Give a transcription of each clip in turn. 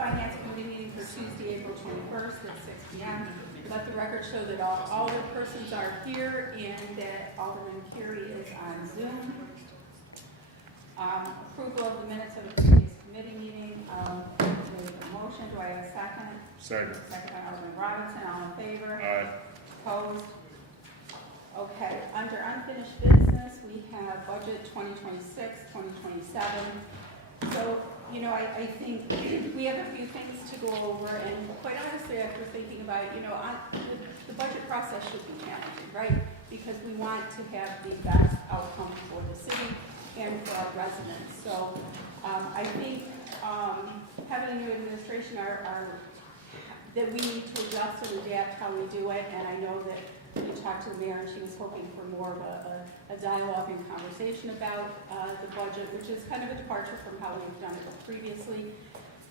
Finance Committee meeting for Tuesday, April 21st at 6 p.m. Let the record show that all the persons are here and that Alderman Curie is on Zoom. Approval of the minutes of the previous committee meeting. There's a motion. Do I have a second? Second. Second by Alderman Robinson. All in favor? Aye. Opposed? Okay. Under unfinished business, we have budget 2026, 2027. So, you know, I think we have a few things to go over, and quite honestly, after thinking about it, you know, the budget process should be challenging, right? Because we want to have the best outcome for the city and for our residents. So I think having a new administration that we need to adjust and adapt how we do it, and I know that we talked to the mayor and she was hoping for more of a dialogue and conversation about the budget, which is kind of a departure from how we've done it previously.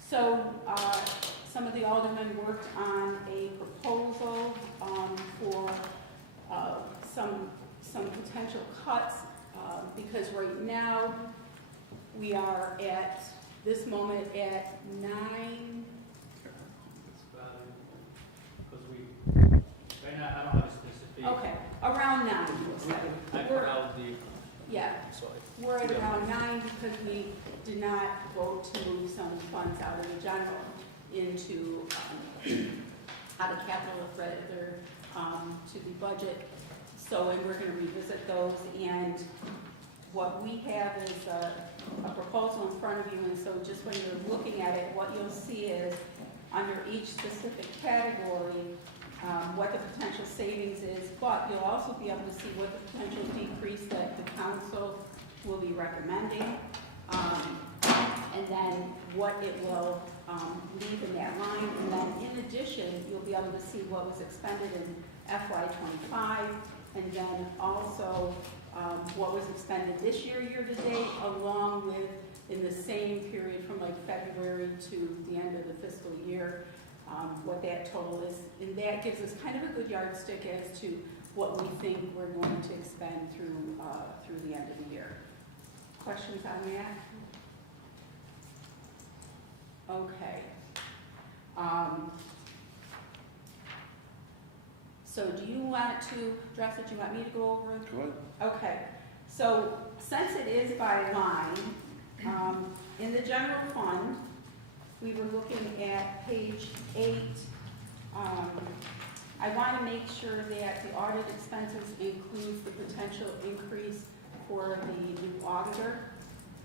So some of the aldermen worked on a proposal for some potential cuts because right now we are at this moment at 9. Because right now I don't have a specific. Okay, around 9. We'll say. Yeah, we're at around 9 because we did not vote to move some funds out of the general into out of capital rather to the budget. So, and we're going to revisit those. And what we have is a proposal in front of you. And so, just when you're looking at it, what you'll see is under each specific category what the potential savings is, but you'll also be able to see what the potential decrease that the council will be recommending, and then what it will leave in that line. And then in addition, you'll be able to see what was expended in FY25, and then also what was expended this year, year to date, along with in the same period from like February to the end of the fiscal year. What that total is, and that gives us kind of a good yardstick as to what we think we're going to expend through the end of the year. Questions on that? Okay. So do you want to address it? Do you want me to go over it? Go ahead. Okay. So since it is by line, in the general fund, we were looking at page 8. I want to make sure that the audit expenses includes the potential increase for the new auditor.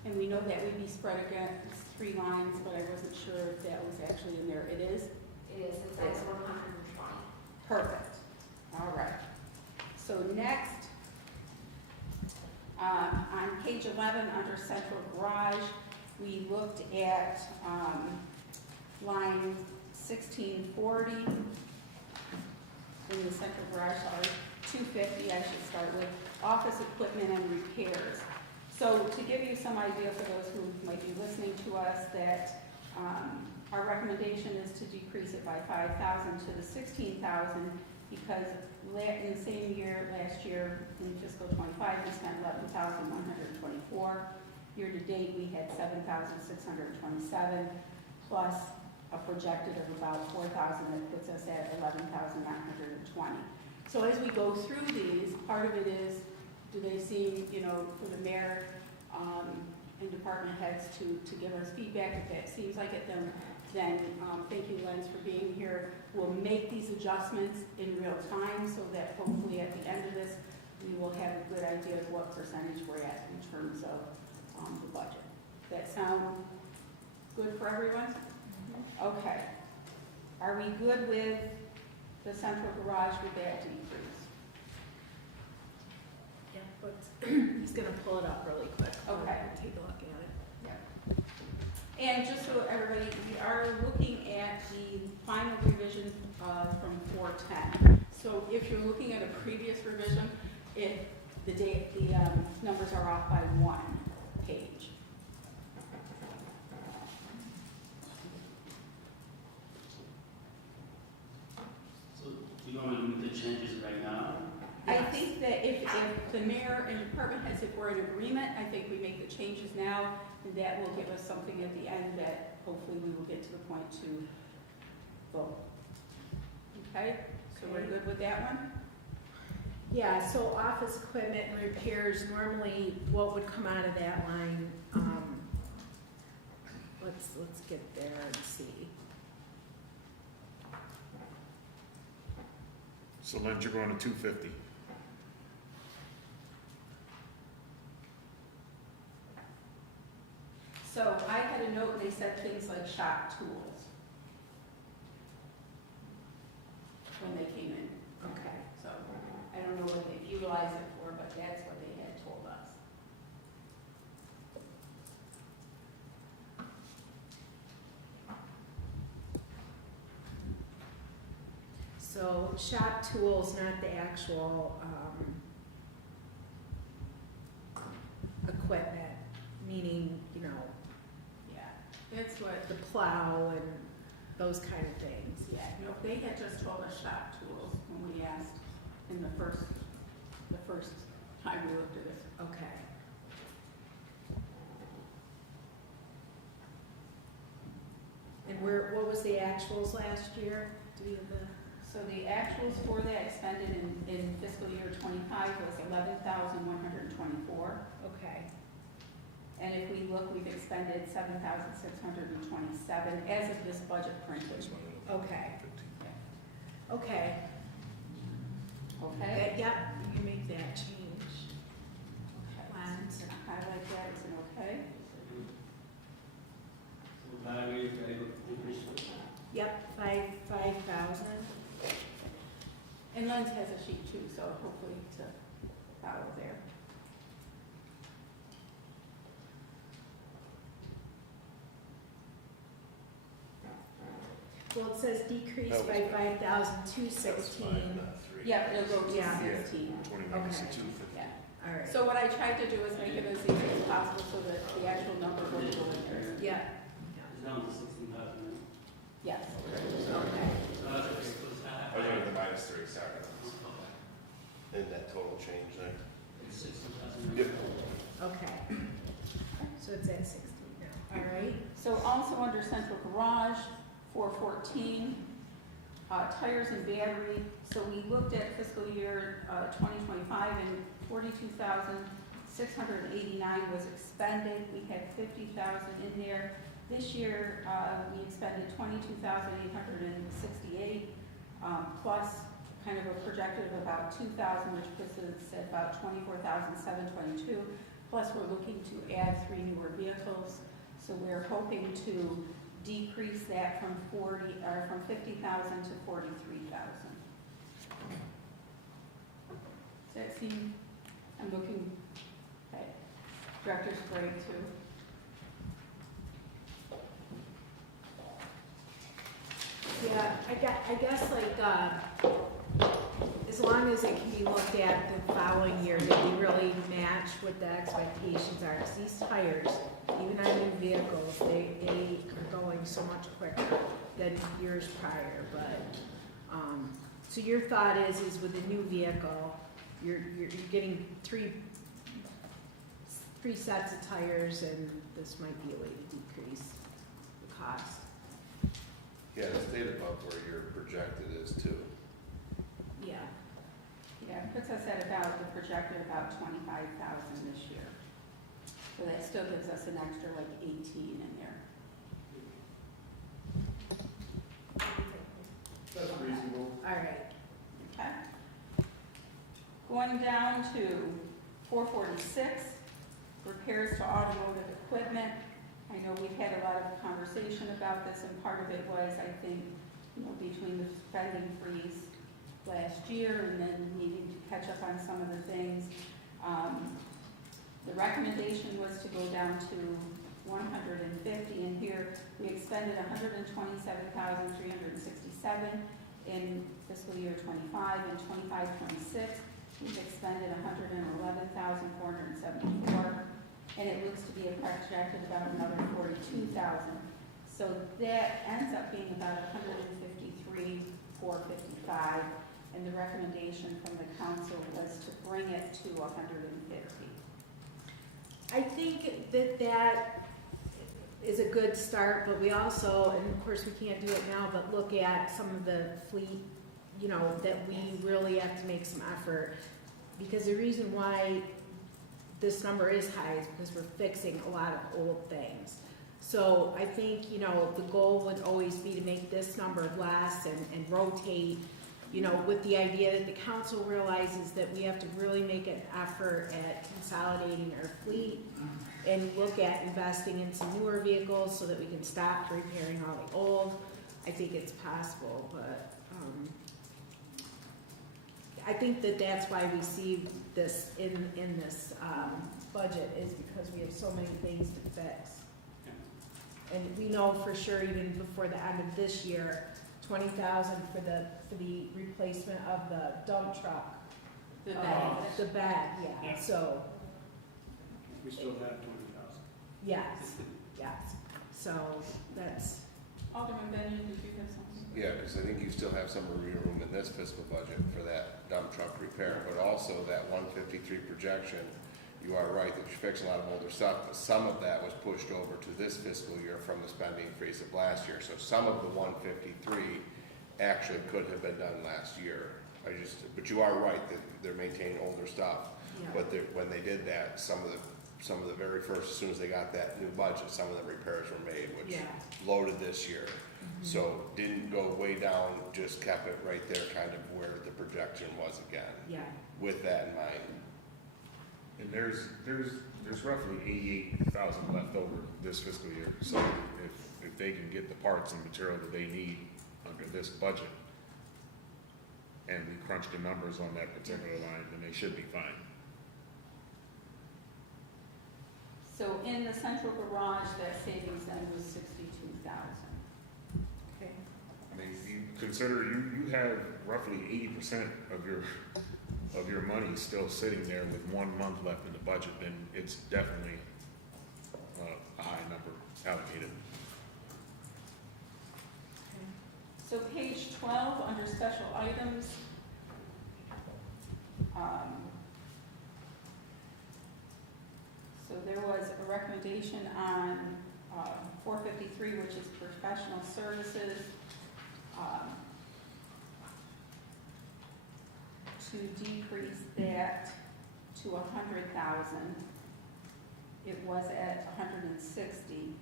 And we know that would be spread against 3 lines, but I wasn't sure if that was actually in there. It is? It is. It's like 120. Perfect. All right. So next, on page 11 under central garage, we looked at line 1640 in the central garage, sorry, 250 I should start with, office equipment and repairs. So to give you some idea for those who might be listening to us, that our recommendation is to decrease it by 5,000 to the 16,000 because in the same year, last year, in fiscal 25, we spent 11,124. Year to date, we had 7,627 plus a projected of about 4,000 that puts us at 11,920. So as we go through these, part of it is, do they seem, you know, for the mayor and department heads to give us feedback? If that seems like it, then thank you, Lens, for being here. We'll make these adjustments in real time so that hopefully at the end of this, we will have a good idea of what percentage we're at in terms of the budget. That sound good for everyone? Mm-hmm. Okay. Are we good with the central garage with that decrease? Yeah, but he's going to pull it up really quick. Okay. Take a look at it. Yeah. And just so everybody, we are looking at the final revision from 410. So if you're looking at a previous revision, the numbers are off by 1 page. So do you want me to make the changes right now? I think that if the mayor and department heads, if we're in agreement, I think we make the changes now, and that will give us something at the end that hopefully we will get to the point to vote. Okay, so we're good with that one? Yeah, so office equipment and repairs, normally what would come out of that line, let's get there and see. So then you're going to 250. So I had a note, they said things like shop tools when they came in. Okay. So I don't know what they've utilized it for, but that's what they had told us. So shop tools, not the actual, equipment, meaning, Yeah, that's what, the plow and those kind of things. yeah, no, they had just told us shop tools when we asked in the first time we looked at it. Okay. And what was the actuals last year? Do we have the? So the actuals for that expended in fiscal year '25 was $11,124. Okay. And if we look, we've expended $7,627 as of this budget printed. Okay. Okay. Okay? Yep, you can make that change. Okay. Plans. So highlight that as an okay. So highway, decrease. Yep, 5,000. And Lens has a sheet too, so hopefully to follow there. Well, it says decrease That was by good. 5,216. Yeah, it'll go to Yeah. 16. 21 is Okay. 250. Yeah. All right. So what I tried to do is make it as easy as possible so that the actual number will go in there. Yeah. It's down to 16,000. Yes. Okay. So that's okay, so it's not. I was going to -3, sorry. And that total change there. It's 16,000. Yep. Okay. So it's at 16 now. All right. So also under central garage, 414, tires and battery. So we looked at fiscal year 2025 and 42,689 was expended. We had 50,000 in there. This year, we expended 22,868, plus kind of a projected of about 2,000, which puts us at about 24,722. Plus, we're looking to add 3 newer vehicles. So we're hoping to decrease that from 50,000 to 43,000. Does that seem? I'm looking. Okay. Director Sprague too. Yeah, I guess like, as long as it can be looked at the following year, that we really match what the expectations are. Because these tires, even on new vehicles, they are going so much quicker than years prior. But, so your thought is with a new vehicle, you're getting three sets of tires, and this might be a way to decrease the cost. Yeah, it's stated above where your projected is too. Yeah. Yeah, it puts us at about the projected about 25,000 this year. So that still gives us an extra like 18 in there. That's reasonable. All right. Okay. Going down to 446, repairs to automotive equipment. I know we've had a lot of conversation about this, and part of it was, I think, between the spending freeze last year and then needing to catch up on some of the things. The recommendation was to go down to 150, and here we expended 127,367 in fiscal year 25, and 25-26 we've expended 111,474, and it looks to be a projected about another 42,000. So that ends up being about 153,455. and the recommendation from the council was to bring it to 150. I think that is a good start, but we also, and of course we can't do it now, but look at some of the fleet, you know, that we really have to make some effort. Because the reason why this number is high is because we're fixing a lot of old things. So I think, you know, the goal would always be to make this number less and rotate, you know, with the idea that the council realizes that we have to really make an effort at consolidating our fleet and look at investing in some newer vehicles so that we can stop repairing all the old. I think it's possible, but I think that that's why we see this in this budget, is because we have so many things to fix. And we know for sure, even before the end of this year, 20,000 for the replacement of the dump truck. The bag. The bag, yeah, Yeah. so, We still have 20,000. yes, yes, so that's, Alderman Benyon, did you have something? Yeah, because I think you still have some room in this fiscal budget for that dump truck repair, but also that 153 projection. You are right that you fix a lot of older stuff, but some of that was pushed over to this fiscal year from the spending freeze of last year. So some of the 153 actually could have been done last year. But you are right that they're maintaining older stuff. yeah. But when they did that, some of the very first, as soon as they got that new budget, some of the repairs were made, which Yeah. loaded this year. So didn't go way down, just kept it right there, kind of where the projection was again. Yeah, With that in mind, And there's roughly 88,000 left over this fiscal year. So if they can get the parts and material that they need under this budget, and we crunch the numbers on that particular line, then they should be fine. So in the central garage, that savings then was 62,000. okay. I mean, you consider, you have roughly 80% of your money still sitting there with 1 month left in the budget, then it's definitely a high number allocated. So page 12, under special items, so there was a recommendation on 453, which is professional services, to decrease that to 100,000. It was at 160.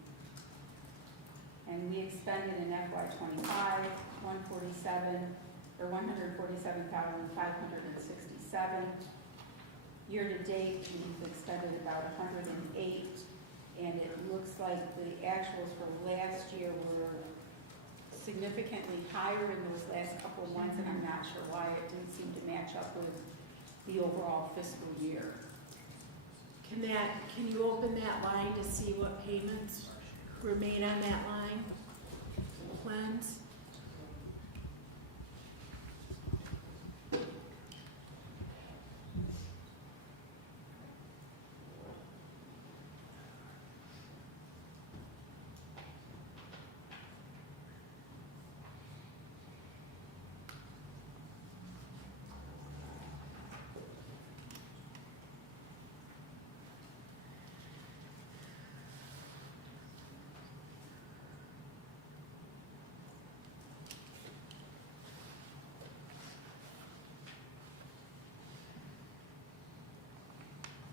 And we expended in FY '25, 147,567. Year to date, we've expended about 108, and it looks like the actuals for last year were significantly higher in those last couple of months, and I'm not sure why it didn't seem to match up with the overall fiscal year. Can you open that line to see what payments remain on that line? Plans?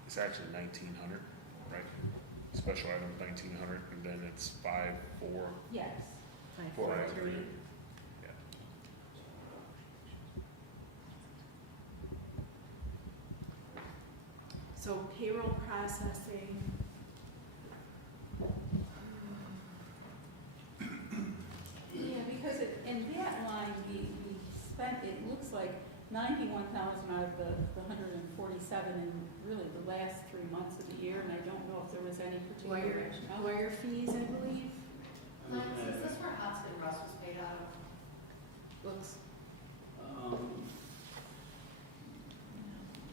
It's actually 1,900, right? Special item 1,900, and then it's 5,4. Yes. 543. Yeah. So payroll processing. Yeah, because in that line, we spent, it looks like 91,000 out of the 147 in really the last 3 months of the year, and I don't know if there was any particular rationale. Lawyer fees, I believe. Is this where Hudson Russ was paid out of? Looks,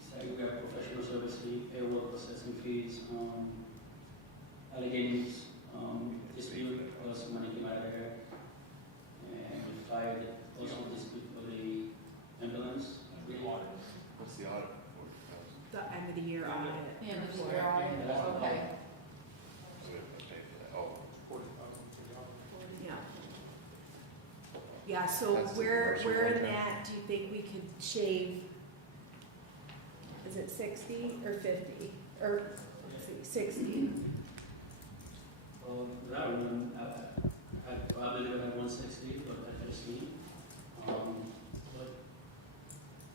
So we have professional service fee, payroll processing fees, allegations, dispute, also money came out of there. And we filed also dispute for the ambulance. year audit. Yeah, the report. year audit, okay. So we have to pay for that. Oh, Yeah. Yeah, so That's the where commercial in contract. that do you think we could shave? Is it 60 or 50? Or, let's see, 60? Well, that one, I probably live at 160, but I just need. But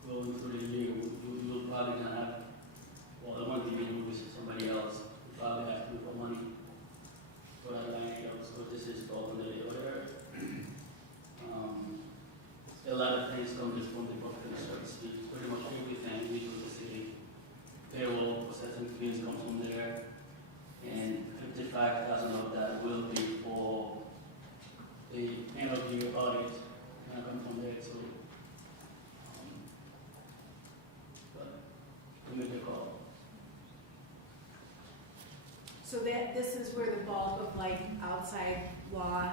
going through the year, you'll probably gonna have, well, the one thing you do is somebody else, you probably have to put money for that line item, so this is all under the order. A lot of things come just from the public service, pretty much everything we do to city. Payroll, processing fees come from there, and 55,000 of that will be for the end of the year audit, and come from there too. But we make the call. So this is where the bulk of like outside law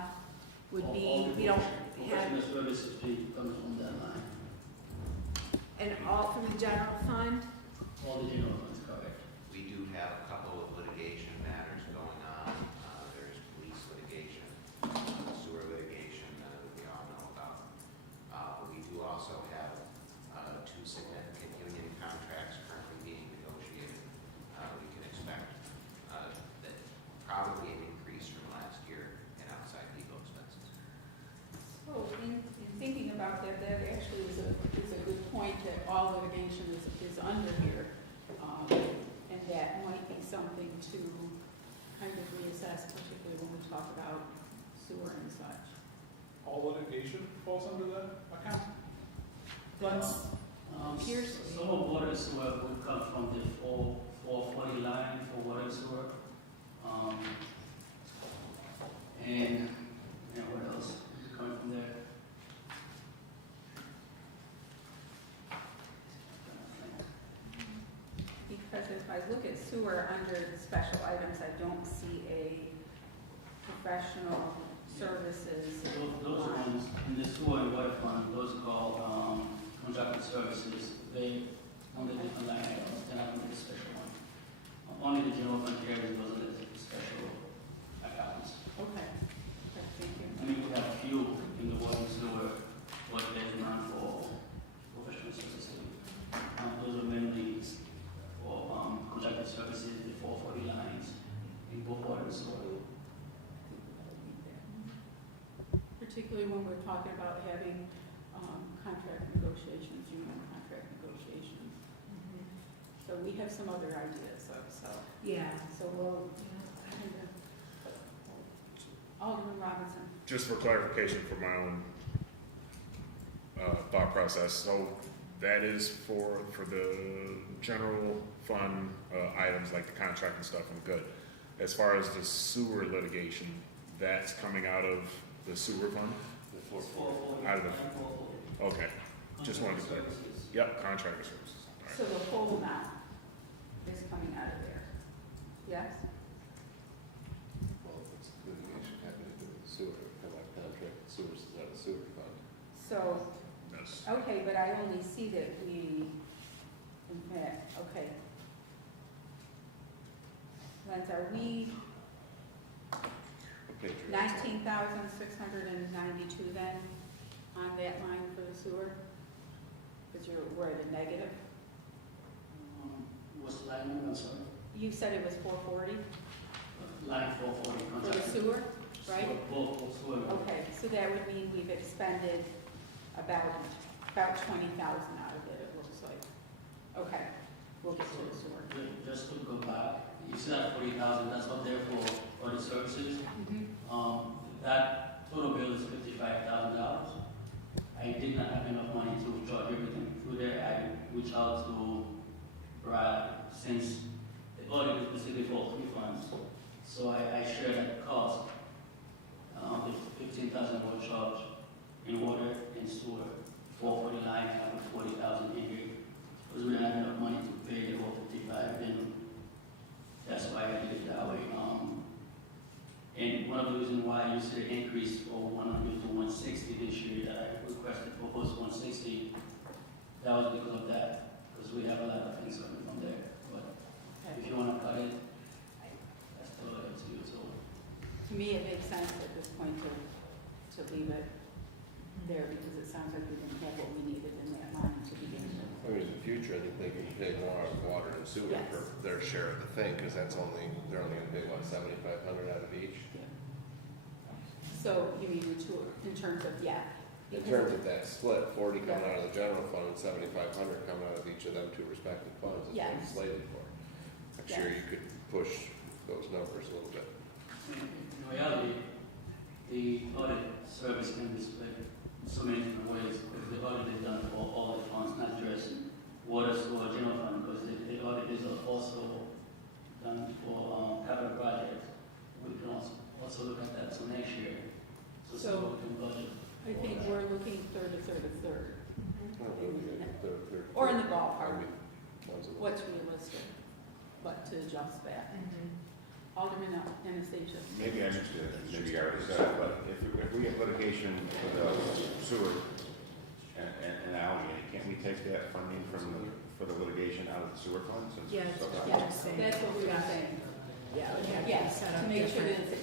would All be, the we don't have, professional services fee comes from that line, and all from the general fund? all the general funds covered. We do have a couple of litigation matters going on. There's police litigation, sewer litigation that we all know about. We do also have two significant union contracts currently being negotiated. We can expect that probably an increase from last year in outside legal expenses. So in thinking about that, that actually is a good point that all litigation is under here. And that might be something to kind of reassess, particularly when we talk about sewer and such. All litigation falls under that account? Once, Here's- Some of water and sewer would come from the 440 line for water and sewer. And what else is coming from there? Because if I look at sewer under the special items, I don't see a professional services. Those ones, in the sewer and water fund, those are called contracted services. They, on the different line items, they're not on the special one. Only the general fund carries those in the special accounts. Okay, okay, thank you. I mean, we have a few in the water and sewer, but there's none for professional services. Those are mainly for contracted services, the 440 lines in both water and sewer. Particularly when we're talking about having contract negotiations, union contract negotiations. So we have some other ideas, so yeah. we'll, Alderman Robinson. Just for clarification for my own thought process, so that is for the general fund items like the contract and stuff, and good. As far as the sewer litigation, that's coming out of the sewer fund? the 440. Out of the, okay, just wanted to clarify. Yep, contractor services. All right. So the whole amount is coming out of there, yes? Well, if it's litigation having to do with sewer, kind of like contract sewers is out of sewer fund. So, Yes. okay, but I only see that we, in fact, okay. Lens, are we What page are you on? 19,692 then on that line for the sewer? Because we're at a negative. What's the line number, I'm sorry? You said it was 440 Line 440 for the contract. sewer, right? Both sewer. Okay, so that would mean we've expended about 20,000 out of it, it looks like. Okay, we'll get to the sewer. Just to go back, you said 40,000, that's up there for the services. That total bill is $55,000. I did not have enough money to charge everything through there. I reached out to Brad since the audit is specifically for 3 funds. So I shared that cost. The 15,000 was charged in water and sewer, 440 line, and 40,000 in here. Because we didn't have enough money to pay the whole 55, and that's why I did it that way. And one of the reasons why you said increase from 100 to 160 this year, that I requested proposed 160, that was because of that, because we have a lot of things coming from there. But If Okay. you wanna cut it, that's totally up to you, so. To me, it makes sense at this point to leave it there because it sounds like we didn't have what we needed in that line to begin with. I mean, in the future, I think they can pay more on water and sewer Yes. for their share of the thing, because they're only gonna pay, what, 7,500 out of each? So you mean in terms of, yeah. In because- terms of that split, 40 coming out of the general fund and 7,500 coming out of each of them two respective funds, is what it's Yes. slated for. I'm sure Yes. you could push those numbers a little bit. In reality, the audit service can be split so many different ways, because the audit is done for all the funds, not just water, sewer, general fund, because the audit is also done for capital projects. We can also look at that for next year. So- we can budget. I think we're looking third. Not really, third, Or in the I ballpark, mean, one's a- what's realistic, but to adjust that. Alderman Anastasia. Maybe I missed it, maybe I already said it, but if we get litigation for the sewer and Olean, can't we take that funding for the litigation out of the sewer funds? Yeah, that's what Yeah, I'm saying. that's what we were saying. Yeah, it would have to be Yes, set to up make sure different. that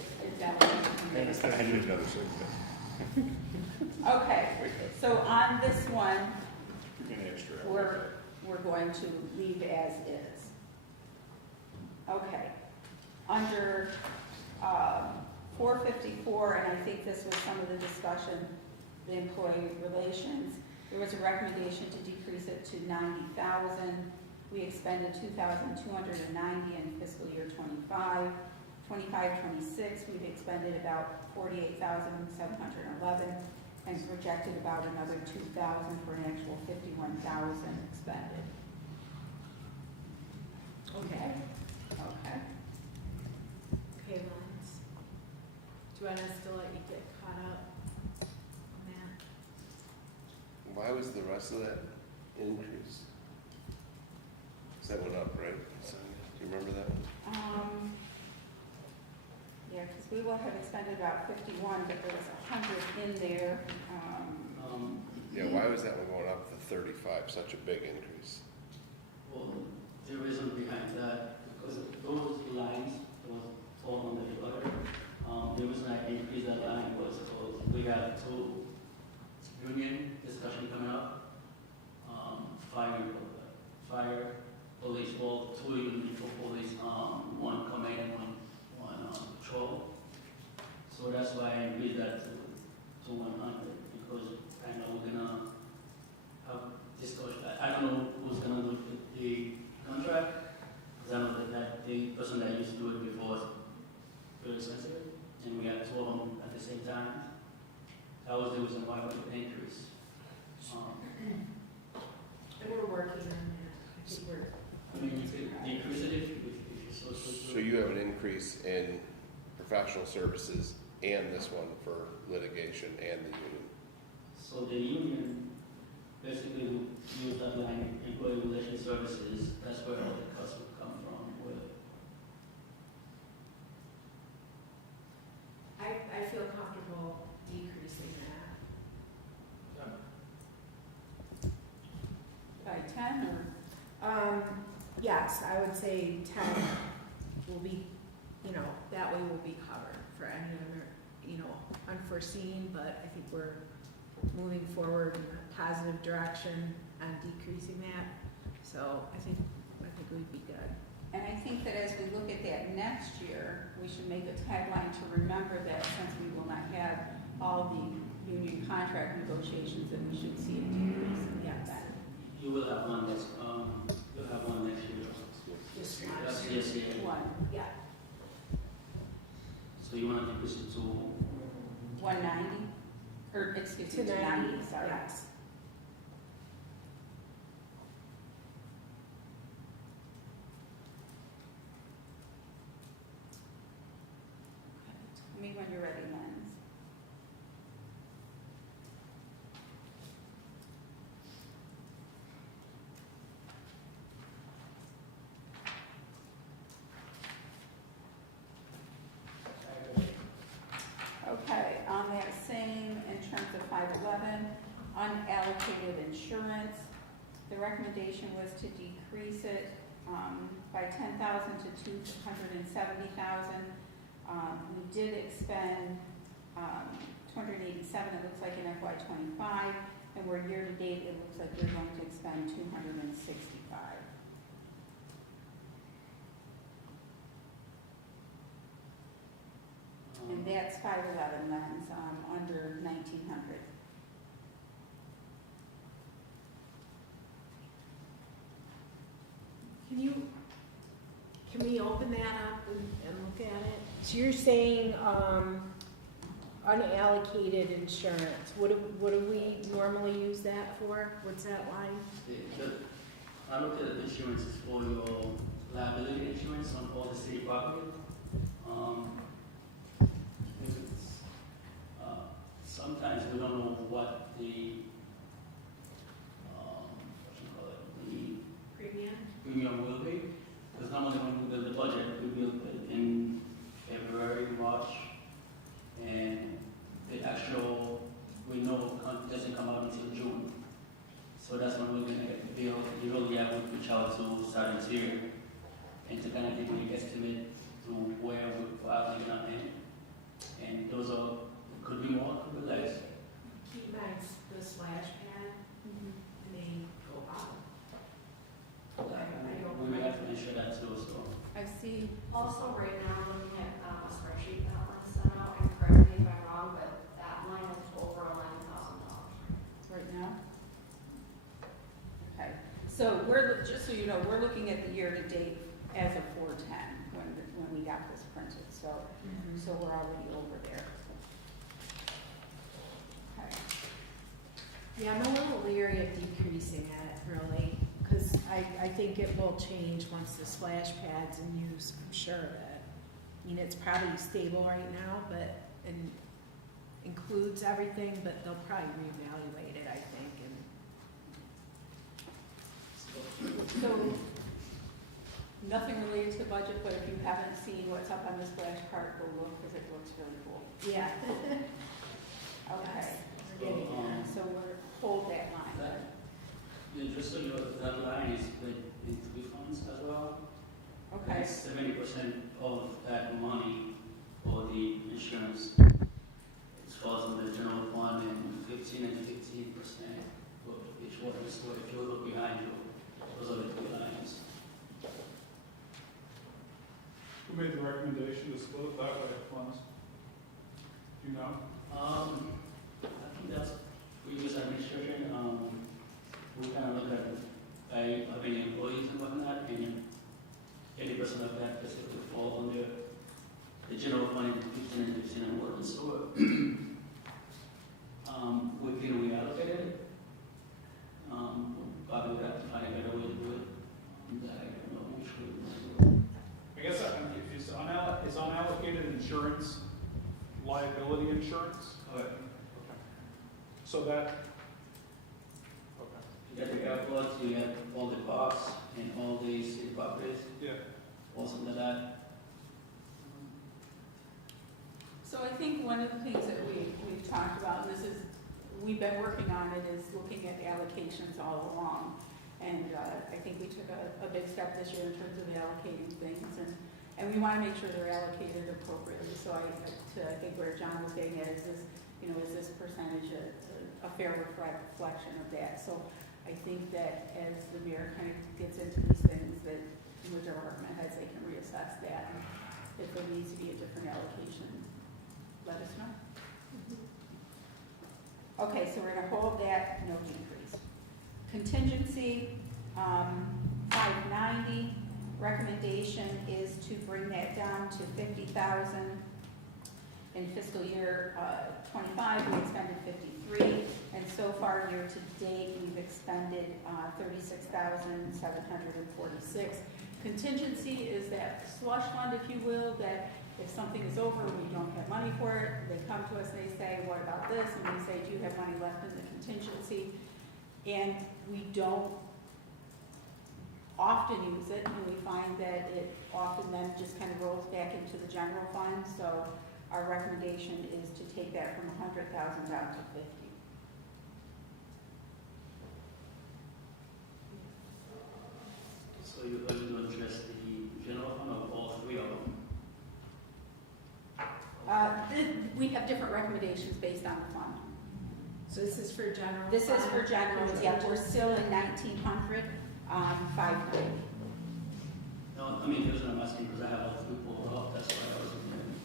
it's definitely. I need another signature. Okay, so on this one, Give me an extra. we're going to leave as is. Okay. Under 454, and I think this was some of the discussion, the employee relations, there was a recommendation to decrease it to 90,000. We expended 2,290 in fiscal year 25. 25-26, we've expended about 48,711 and projected about another 2,000 for an actual 51,000 expended. Okay. Okay. Okay, Lance. Do you want us to let you get caught up on that? Why was the rest of that increase? 'Cause that went up, right? So, do you remember that? Yeah, because we will have expended about 51, but there was 100 in there. Yeah, why was that one going up to 35, such a big increase? Well, the reason behind that, because those lines was told on the audit, the reason I increased that line was because we have two union discussion coming up. Fire, police, well, two union for police, one command and one patrol. So that's why I increased that to 100, because I know we're gonna have discussion. I don't know who's gonna do the contract, because I know that the person that used to do it before was very expensive, and we had two of them at the same time. That was the reason why we could increase. And we're working on that. I think we're. I mean, you could decrease it if you so. So you have an increase in professional services and this one for litigation and the union. So the union basically use that line, employee relation services, that's where all the costs would come from, with. I feel comfortable decreasing that. By 10 or? Yes, I would say 10 will be, that way will be covered for any other, unforeseen, but I think we're moving forward in a positive direction on decreasing that. So I think we'd be good. And I think that as we look at that next year, we should make a tagline to remember that since we will not have all the union contract negotiations, that we should see a decrease in that then. You will have one next, you'll have one next year. Just That's yes, yeah. One, Yeah. So you want to decrease it to 190, or excuse me, To to 90, 90, sorry. yes. Tell me when you're ready, Lens. Okay, on that same, in terms of 511, unallocated insurance, the recommendation was to decrease it by 10,000 to 270,000. We did expend 287, it looks like, in FY '25, and we're year-to-date, it looks like we're going to expend 265. And that's 511, that's under 1,900. Can we open that up and look at it? So you're saying, unallocated insurance, what do we normally use that for? What's that line? I look at the insurance for your liability insurance on all the city property. It's, sometimes we don't know what the, what you call it, the premium will be. Because normally when we build the budget, we build it in February, March, and the actual, we know doesn't come out until June. So that's when we're gonna get the bill. Usually I would reach out to Southern Tier and to kind of give me an estimate to where we're probably gonna end. And those are, could be more, could be less. Keep in mind the splash pad, may go up. We may have to ensure that too, so. I see. Also, right now, I'm looking at a spreadsheet that was sent out, and correct me if I'm wrong, but that line is over $11,000. Right now? Okay, so we're, just so you know, we're looking at the year-to-date as of 4/10, when we got this printed, so, so we're already over there. Okay. Yeah, I'm a little leery of decreasing it, really, because I think it will change once the splash pad's in use, I'm sure of it. I mean, it's probably stable right now, but, and includes everything, but they'll probably reevaluate it, I think, and So, nothing related to the budget, but if you haven't seen what's up on the splash card, go look, because it looks really cool. yeah. Okay, We're getting there. so we're, hold that line. Yeah, just so you know, that line is split in three funds as well. Okay, 70% of that money for the insurance, it falls in the general fund, and 15% and 15% for each one. So if you look behind you, those are the two lines. Who made the recommendation to split it that way, funds? Do you know? I think that's previous administration. We kind of look at by having employees and whatnot, and 80% of that basically fall under the general fund, 15 and 15 and water and sewer. We can reallocate it. Probably would have to find a better way to do it. That I don't know which way we want to do it. I guess I'm confused. Is unallocated insurance liability insurance? Correct. Okay. So that, okay, You got the airport, you have all the parks and all the city properties, yeah. also under that. so I think one of the things that we've talked about, and this is, we've been working on it, is looking at allocations all along. And I think we took a big step this year in terms of allocating things, and we want to make sure they're allocated appropriately. So I think where John was getting at is this, you know, is this percentage a fair reflection of that? So I think that as the mayor kind of gets into these things, that with their department heads, they can reassess that. And if there needs to be a different allocation, let us know. Okay, so we're going to hold that, no decrease. Contingency, 590. Recommendation is to bring that down to 50,000. In fiscal year 25, we expended 53, and so far year to date, we've expended 36,746. Contingency is that slush fund, if you will, that if something is over, we don't have money for it, they come to us and they say, what about this? And we say, do you have money left in the contingency? And we don't often use it, and we find that it often then just kind of rolls back into the general fund. So our recommendation is to take that from 100,000 down to 50. So you're going to address the general fund of all three of them? We have different recommendations based on the fund. So this is for general? This is for fund? general, yeah, we're still in 1900, 590. No, I mean, the reason I'm asking because I have all three pulled up, that's why I was wondering.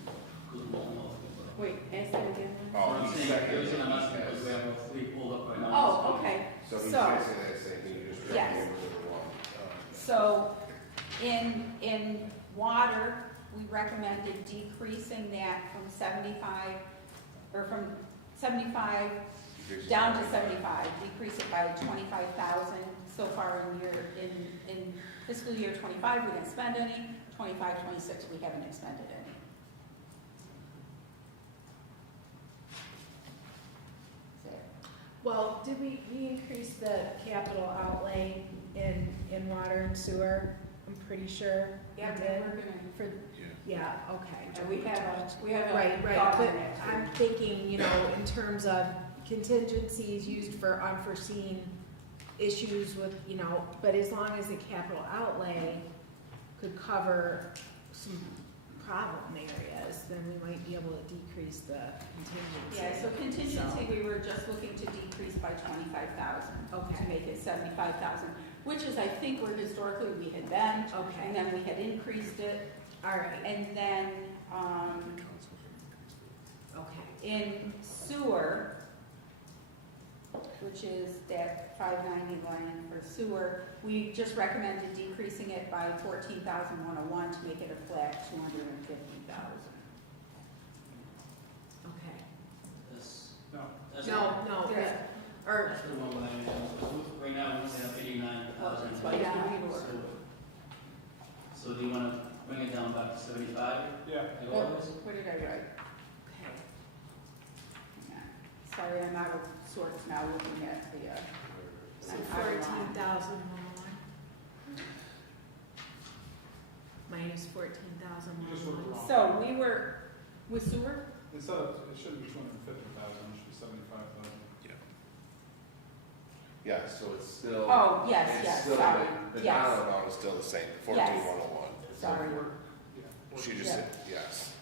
Because I'm all three pulled up. Wait, ask that again? So Oh, I'm he's saying, second. the reason I'm asking because we have all three pulled up right now. Oh, okay. So he's So- basically that same thing, you just direct Yes. him to the one. So in water, we recommended decreasing that from 75, or from 75 down to 75, decrease it by 25,000. So far in fiscal year 25, we didn't spend any, 25, 26, we haven't expended any. That's it. Well, did we increase the capital outlay in water and sewer? I'm pretty sure we Yeah, did. we're gonna, For, Yeah. yeah, okay. we have a. Right, thought but on that, too. I'm thinking, you know, in terms of contingencies used for unforeseen issues with, you know, but as long as the capital outlay could cover some problem areas, then we might be able to decrease the contingency. Yeah, so contingency, we were just looking to decrease by 25,000. Okay. To make it 75,000, which is, I think, where historically we had been. Okay. And then we had increased it, All right, and then, okay. in sewer, which is that 590 line for sewer, we just recommended decreasing it by 14,101 to make it a flat 250,000. Okay. That's, No. that's. No, Yeah. or, That's the one line, right now, we only have 89,000. That's why it's gonna be lower. So do you want to bring it down back to 75? Yeah. like Oh, always? what did I write? okay. Hang on. Sorry, I'm out of sorts now looking at the, So I'm out of line. 14,101. Minus 14,101. So we were, with sewer, Instead of, it shouldn't be 250,000, it should be 75,000. Yeah, so it's still. oh, yes, it's yes, still- sorry, The yes, dollar amount is still the same, Yes. 14,101. sorry. She just said, yes.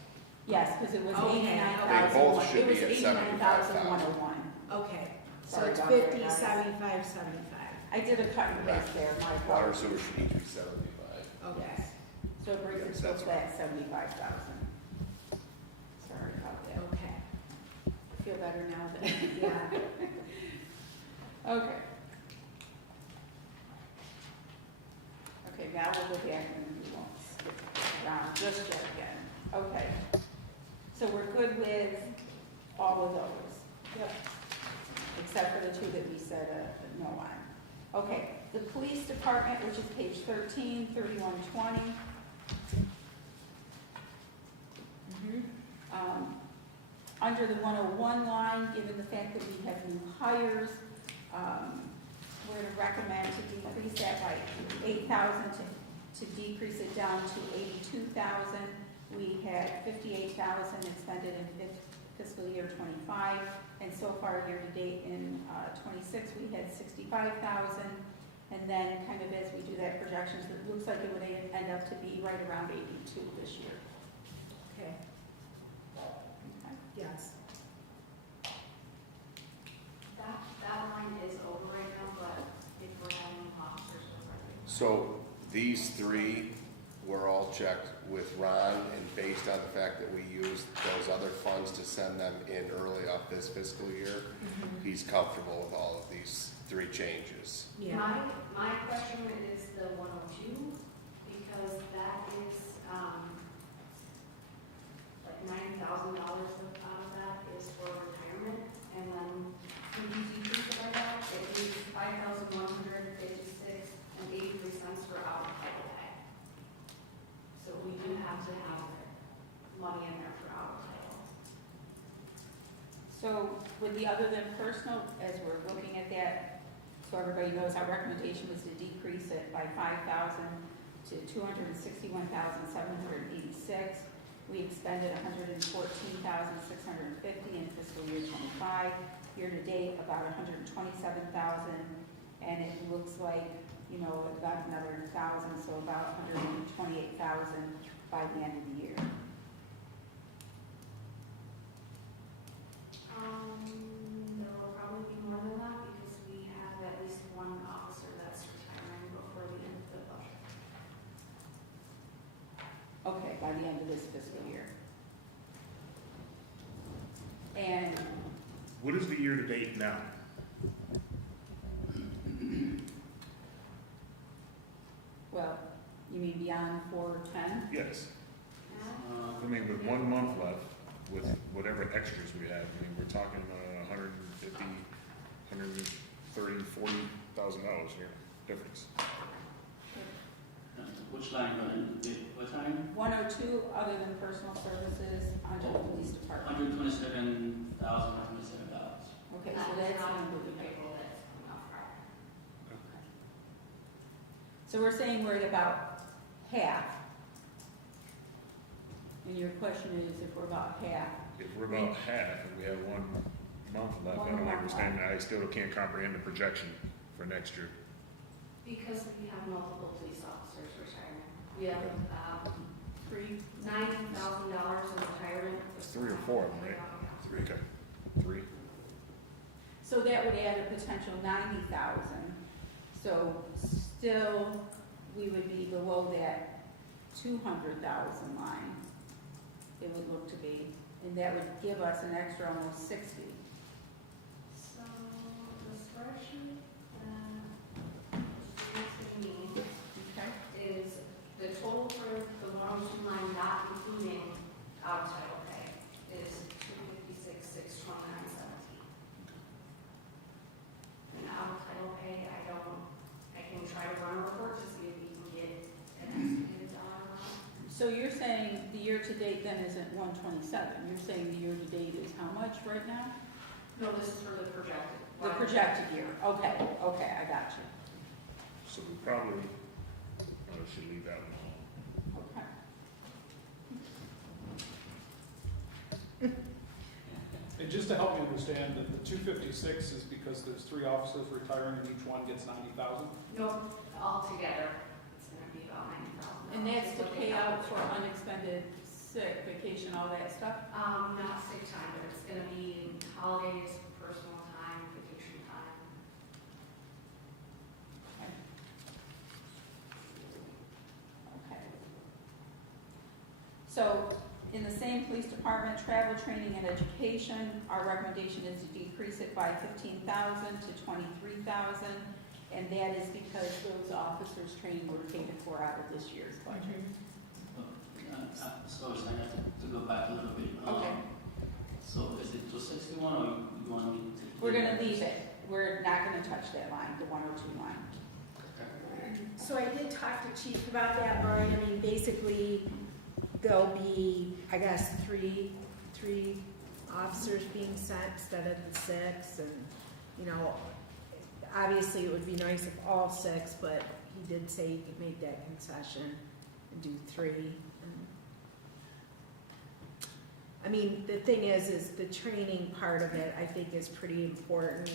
Yes, because it was Okay. 89,000. They both should It was be at 89,101. Okay, so Sorry it's about that, 50, guys. 75, 75. I did a cut and paste there, my Water apologies. sewer should each be 75. Okay. Yes. So it brings Yes, it to a that's flat 75,000. Sorry about that. Okay, I feel better now than. yeah. Okay. Okay, now we'll go back and we won't skip around just yet again. Okay. So we're good with all of those? Yep. Except for the two that we said no on. Okay, the police department, which is page 13, 3120. Under the 101 line, given the fact that we have new hires, we're to recommend to decrease that by 8,000 to decrease it down to 82,000. We had 58,000 expended in fiscal year 25, and so far year to date in 26, we had 65,000. And then kind of as we do that projections, it looks like it would end up to be right around 82 this year. Okay, Okay. yes. That line is over right now, but if we're having officers, we're running. So these three were all checked with Ron, and based on the fact that we used those other funds to send them in early up this fiscal year, he's comfortable with all of these three changes. Yeah. My question is the 102, because that is, like $9,000 out of that is for retirement, and then when you decrease it like that, it leaves $5,156.83 for out of title pay. So we do have to have money in there for out of title. So with the other than personal, as we're looking at that, so everybody knows our recommendation was to decrease it by 5,000 to 261,786. We expended 114,650 in fiscal year 25. Year to date, about 127,000, and it looks like you know, about another 1,000, so about 128,000 by the end of the year. There'll probably be more than that because we have at least one officer that's retiring before the end of the budget. Okay, by the end of this fiscal year. And What is the year-to-date now? well, you mean beyond 410? Yes. Uh, I mean, with 1 month left, with whatever extras we have, I mean, we're talking $150, $130, $40,000 here difference. Which line, what line? 102, other than personal services, under the police department. $127,027. Okay, so that's not under the the payroll that's coming off Friday. So we're saying we're at about half. And your question is if we're about half. If we're about half and we have 1 month left, I 1 don't month understand, I still can't comprehend the projection for next year. Because we have multiple police officers retiring. We Yeah. have, Three? $90,000 in retirement. That's 3 or 4 of them, right? Yeah. Okay, 3. So that would add a potential 90,000. So still, we would be below that 200,000 line. It would look to be, and that would give us an extra almost 60. So the spreadsheet that is to me Okay? is the total for the 102 line, not including out of title pay, is 256,629.17. And out of title pay, I can try to run a report to see if we can get an estimated dollar amount. So you're saying the year-to-date then isn't 127, you're saying the year-to-date is how much right now? No, this is for the projected. The projected year, okay, I got you. So we probably should leave that one alone. Okay. And just to help you understand, that the 256 is because there's 3 officers retiring and each one gets 90,000. No, altogether, it's gonna be about 90,000. And that's to pay out for unexpended sick, vacation, all that stuff? Not sick time, but it's gonna be holidays, personal time, vacation time. Okay. So, in the same police department, travel, training, and education, our recommendation is to decrease it by 15,000 to 23,000, and that is because those officers' training were taken for out of this year's budget. So I have to go back a little bit. Okay. So is it 261 or you want me to? We're gonna leave it, we're not gonna touch that line, the 102 line. So I did talk to Chief about that, Brian. I mean, basically, there'll be, I guess, three officers being sent instead of the 6, and, you know, obviously it would be nice if all 6, but he did say he could make that concession and do 3. I mean, the thing is the training part of it, I think, is pretty important.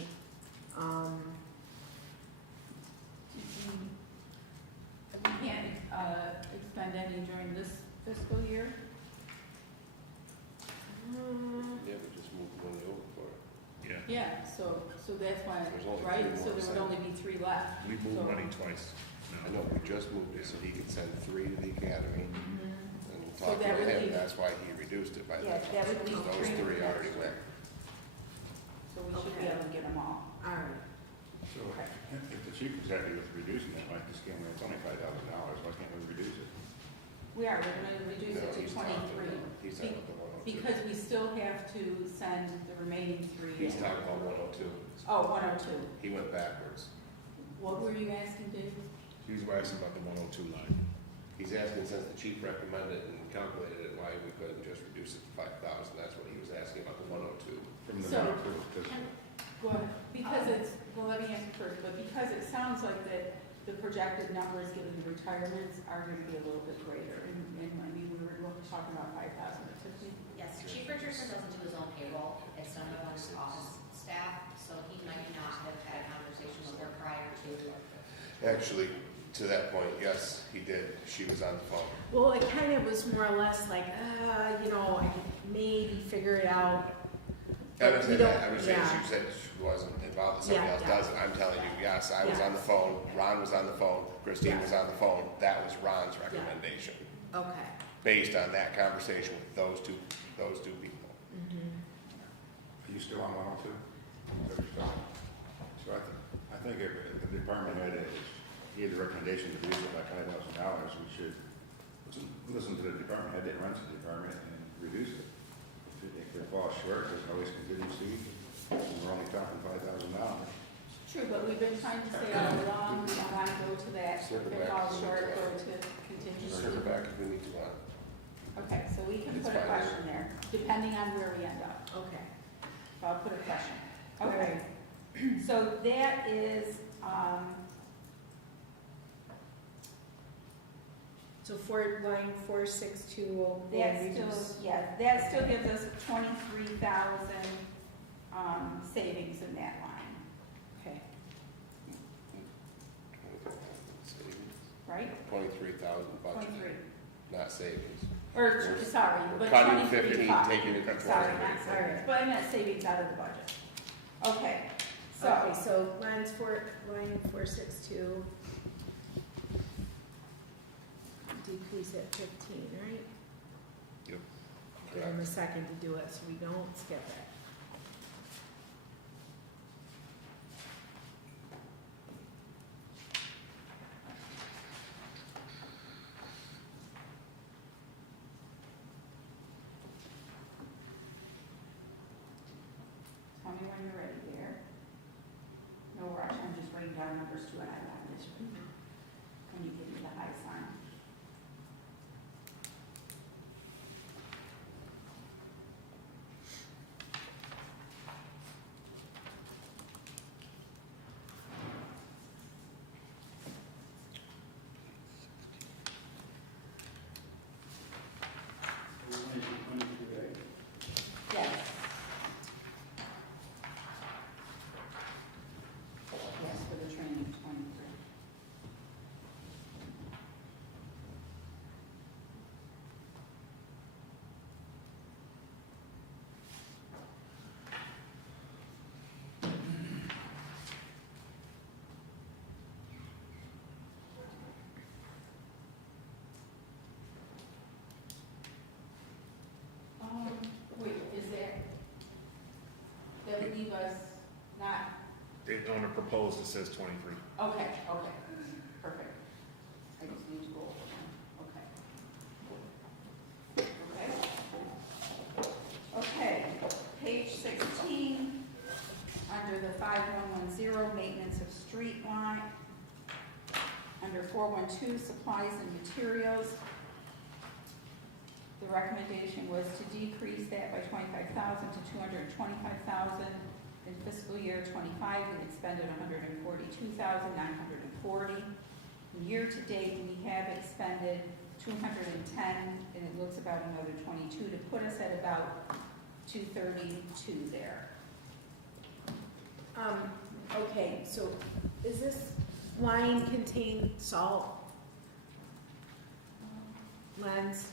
We can't expend any during this fiscal year? Yeah, we just moved one over for it. Yeah, Yeah, so that's why, There's only right, 3 so more there would to only be 3 left. we moved So- money twice I now. know, we just moved it so he could send 3 to the academy, Mhm. and we'll So talk that to would him, leave- that's why he reduced it by Yeah, that. that would leave Those 3 3 already went. So we should be able to get them all. All right. So if the chief is happy with reducing that, like this game, it's only $5,000, why can't we reduce it? We are, we're gonna reduce No, it to he's talking 23. about- He's talking about the 102. Because we still have to send the remaining 3. He's talking about 102. Oh, 102. He went backwards. What were you asking, Dave? He was asking about the 102 line. He's asking, since the chief recommended and calculated it, why we couldn't just reduce it to 5,000, that's what he was asking about the 102. From the So- number, because Well, because it's, well, let me answer first, but because it sounds like that the projected numbers given the retirements are gonna be a little bit greater, and I mean, we were talking about 5,000 to 50. Yes, Chief Richardson doesn't do his own payroll, it's done by his office staff, so he might not have had a conversation with her prior to. Actually, to that point, yes, he did. She was on the phone. Well, it kind of was more or less like, you know, I could maybe figure it out. I was saying, Yeah. she said she wasn't involved, that somebody Yeah, else yeah. does it. I'm telling you, yes, I was Yeah. on the phone, Ron was on the phone, Christine Yeah. was on the phone. That was Ron's recommendation, Okay. based on that conversation with those two people. Are you still on 102? So I think if the department head gave the recommendation to reduce it by $5,000, we should listen to the department head that runs the department and reduce it. If it falls short, there's always contingency, and we're only talking $5,000. True, but we've been trying to say all along, we don't want to go to that, if Circle it back. falls short, go to Just contingency. circle back if we need to. Okay, so we can It's put a fine. question there, depending on where we end up. Okay. I'll put a question. Okay, so that is, So for line 462 will that reduce. still, yeah, that still gives us 23,000, savings in that line, Okay. right? 23,000 budget, 23, not savings. or, sorry, We're but cutting 23, 15, five. taking it to Sorry, 23. not savings, but I meant savings out of the budget. Okay, so. Okay, so line 462. Decrease at 15, right? Yep. Give them a second to do it so we don't skip it. Tell me when you're ready there. No rush, I'm just writing down numbers to an eye this. Can you give me the high sign? Yes. Yes, for the training, 23. Wait, is that would leave us not, On the proposed, it says 23. okay, perfect. I just need to go over them, okay. Okay, page 16, under the 5110, maintenance of street line, under 412, supplies and materials, the recommendation was to decrease that by 25,000 to 225,000. In fiscal year 25, we expended 142,940. Year to date, we have expended 210, and it looks about another 22 to put us at about 232 there. Okay, so is this line contain salt? Lens?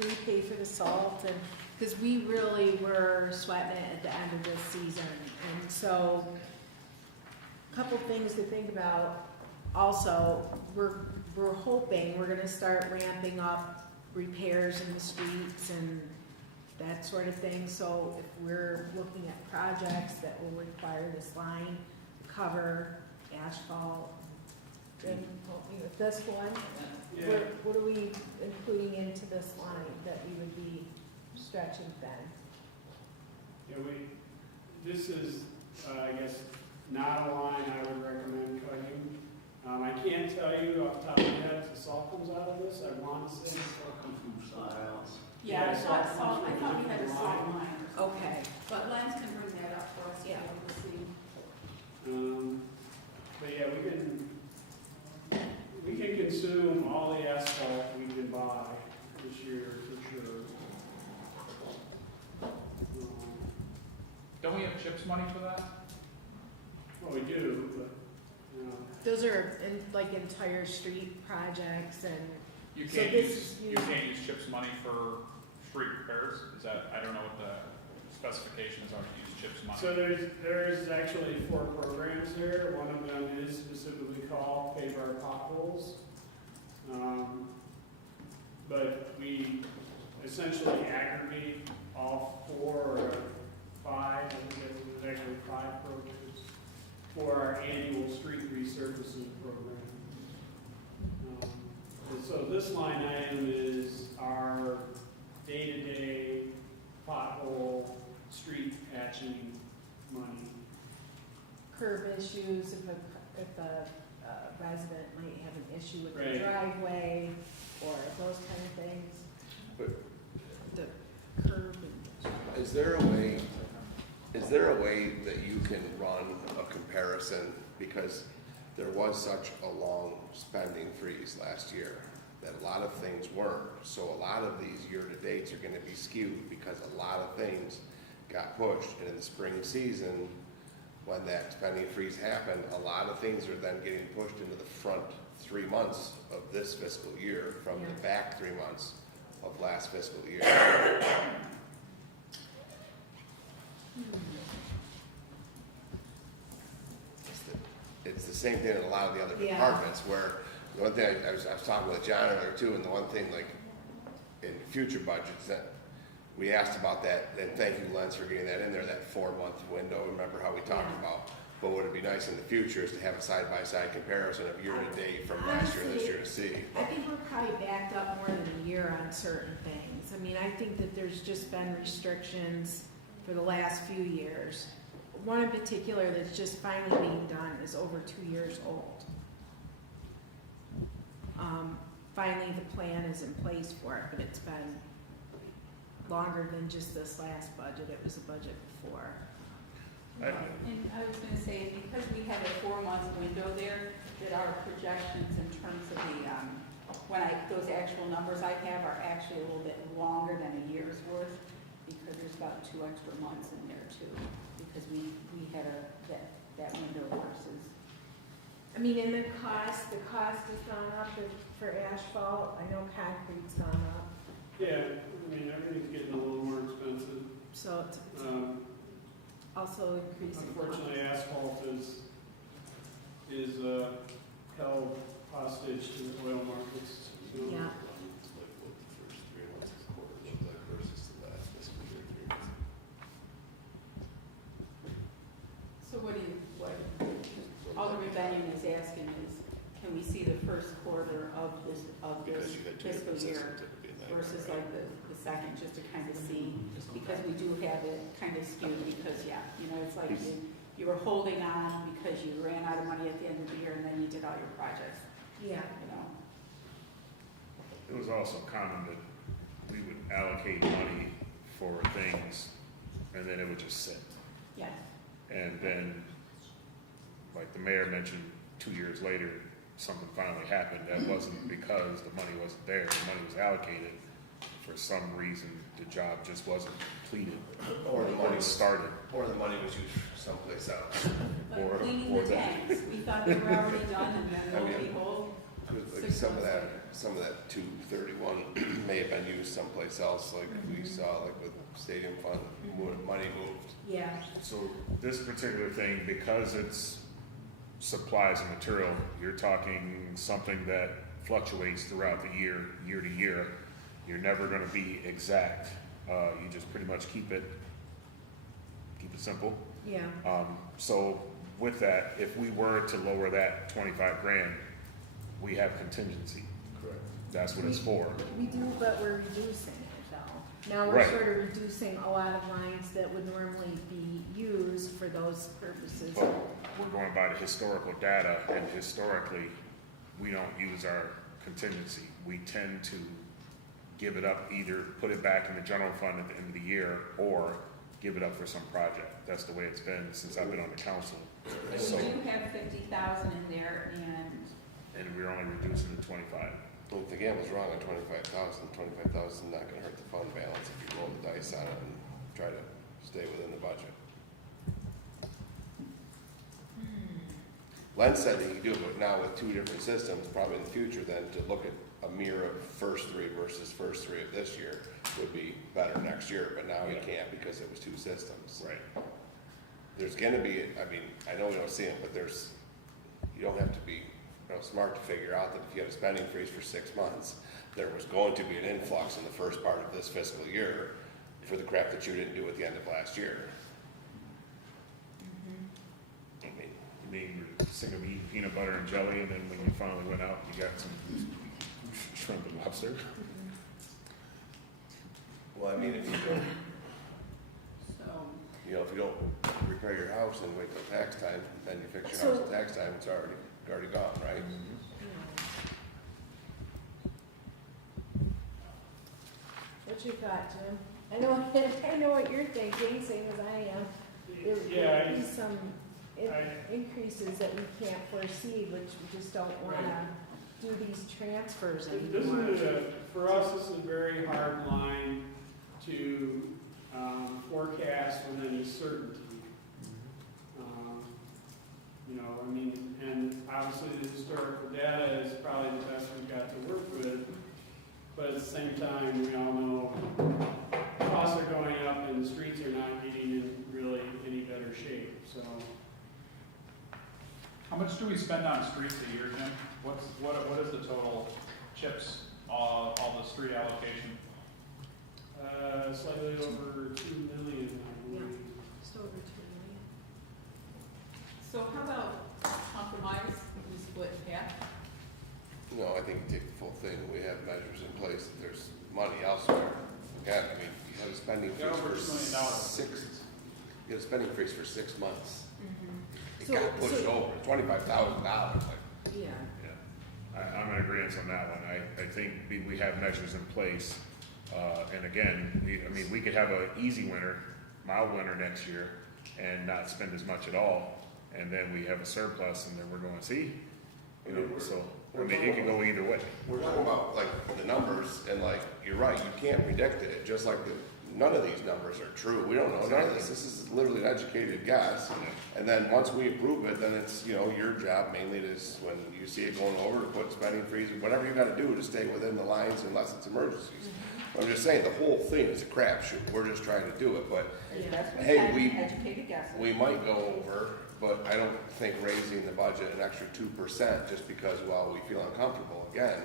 Do we pay for the salt? And because we really were sweating it at the end of this season, and so a couple things to think about. Also, we're hoping we're going to start ramping up repairs in the streets and that sort of thing. So if we're looking at projects that will require this line to cover asphalt, then help me with this one. Yeah. What are we including into this line that we would be stretching then? Yeah, this is, I guess, not a line I would recommend cutting. I can't tell you off the top of my head if the salt comes out of this. I want to say Or come from styles. Yeah, I thought we had a salt line, Okay. but Lens can bring that up for us to be Yeah. able to see. But yeah, we can consume all the asphalt we can buy this year for sure. Don't we have CHIPS money for that? Well, we do, but, you know, Those are like entire street projects and. You So can't this use, you can't use CHIPS money for street repairs, is that, I don't know what the specifications are to use CHIPS money. So there's actually 4 programs here. One of them is specifically called Pave Our Potholes. But we essentially aggregate all 4 or 5, I think it was actually 5 programs for our annual street resurfacing program. And so this line item is our day-to-day pothole street patching money. Curb issues, if a resident might have an issue with the Right. driveway or those kind of things. But The curb and. is there a way that you can run a comparison? Because there was such a long spending freeze last year that a lot of things weren't. So a lot of these year-to-dates are gonna be skewed because a lot of things got pushed. And in the spring season, when that spending freeze happened, a lot of things are then getting pushed into the front 3 months of this fiscal year from the back 3 months of last fiscal year. It's the same thing in a lot of the other Yeah. departments where the one thing I was talking with John earlier too, and the one thing like in future budgets that we asked about that, and thank you, Lens, for getting that in there, that 4-month window. Remember how we talked about? But what would be nice in the future is to have a side-by-side comparison of year-to-date from last year and this year to see. I think we're probably backed up more than a year on certain things. I mean, I think that there's just been restrictions for the last few years. One in particular that's just finally being done is over 2 years old. Finally, the plan is in place for it, but it's been longer than just this last budget. It was a budget before. And I was gonna say, because we have a 4-month window there, that our projections in terms of the, those actual numbers I have are actually a little bit longer than a year's worth, because there's about 2 extra months in there too, because we had that window versus. I mean, and the cost has gone up for asphalt. I know concrete's gone up, Yeah, I mean, everything's getting a little more expensive. so it's also increasing. Unfortunately, asphalt is held hostage to the oil markets. So Yeah. So what Alderman Benyon is asking is, can we see the first quarter of this fiscal year versus like the second, just to kind of see, because we do have it kind of skewed, because, it's like you were holding on because you ran out of money at the end of the year and then you did all your projects, Yeah. It was also common that we would allocate money for things and then it would just sit. Yes. And then, like the mayor mentioned, 2 years later, something finally happened. That wasn't because the money wasn't there. The money was allocated. For some reason, the job just wasn't completed. Or the money started. Or the money was used someplace else. Like cleaning the tanks, we thought they were already done and then lo and behold. Like some of that 231 may have been used someplace else, like we saw, like with stadium fund, money moved. Yeah. So this particular thing, because it's supplies and material, you're talking something that fluctuates throughout the year to year. You're never going to be exact. You just pretty much keep it simple. Yeah. So with that, if we were to lower that 25 grand, we have contingency. Correct. That's what it's for. We do, but we're reducing it though. Now we're Right. sort of reducing a lot of lines that would normally be used for those purposes. But we're going by the historical data, and historically, we don't use our contingency. We tend to give it up, either put it back in the general fund at the end of the year, or give it up for some project. That's the way it's been since I've been on the council. But So, we do have 50,000 in there, and we're only reducing to 25. Well, if the game was wrong on 25,000, 25,000 is not gonna hurt the fund balance if you roll the dice on it and try to stay within the budget. Len said that you do, but now with two different systems, probably in the future, then to look at a mirror of first three versus first three of this year would be better next year, but now you can't because it was two systems. Right. There's gonna be, I mean, I know we don't see them, but you don't have to be, smart to figure out that if you had a spending freeze for 6 months, there was going to be an influx in the first part of this fiscal year for the crap that you didn't do at the end of last year. I mean, You mean, you're sick of eating peanut butter and jelly, and then when you finally went out, you got some shrimp and lobster? well, I mean, if you don't, So, if you don't repair your house and wait till tax time, then you fix your house at tax time, it's already gone, right? What's your thought, Jim? I know what you're thinking, same as I am. Yeah, There'll be some increases that we can't foresee, which we just don't wanna do these transfers this anymore. is for us, this is a very hard line to forecast with any certainty. I mean, and obviously the historical data is probably the best we've got to work with, but at the same time, we all know costs are going up and the streets are not getting in really any better shape, so. How much do we spend on streets a year, Jim? What is the total chips, all the street allocation? Slightly over 2 million, I believe. Just over 2 million. so how about compromise, we split half? No, I think you take the full thing, we have measures in place, that there's money elsewhere. Again, I mean, you have a spending freeze Over for $2 million. you have a spending freeze for 6 months. It So- got pushed so- over, $25,000, Yeah. I'm in agreement on that one. I think we have measures in place. And again, we could have an easy winter, mild winter next year and not spend as much at all. And then we have a surplus and then we're going, see? So, it could go either way. We're talking about like the numbers and like, you're right, you can't predict it, just like none of these numbers are true. We don't know none of this. This is literally an educated guess. And then once we approve it, then it's, your job mainly is when you see it going over to put spending freeze, whatever you gotta do to stay within the lines unless it's emergencies. I'm just saying, the whole thing is a crapshoot. We're just trying to do it, but hey, Educated guesses. we might go over, but I don't think raising the budget an extra 2% just because, we feel uncomfortable, again,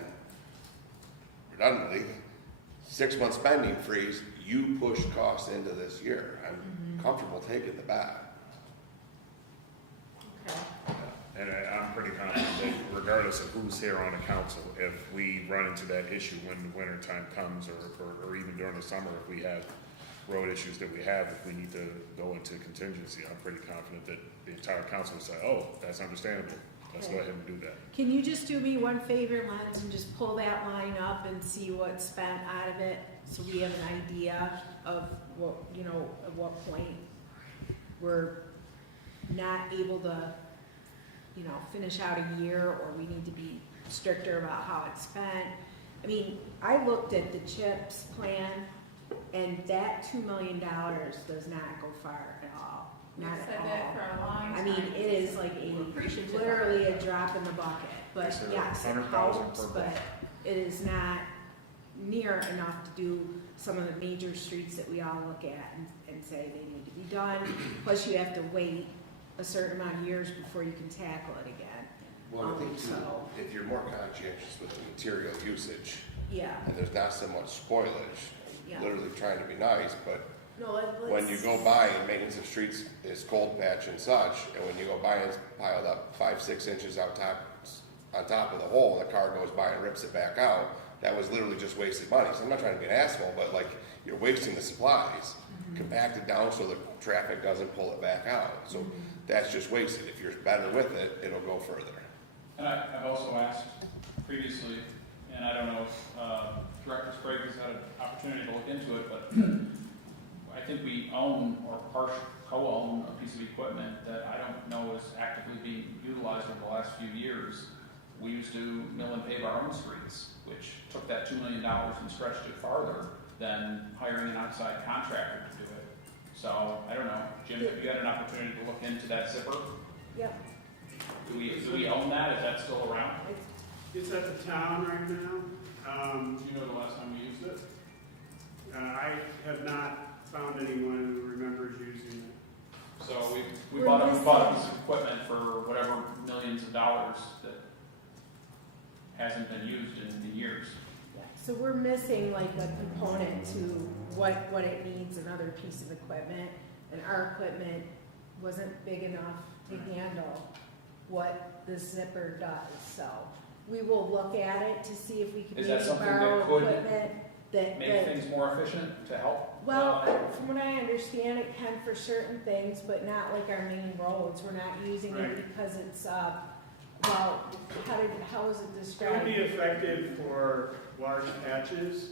redundantly, 6 month spending freeze, you push costs into this year. I'm comfortable taking the bat. Okay. And I'm pretty confident that regardless of who's here on the council, if we run into that issue when the winter time comes or even during the summer, if we have road issues that we have, if we need to go into contingency, I'm pretty confident that the entire council will say, oh, that's understandable. Let's go ahead and do that. Can you just do me one favor, Lance, and just pull that line up and see what's spent out of it, so we have an idea of what, at what point we're not able to, finish out a year, or we need to be stricter about how it's spent. I mean, I looked at the CHIPS plan, and that $2 million does not go far at all. Not We've at said all. that for a long I mean, time. it is like We're appreciative of literally it. a drop in the bucket, but They said yes, it 100,000 helps, per but block. it is not near enough to do some of the major streets that we all look at and say they need to be done. Plus you have to wait a certain amount of years before you can tackle it again. Well, I think too, So- if you're more conscientious with the material usage, Yeah, and there's not so much spoilage, Yeah. literally trying to be nice, but no, when you go by and maintenance of streets is cold patch and such, and when you go by and it's piled up 5-6 inches on top of the hole, and the car goes by and rips it back out, that was literally just wasted money. So I'm not trying to be an asshole, but like, you're wasting the supplies, compact it down so the traffic doesn't pull it back out. So that's just wasted. If you're better with it, it'll go further. And I've also asked previously, and I don't know if Director Sprague has had an opportunity to look into it, but I think we own or co-own a piece of equipment that I don't know is actively being utilized over the last few years. We used to mill and pave our own streets, which took that $2 million and stretched it farther than hiring an outside contractor to do it. So, I don't know, Jim, have you had an opportunity to look into that zipper? Yep. Do we own that? Is that still around? It's at the town right now. Do you know the last time we used it? I have not found anyone who remembers using it. So we We're bought a missing- piece of equipment for whatever millions of dollars that hasn't been used in years. Yeah, so we're missing like a component to what it needs, another piece of equipment, and our equipment wasn't big enough to handle what the zipper does, so we will look at it to see if we can Is that maybe something that borrow could equipment that. Make things more efficient to help? Well, from what I understand, it can for certain things, but not like our main roads, we're not using Right. it because it's, well, how is it It would described? be effective for large patches.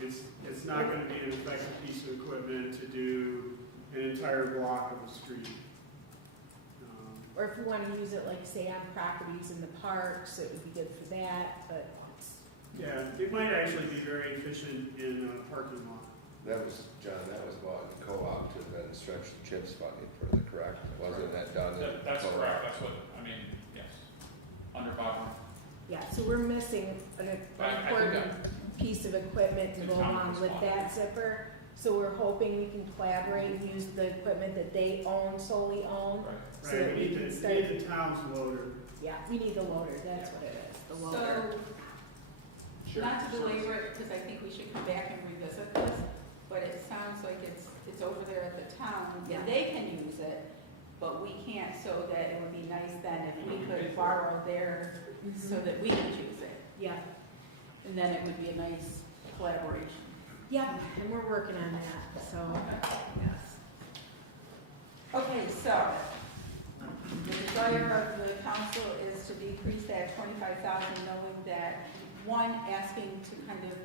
It's not gonna be an effective piece of equipment to do an entire block of the street. Or if we want to use it like say on properties in the parks, it would be good for that, but it's, Yeah, it might actually be very efficient in a parking lot. That was, John, that was about the co-op to then stretch the CHIPS funding further, correct? Wasn't that done in That's co-op? correct, that's what, I mean, yes, under Bob. yeah, so we're missing an important piece of equipment to The go town along was with fine. that zipper. So we're hoping we can collaborate and use the equipment that they solely own. Right. So Right, that we we need can the, start, we need the town's loader. yeah, we need the loader, that's what it is, the loader. So, Sure. not to belabor it, because I think we should come back and revisit this, but it sounds like it's over there at the town, Yeah. and they can use it, but we can't, so that it would be nice then if we could borrow theirs so that we could use it. Yeah, And then it would be a nice collaboration. yeah, and we're working on that, so, yes. Okay, so, the desire of the council is to decrease that 25,000, knowing that, one, asking to kind of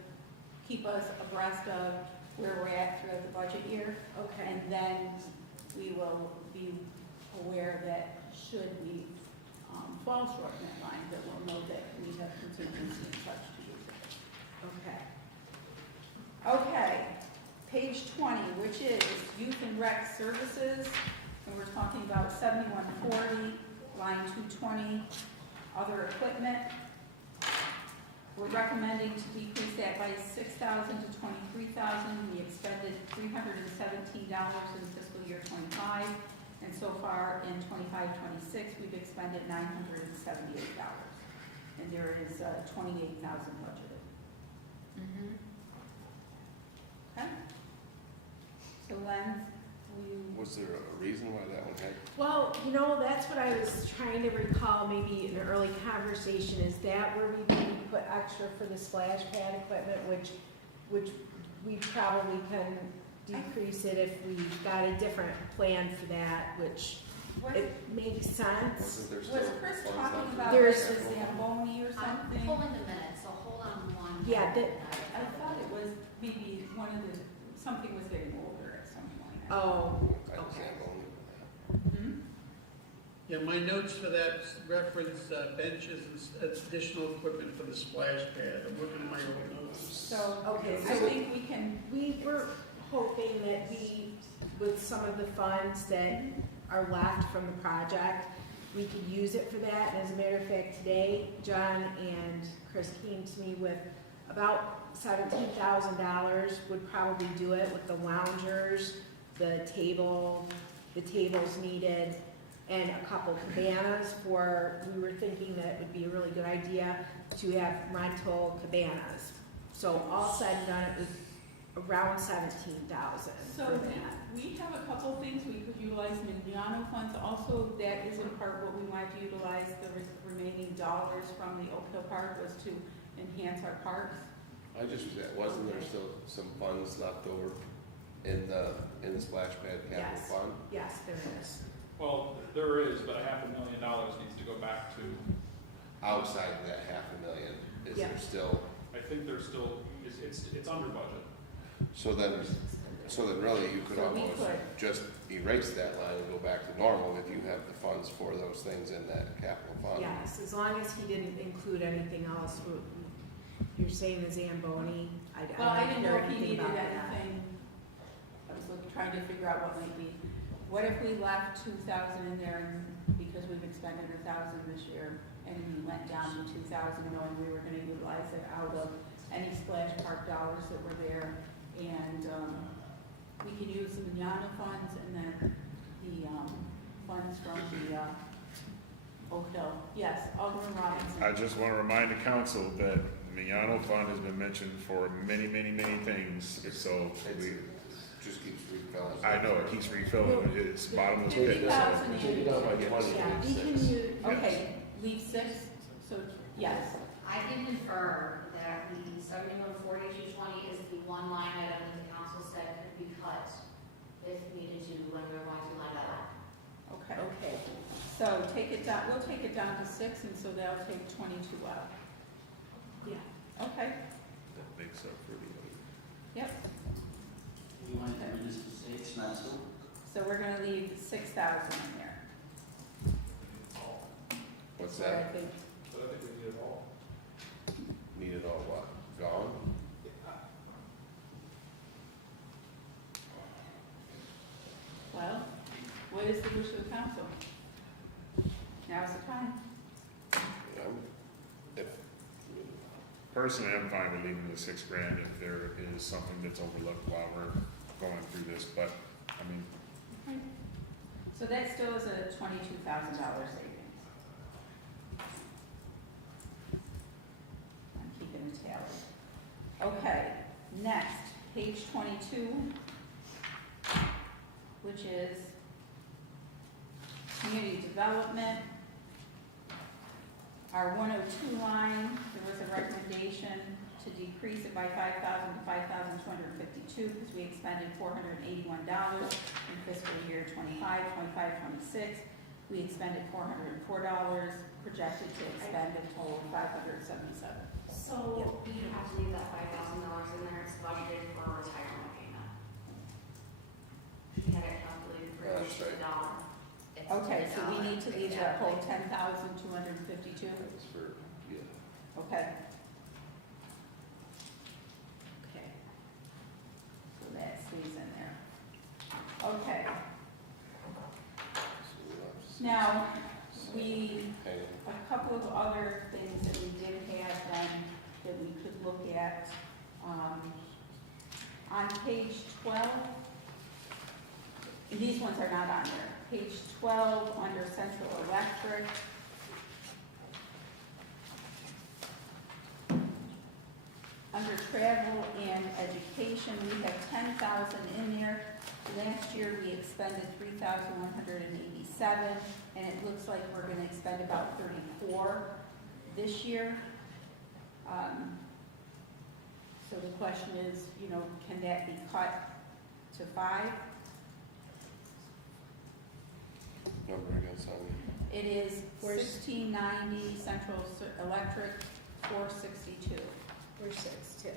keep us abreast of where we're at throughout the budget year, Okay, and then we will be aware that should we fall short in that line, that we'll know that we have contingency and such to use it. okay. Okay, page 20, which is youth and rec services, and we're talking about 7140, line 220, other equipment. We're recommending to decrease that by 6,000 to 23,000. We expended $317 in fiscal year 25, and so far in 25-26, we've expended $978, and there is 28,000 budgeted. Mhm. Okay. So Len, will you? Was there a reason why that one had? Well, you know, that's what I was trying to recall, maybe in an early conversation, is that where we maybe put extra for the splash pad equipment, which we probably can decrease it if we got a different plan for that, which it makes sense. Wasn't there Was still Chris funds talking left? about There's- this as Zamboni or I'm something? pulling the minutes, so hold on one. Yeah, moment. I thought it was maybe something was getting older at some point. Oh, I was okay. Zamboni. Hmm? Yeah, my notes for that reference benches and additional equipment for the splash pad. I'm looking at my old notes. So, Okay, I so think we can, we were hoping that we, with some of the funds that are left from the project, we could use it for that. And as a matter of fact, today, John and Chris came to me with about $17,000 would probably do it with the loungers, the tables needed, and a couple cabanas we were thinking that it would be a really good idea to have rental cabanas. So all said and done, it was around 17,000 so for that. we have a couple things we could utilize Migliano funds. Also, that is in part what we wanted to utilize the remaining dollars from the Oak Hill Park was to enhance our parks. I just, wasn't there still some funds left over in the splash pad capital Yes. fund? Yes, there is. Well, there is, but $500,000 needs to go back to, Outside of that $500,000, is Yeah. there still, I think there's still, it's under budget. so then really you could So we almost could. just erase that line and go back to normal if you have the funds for those things in that capital fund. Yes, as long as he didn't include anything else. You're saying the Zamboni? Well, I didn't know hear if he anything needed about that. anything. I was trying to figure out what might be. What if we left 2,000 in there and because we we've expended 1,000 this year, and we went down to 2,000, knowing we were gonna utilize it out of any splash park dollars that were there. And, we can use the manana funds and then the, funds from the, Oak Hill. Yes, Alderman Robinson. I just want to remind the council that the Miano Fund has been mentioned for many, many, many things, so we, Just keeps refilling. I know, it keeps refilling, it's bottomless pit, so. 2,000 Take it down by 20. Yeah, we can use, okay, leave 6, so, yes. I can confirm that the 714220 is the one line item that the council said could be cut if needed to when we were going through line by line. Okay. Okay. So take it down, we'll take it down to 6, and so that'll take 22 out. Yeah. Okay, That makes up for the other. yep. We want to reduce to 6, not 2. So we're gonna leave 6,000 in there. What's That's what I that? think. Need it all what? Gone? Well, what is the wish of the council? Now's the time. Yeah, if, Personally, I'm fine with leaving the $6,000 if there is something that's overlooked while we're going through this, but, I mean, So that still is a $22,000 savings. I'm keeping a tally. Okay, next, page 22, which is community development. Our 102 line, there was a recommendation to decrease it by 5,000 to 5,252 because we expended $481 in fiscal year 25, 26. We expended $404, projected to expend a total of $577. So we have to leave that $5,000 in there, it's budgeted for a retirement payment. We had it calculated for That's each right. dollar. It's Okay, so we need to leave that whole exactly. 10,252? that's for, yeah. Okay. Okay. So that stays in there. Okay, So we'll have to see. now, we, Hang on. a couple of other things that we did have then that we could look at. On page 12, and these ones are not on there. Page 12, under Central Electric. Under travel and education, we have 10,000 in there. Last year, we expended 3,187, and it looks like we're gonna expend about 34 this year. So the question is, you know, can that be cut to 5? Number again, Sonia. It is Where's- 1690 Central Electric, 462. We're 6 too.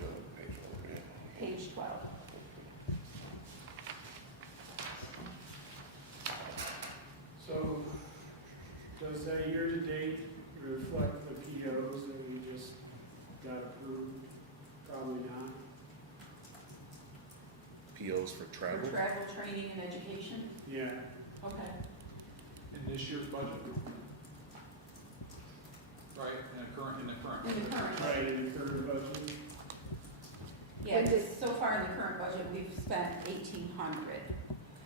The other page over here. Page 12. So, does that year-to-date reflect the POs that we just got approved? Probably not. POs for For travel. travel, training, and education? Yeah, Okay. In this year's budget. Right, in the current. In the current, right, in the current budget. yeah, 'cause so far in the current budget, we've spent 1,800.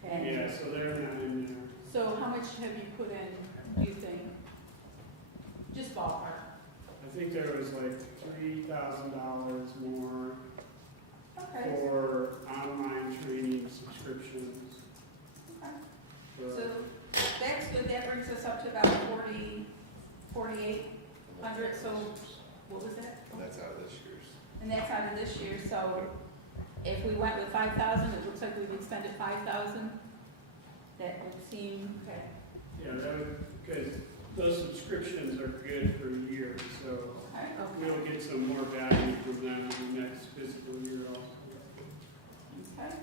And Yeah, so they're not in there. so how much have you put in, do you think? Just ballpark. I think there was like $3,000 more Okay. for online training subscriptions. Okay. for- So that's good, that brings us up to about 4,800, so what was that? And that's out of this year's. And that's out of this year, so if we went with 5,000, it looks like we've expended 5,000. That would seem, okay. Yeah, that would, because those subscriptions are good for a year, so Okay. we'll get some more value from them in the next fiscal year also. Okay.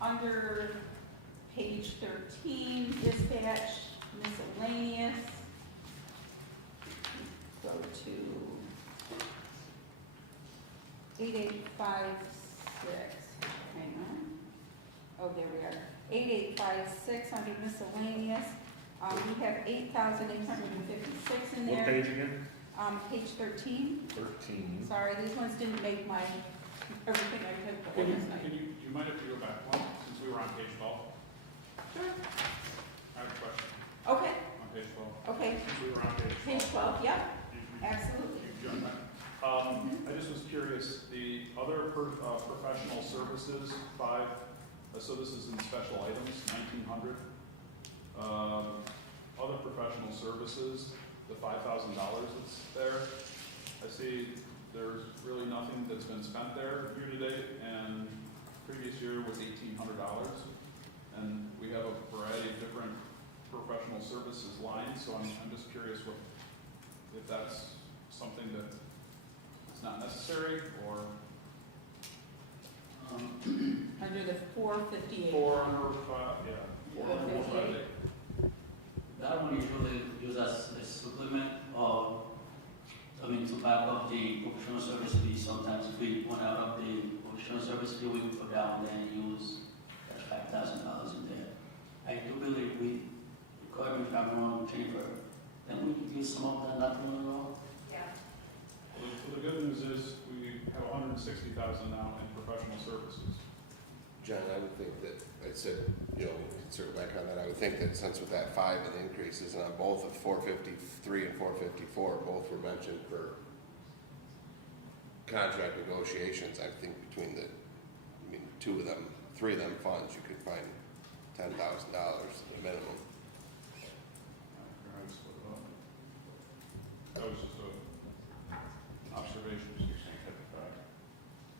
Under page 13, dispatch miscellaneous. Go to 8856, hang on. oh, there we are, 8856 under miscellaneous. We have 8,856 in there. What page again? Page 13. 13. Sorry, these ones didn't make my, everything I could put Can in this night. you, do you mind if you go back one, since we were on page 12? Sure. I have a question Okay, on page 12. okay. Since we were on page 12. Page 12, yep, You- absolutely. you joined that. I just was curious, the other professional services, so this is in special items, 1,900. Other professional services, the $5,000 that's there, I see there's really nothing that's been spent there year to date, and previous year was $1,800. And we have a variety of different professional services lines, so I'm just curious if that's something that is not necessary, or Under the 458. yeah. 458. That one usually used as a supplement or, to back up the professional service fee. Sometimes if we went out of the professional service fee, we would go down and use that $5,000 in there. I do believe correct me if I'm wrong, Jennifer, then we could use some of that, not too long. Yeah. So the good news is we have $160,000 now in professional services. John, I would think that, I said, we can circle back on that, I would think that since with that 5 of the increases, and on both of 453 and 454, both were mentioned for contract negotiations, I think between three of them funds, you could find $10,000 at a minimum. That was just an observation.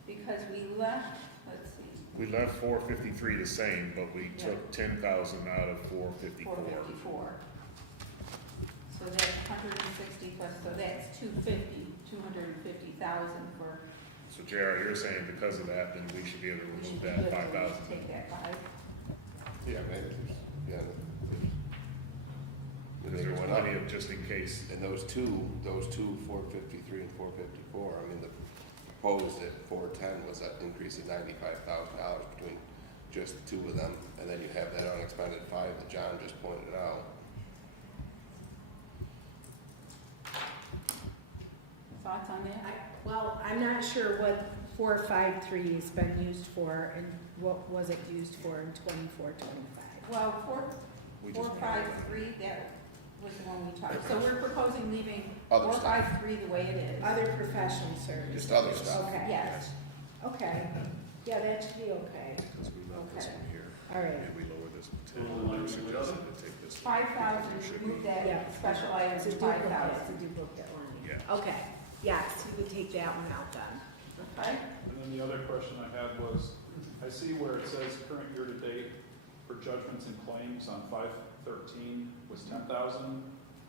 Because we left, let's see, We left 453 the same, but we took 10,000 out of 454. 454. So that's 160 plus, so that's 250, 250,000 for. So JR, you're saying because of that, then we should be able to remove we that should be able to 5,000? Take that 5. Yeah, maybe, Because there's plenty of just in case. And those two, 453 and 454, the proposed at 410 was an increase of $95,000 between just the two of them, and then you have that unexpended 5 that John just pointed out. Thoughts on that? Well, I'm not sure what 453 has been used for and what was it used for in 24, 25. Well, We just 453, that was the one we talked, so we're proposing leaving Other stuff. 453 the way it is. Other professional services. Just other stuff. Okay. Yes, Okay, yeah, that should be okay. Because we left this Okay. one here, All right. and we lowered this one 10. They're suggesting to take this one. 5,000, remove that Yeah. special item It's a to duplicate, 5,000. it's a duplicate line. Yeah. Okay, yes, you would take that one out then. Okay, And then the other question I had was, I see where it says current year to date for judgments and claims on 513 was 10,000,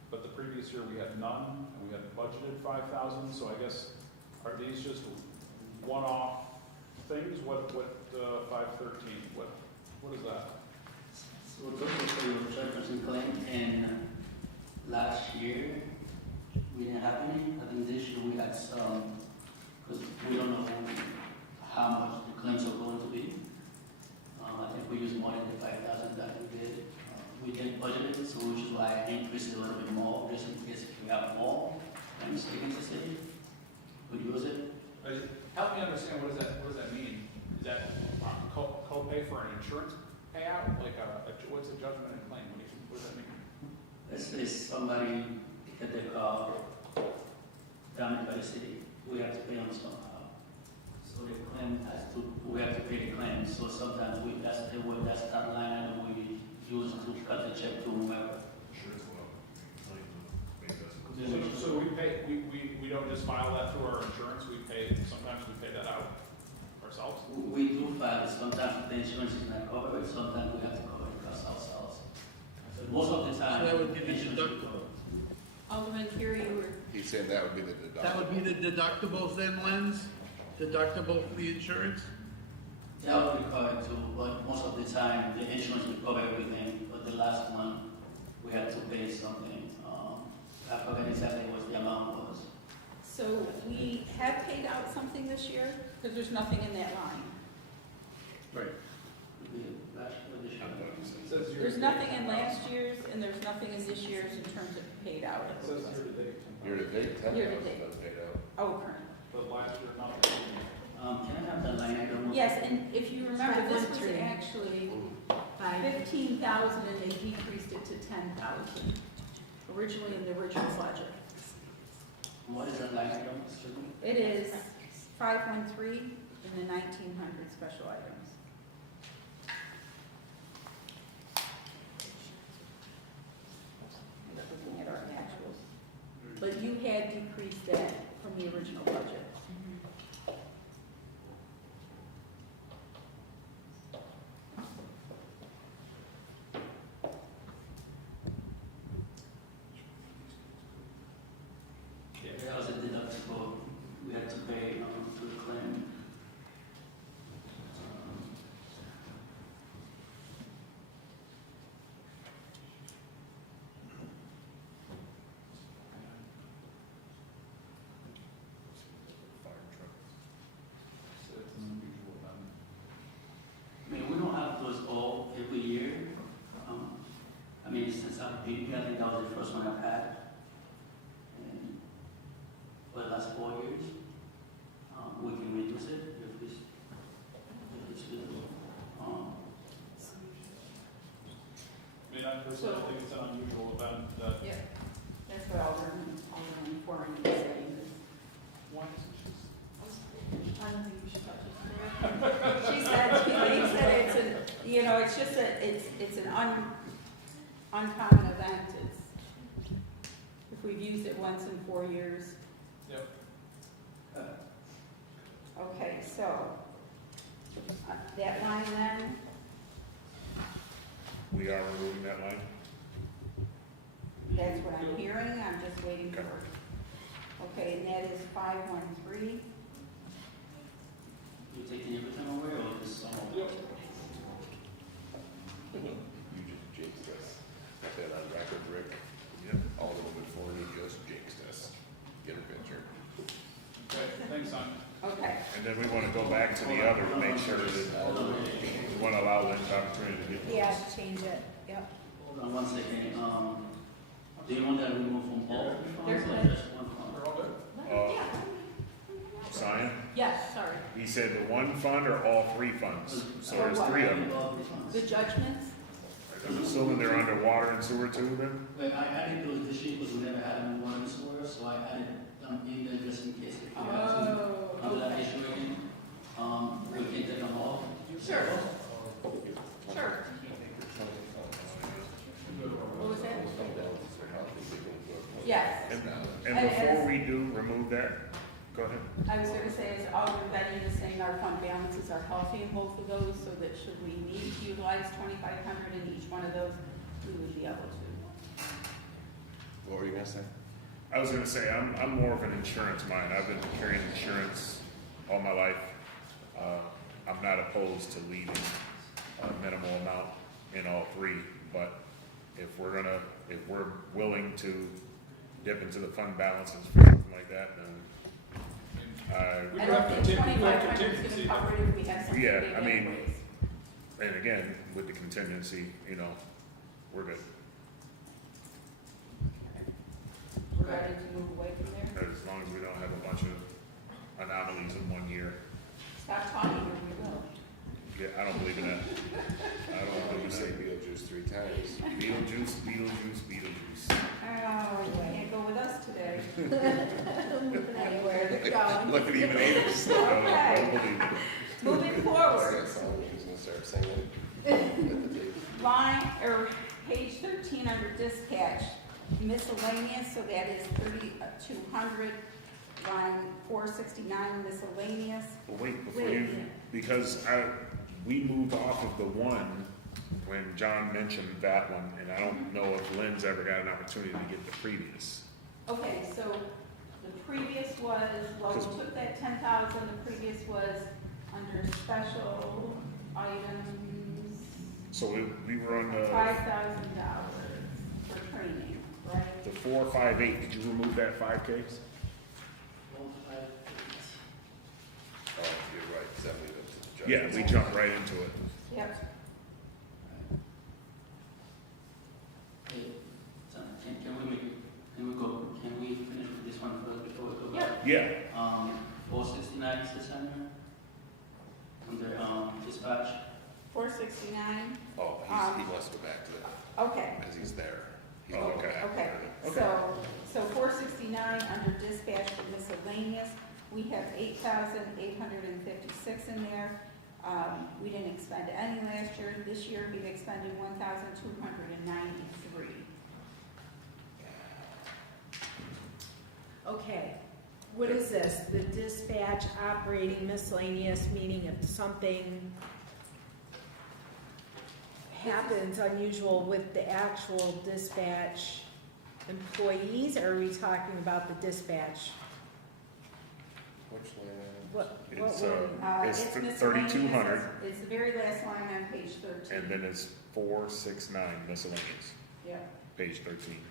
but the previous year we had none, and we had budgeted 5,000, so I guess, are these just one-off things? What 513, what is that? So those are for your judgments and claims, and last year, we didn't have any. I think this year we had some, because we don't know how much the claims are going to be. I think we used more than the 5,000 that we did. We didn't budget it, so which is why I increased it a little bit more, just in case if we have more claims taken to city, we use it. Help me understand, what does that mean? Is that co-pay for an insurance payout? What's a judgment and claim? What does that mean? Let's say somebody get their car damaged by the city, we have to pay them somehow. So the claim we have to pay the claim, so sometimes that's that line item we use to cut the check to whoever. So we don't just file that through our insurance, sometimes we pay that out ourselves? We do file it, sometimes the insurance is not covered, sometimes we have to cover the cost ourselves. But most of the So time. that would be the insurance will cover. Alderman Curie, you were, He's saying that would be the deductible. That would be the deductibles then, Lenz? Deductible for the insurance? That would be covered too, but most of the time, the insurance will cover everything, but the last one, we had to pay something. I forget exactly what the amount was. so we have paid out something this year, because there's nothing in that line. Right. We for this year. It says year There's to nothing date. in last year's, and there's nothing in this year's in terms of paid out. It says year to date. Year to date, 10,000 Year to date. was paid out. Oh, current. But last year, nothing. Can I have that line item? Yes, and if you remember, this was 513. actually Five. 15,000 and they decreased it to 10,000, originally in the original budget. What is that line item? Excuse me? It is 513 in the 1900 special items. I'm just looking at our actuals. But you had decreased that from the original budget. That was a deductible we had to pay, to the claim. Fire truck. So it's an unusual event. I mean, we don't have those all every year. I mean, since I've been here, I think that was the first one I've had. And for the last 4 years, we can reduce it if it's feasible. I mean, I personally think it's an unusual event that. Yeah, that's what Alderman Foreman was saying. Why isn't she? I don't think we should touch it. She said, she thinks that it's an, you know, it's just that it's an uncommon event. It's, if we've used it once in 4 years. Yep. Okay, so, that line then, We are removing that line? that's what I'm hearing, I'm just waiting for. Okay, and that is 513. You taking everything away or just some of it? You just jinxed us. Put that on record, Rick. Yep. Alderman before you just jinxed us. Get a picture. Okay, thanks, Simon. Okay, And then we want to go back to the other to make sure that we want to allow Lynn the opportunity to get those. Yeah, change it, yep. Hold on 1 second. Do you want that removed from all three funds There's or one. just one fund? We're all good? Zion, yes, sorry. he said the one fund or all three funds? So there's Or what? 3 of them. All three funds. The judgments? I'm assuming they're under water and sewer too then? Like, I added those this year because we never had them in one and sewer, so I added them in there just in case if we have to Oh, do that okay. issue again. We can take them all. Sure. Sure. What was that? Yes. And before we do remove that, go ahead. I was gonna say, as Alderman Benny is saying, our fund balances are healthy in both of those, so that should we need to utilize 2,500 in each one of those, we would be able to. What were you gonna say? I was gonna say, I'm more of an insurance mind. I've been carrying insurance all my life. I'm not opposed to leaving a minimal amount in all 3, but if we're willing to dip into the fund balances for something like that, then We I do don't have think contingency, 2,500 is gonna cover it if we have something Yeah, big I mean- anyways. and again, with the contingency, we're good. We're ready to move away from there? As long as we don't have a bunch of anomalies in 1 year. Stop talking, or we will. Yeah, I don't believe in that. I don't You believe say in Beetlejuice 3 times. that. Beetlejuice. Oh, you can't go with us today. Anywhere to go. Look at even Ames. I Okay, don't believe it. moving forward. That song, he's gonna start singing at the table. Line, or page 13 under dispatch, miscellaneous, so that is 3,200. Line 469 miscellaneous. Well, wait, before you, because we moved off of the one when John mentioned that one, and I don't know if Lynn's ever got an opportunity to get the previous. Okay, so the previous was, well, we took that 10,000, the previous was under special items, So we were on $5,000 for training, right? the 458, did you remove that 5K? Oh, you're right, 70 to the judge. Yeah, we jumped right into it. Yep. Yeah, 469 is this on there? Under, dispatch? 469, Oh, he wants to go back to that, okay. because he's there. He's oh, going okay. back. Okay, so 469 under dispatch and miscellaneous, we have 8,856 in there. We didn't expend any last year. This year we've expended 1,293. Okay, what is this? The dispatch operating miscellaneous, meaning if something happens unusual with the actual dispatch employees, or are we talking about the dispatch? Which line What It's, would- it's Miscellaneous. 3,200, It's the very last line on page 13. and then it's 469 miscellaneous, Yep. page 13.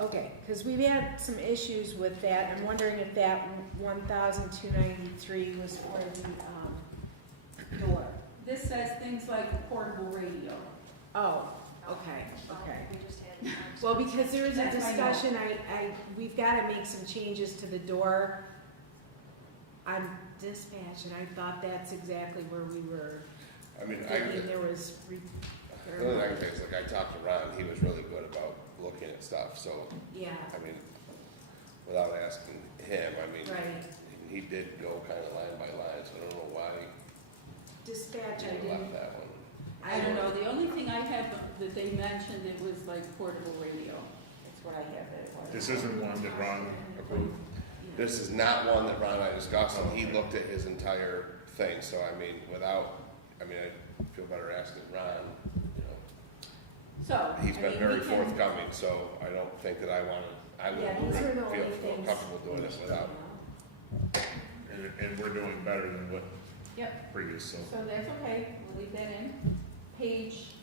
Okay, because we've had some issues with that. I'm wondering if that 1,293 was for the door. This says things like a portable radio. Oh, okay, okay. We just had. Well, because there was a That's my discussion, we've got to make some changes to the door on dispatch, and I thought that's exactly where we were I mean, thinking there was. the only thing I can say is, like, I talked to Ron, he was really good about looking at stuff, so, Yeah, I mean, without asking him, I mean, right. he did go kind of line by line, so I don't know why Dispatch, I he left didn't, that one. I don't know, the only thing I had that they mentioned, it was like portable radio. That's what I have that was. This isn't one that Ron approved. This is not one that Ron and I discussed, and he looked at his entire thing, so I mean, I feel better asking Ron, you know. So, He's I been mean, very we can- forthcoming, so I don't think that I Yeah, would these are the feel only things. comfortable doing this without. And we're doing better than what Yep, previous, so. so that's okay, we'll leave that in. Page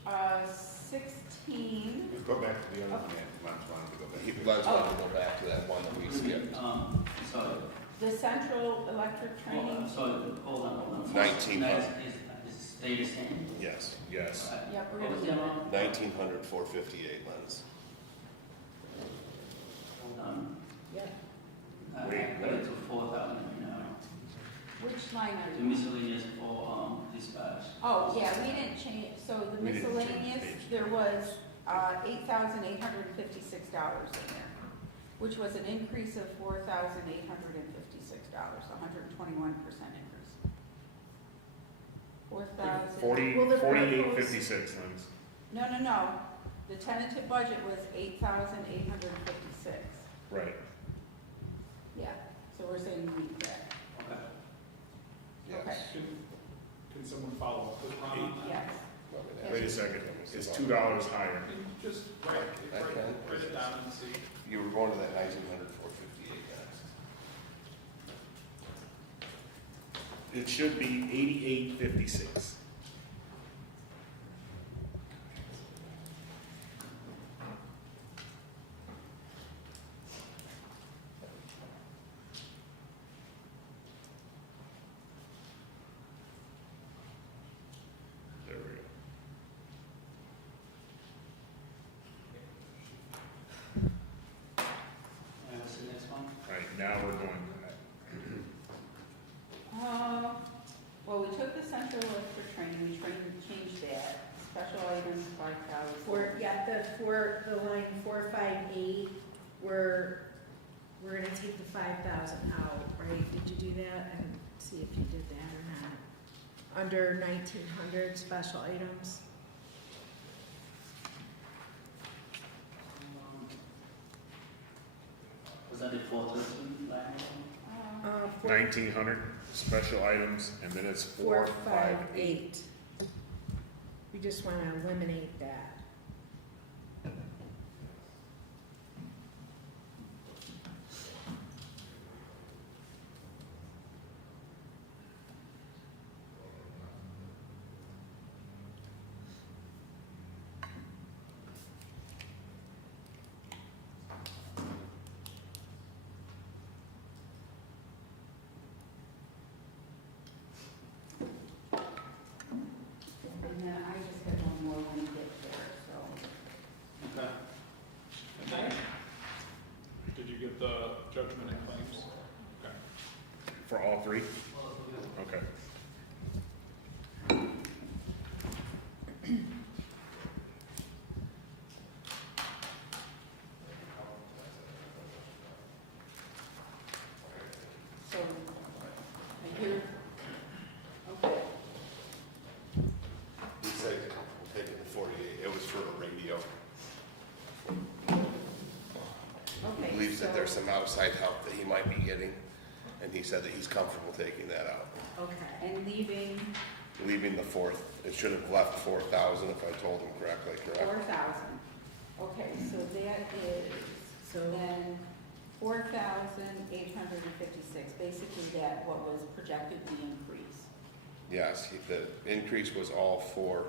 16, Go back to the other one, Lance wanted to go back. He Glenn's wanted to go back to that one that we skipped. Sorry. the central electric training. Sorry, hold on. 1900. Is stay the same? Yes, Yes. Yep, we're What gonna was leave the it. amount? 1900, 458 lens. Hold on. yeah. I got it to 4,000 right now. Which line are The you? miscellaneous for dispatch. Oh, yeah, we didn't change, so the We didn't change the miscellaneous, page. there was $8,856 in there, which was an increase of $4,856, 121% increase. 4,000. 4856, Lens. No. The tentative budget was 8,856. Right. Yeah, so we're saying we need that. Okay. Yes. Okay. Can someone follow up with Ron on that? Yes. Well, I mean, Wait a second, it's $2 higher. Just write it down and see. You were going to that 1900, 458 next. It should be 8856. There we go. And what's the next one? All right, now we're going. Well, we took the central list for training, we changed that, special items, 5,000. For the line 458, we're gonna take the 5,000 out, right? Did you do that? And see if you did that or not. Under 1900 special items. Was that the 413 line? 1900 special items, and then it's 458. 458. We just wanna eliminate that. And then I just had one more when we get there. For all three? Okay. So, a year, okay, He said we'll take it to 48, it was for a radio. okay. He believes that so- there's some outside help that he might be getting, and he said that he's comfortable taking that out. Okay. And leaving Leaving the fourth, it should have left 4,000 if I told him correctly, correct? 4,000. Okay, so that is, So, then 4,856, basically that, what was projected the increase. Yes, the increase was all for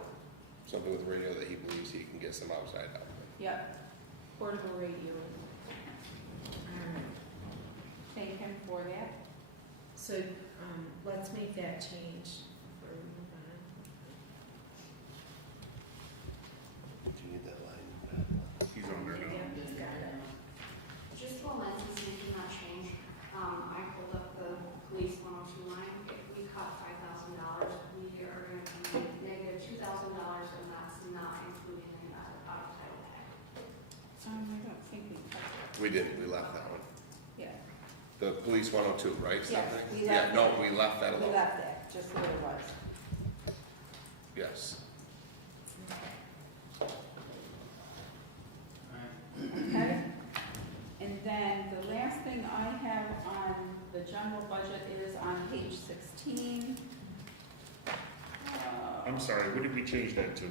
something with radio that he believes he can get some outside help. Yep, portable radio, alright. thank him for that. So, let's make that change before we move on. Do you need that line? He's on there now. Yeah, he's got it. Just for lenses making that change, I pulled up the police 102 line. If we cut $5,000, we are going to be negative $2,000, and that's not including any out of title pay. I don't think we cut that. We didn't, we left that one. Yeah, The police 102, right? Yes, Something? we Yeah, left no, that. we left that we alone. left that, just what it was. Yes. Okay? And then the last thing I have on the general budget is on page 16. I'm sorry, what did we change that to?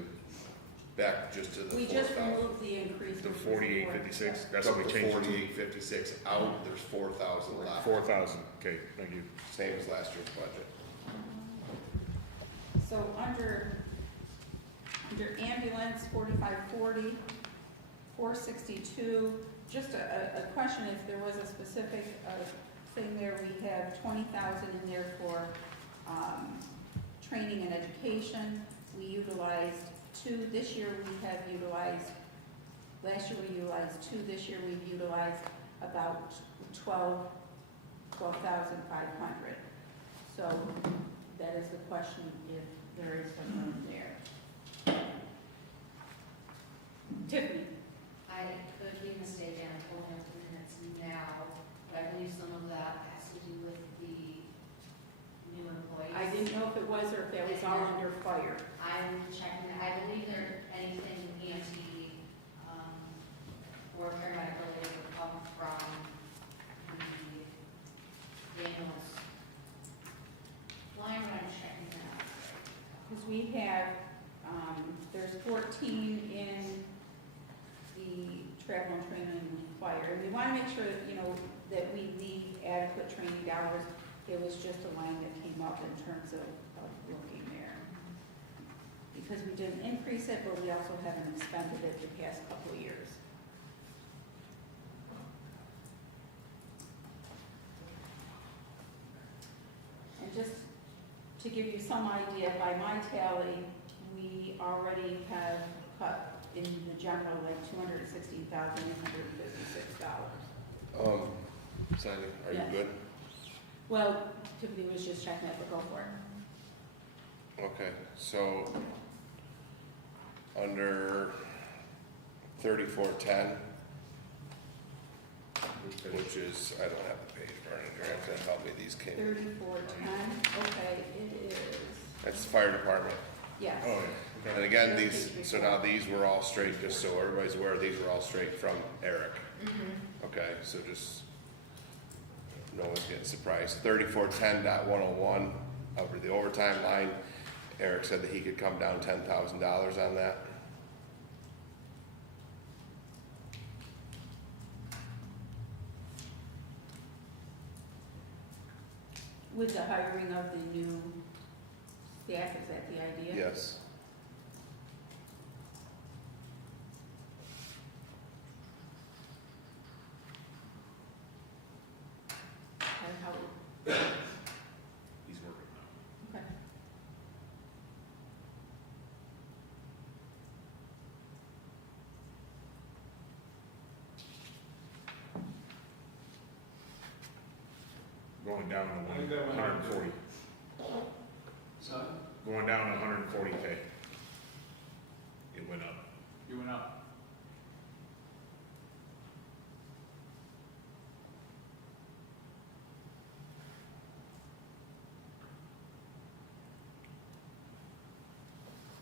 Back just to the We just 4,000. removed the increase. The which was 4856, that's what Took we the changed it 4856 out, there's 4,000 to? left. 4,000, okay, thank you. Same as last year's budget. So under ambulance, 4540, 462, just a question, if there was a specific thing there, we have 20,000 in there for training and education. We utilized 2, this year we have utilized, last year we utilized 2, this year we've utilized about 12,500. So that is the question, if there is some room there. Tiffany? I could be mistaken, I'm pulling up the minutes now, but I believe some of that has to do with the new employees. I didn't know if it was or if that was all under fire. I'm checking, I believe there, anything EMT, or paramedic related would come from the ambulance line, but I'm checking that. Because we have, there's 14 in the travel and training and fire. And we want to make sure that, that we leave adequate training hours. There was just a line that came up in terms of looking there. Because we didn't increase it, but we also haven't expended it the past couple of years. And just to give you some idea, by my tally, we already have cut in the general like $216,856. Sandy, are you Yes. good? Well, Tiffany was just checking that, but go for it. Okay, so under 3410, which is, I don't have the page, Bernie, you're gonna have to help me, these came, 3410, okay, it is, that's the fire department. yes. Oh, yeah. And again, these, so now these were all straight, just so everybody's aware, these were all straight from Eric. Okay, so just, no one's getting surprised. 3410.101, over the overtime line, Eric said that he could come down $10,000 on that. With the hiring of the new staff, is that the idea? Yes. And how, He's working now. okay. going down I to think that went up. 140, Sorry? going down to 140K. It went up. You went up.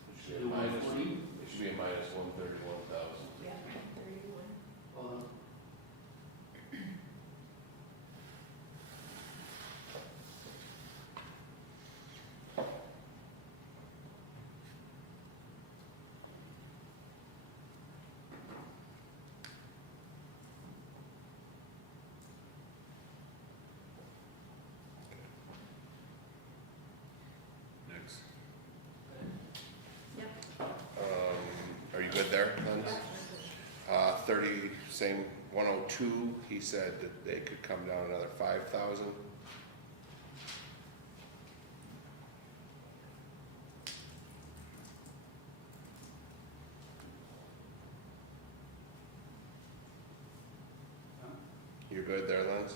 It should be a minus, it should be a minus 131,000. Yeah, 31. Hold on. Next. Are you good there, Lynn? 30, same 102, he said that they could come down another 5,000. You're good there, Lens?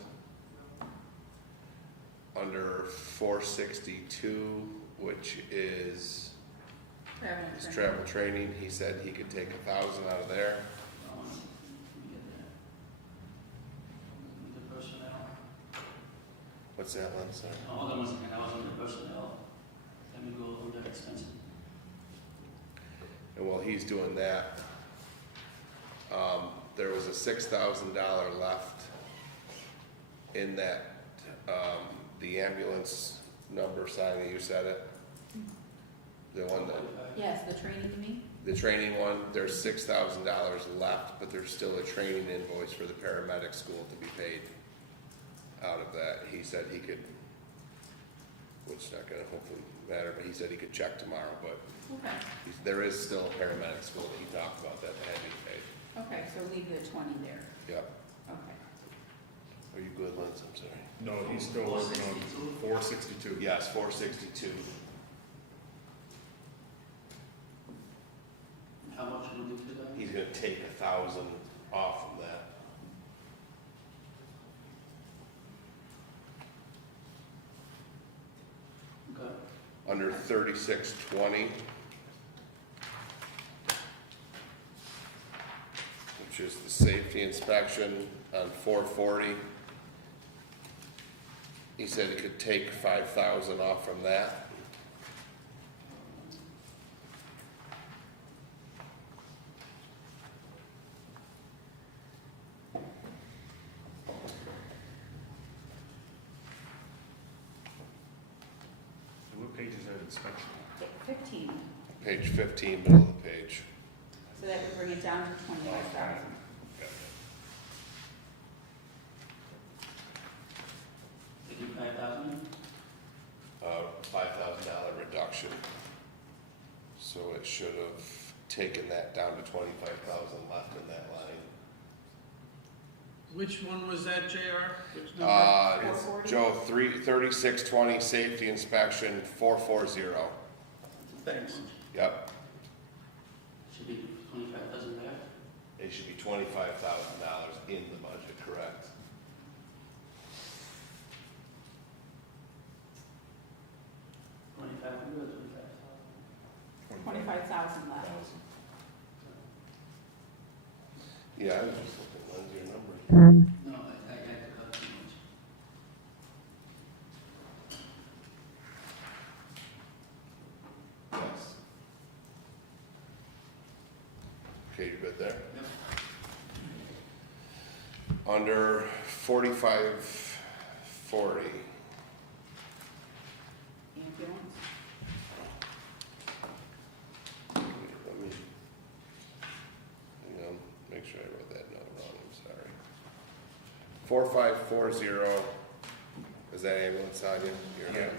Under 462, which is his travel training, he said he could take 1,000 out of there. Let me get that. The personnel. What's that, Lens? Sorry. Hold on 1 second, I was on the personnel. Let me go over the expenses. And while he's doing that, there was a $6,000 left in that, the ambulance number sign, you said it? The one that, Yes, the training, you mean? the training one, there's $6,000 left, but there's still a training invoice for the paramedic school to be paid out of that. He said he could, which is not gonna hopefully matter, but he said he could check tomorrow, but Okay, there is still a paramedic school that he talked about that had to be paid. okay, so leave the 20 there. Yep. Okay. Are you good, Lance? I'm sorry. No, he's still working on 462. Yes, 462. How much will you do that? He's gonna take 1,000 off from that. Okay. Under 3620, which is the safety inspection on 440. He said he could take 5,000 off from that. What page is that inspection? 15, Page 15, middle of the page. so that would bring it down to 25,000. Taking 5,000? $5,000 reduction. So it should have taken that down to 25,000 left in that line. Which one was that, JR? Which number? 440? Joe, 3620, safety inspection, 440. Thanks. Yep, Should be 25,000 there. it should be $25,000 in the budget, correct? $2,500 or 25,000? 25,000 left. Yeah, I was just looking, when's your number? No, I had to cut too much. Yes. Okay, you good there? Yep. Under 4540, Ambulance, let me, hang on, make sure I wrote that note wrong, I'm sorry. 4540, is that ambulance on you? You're Yeah. on.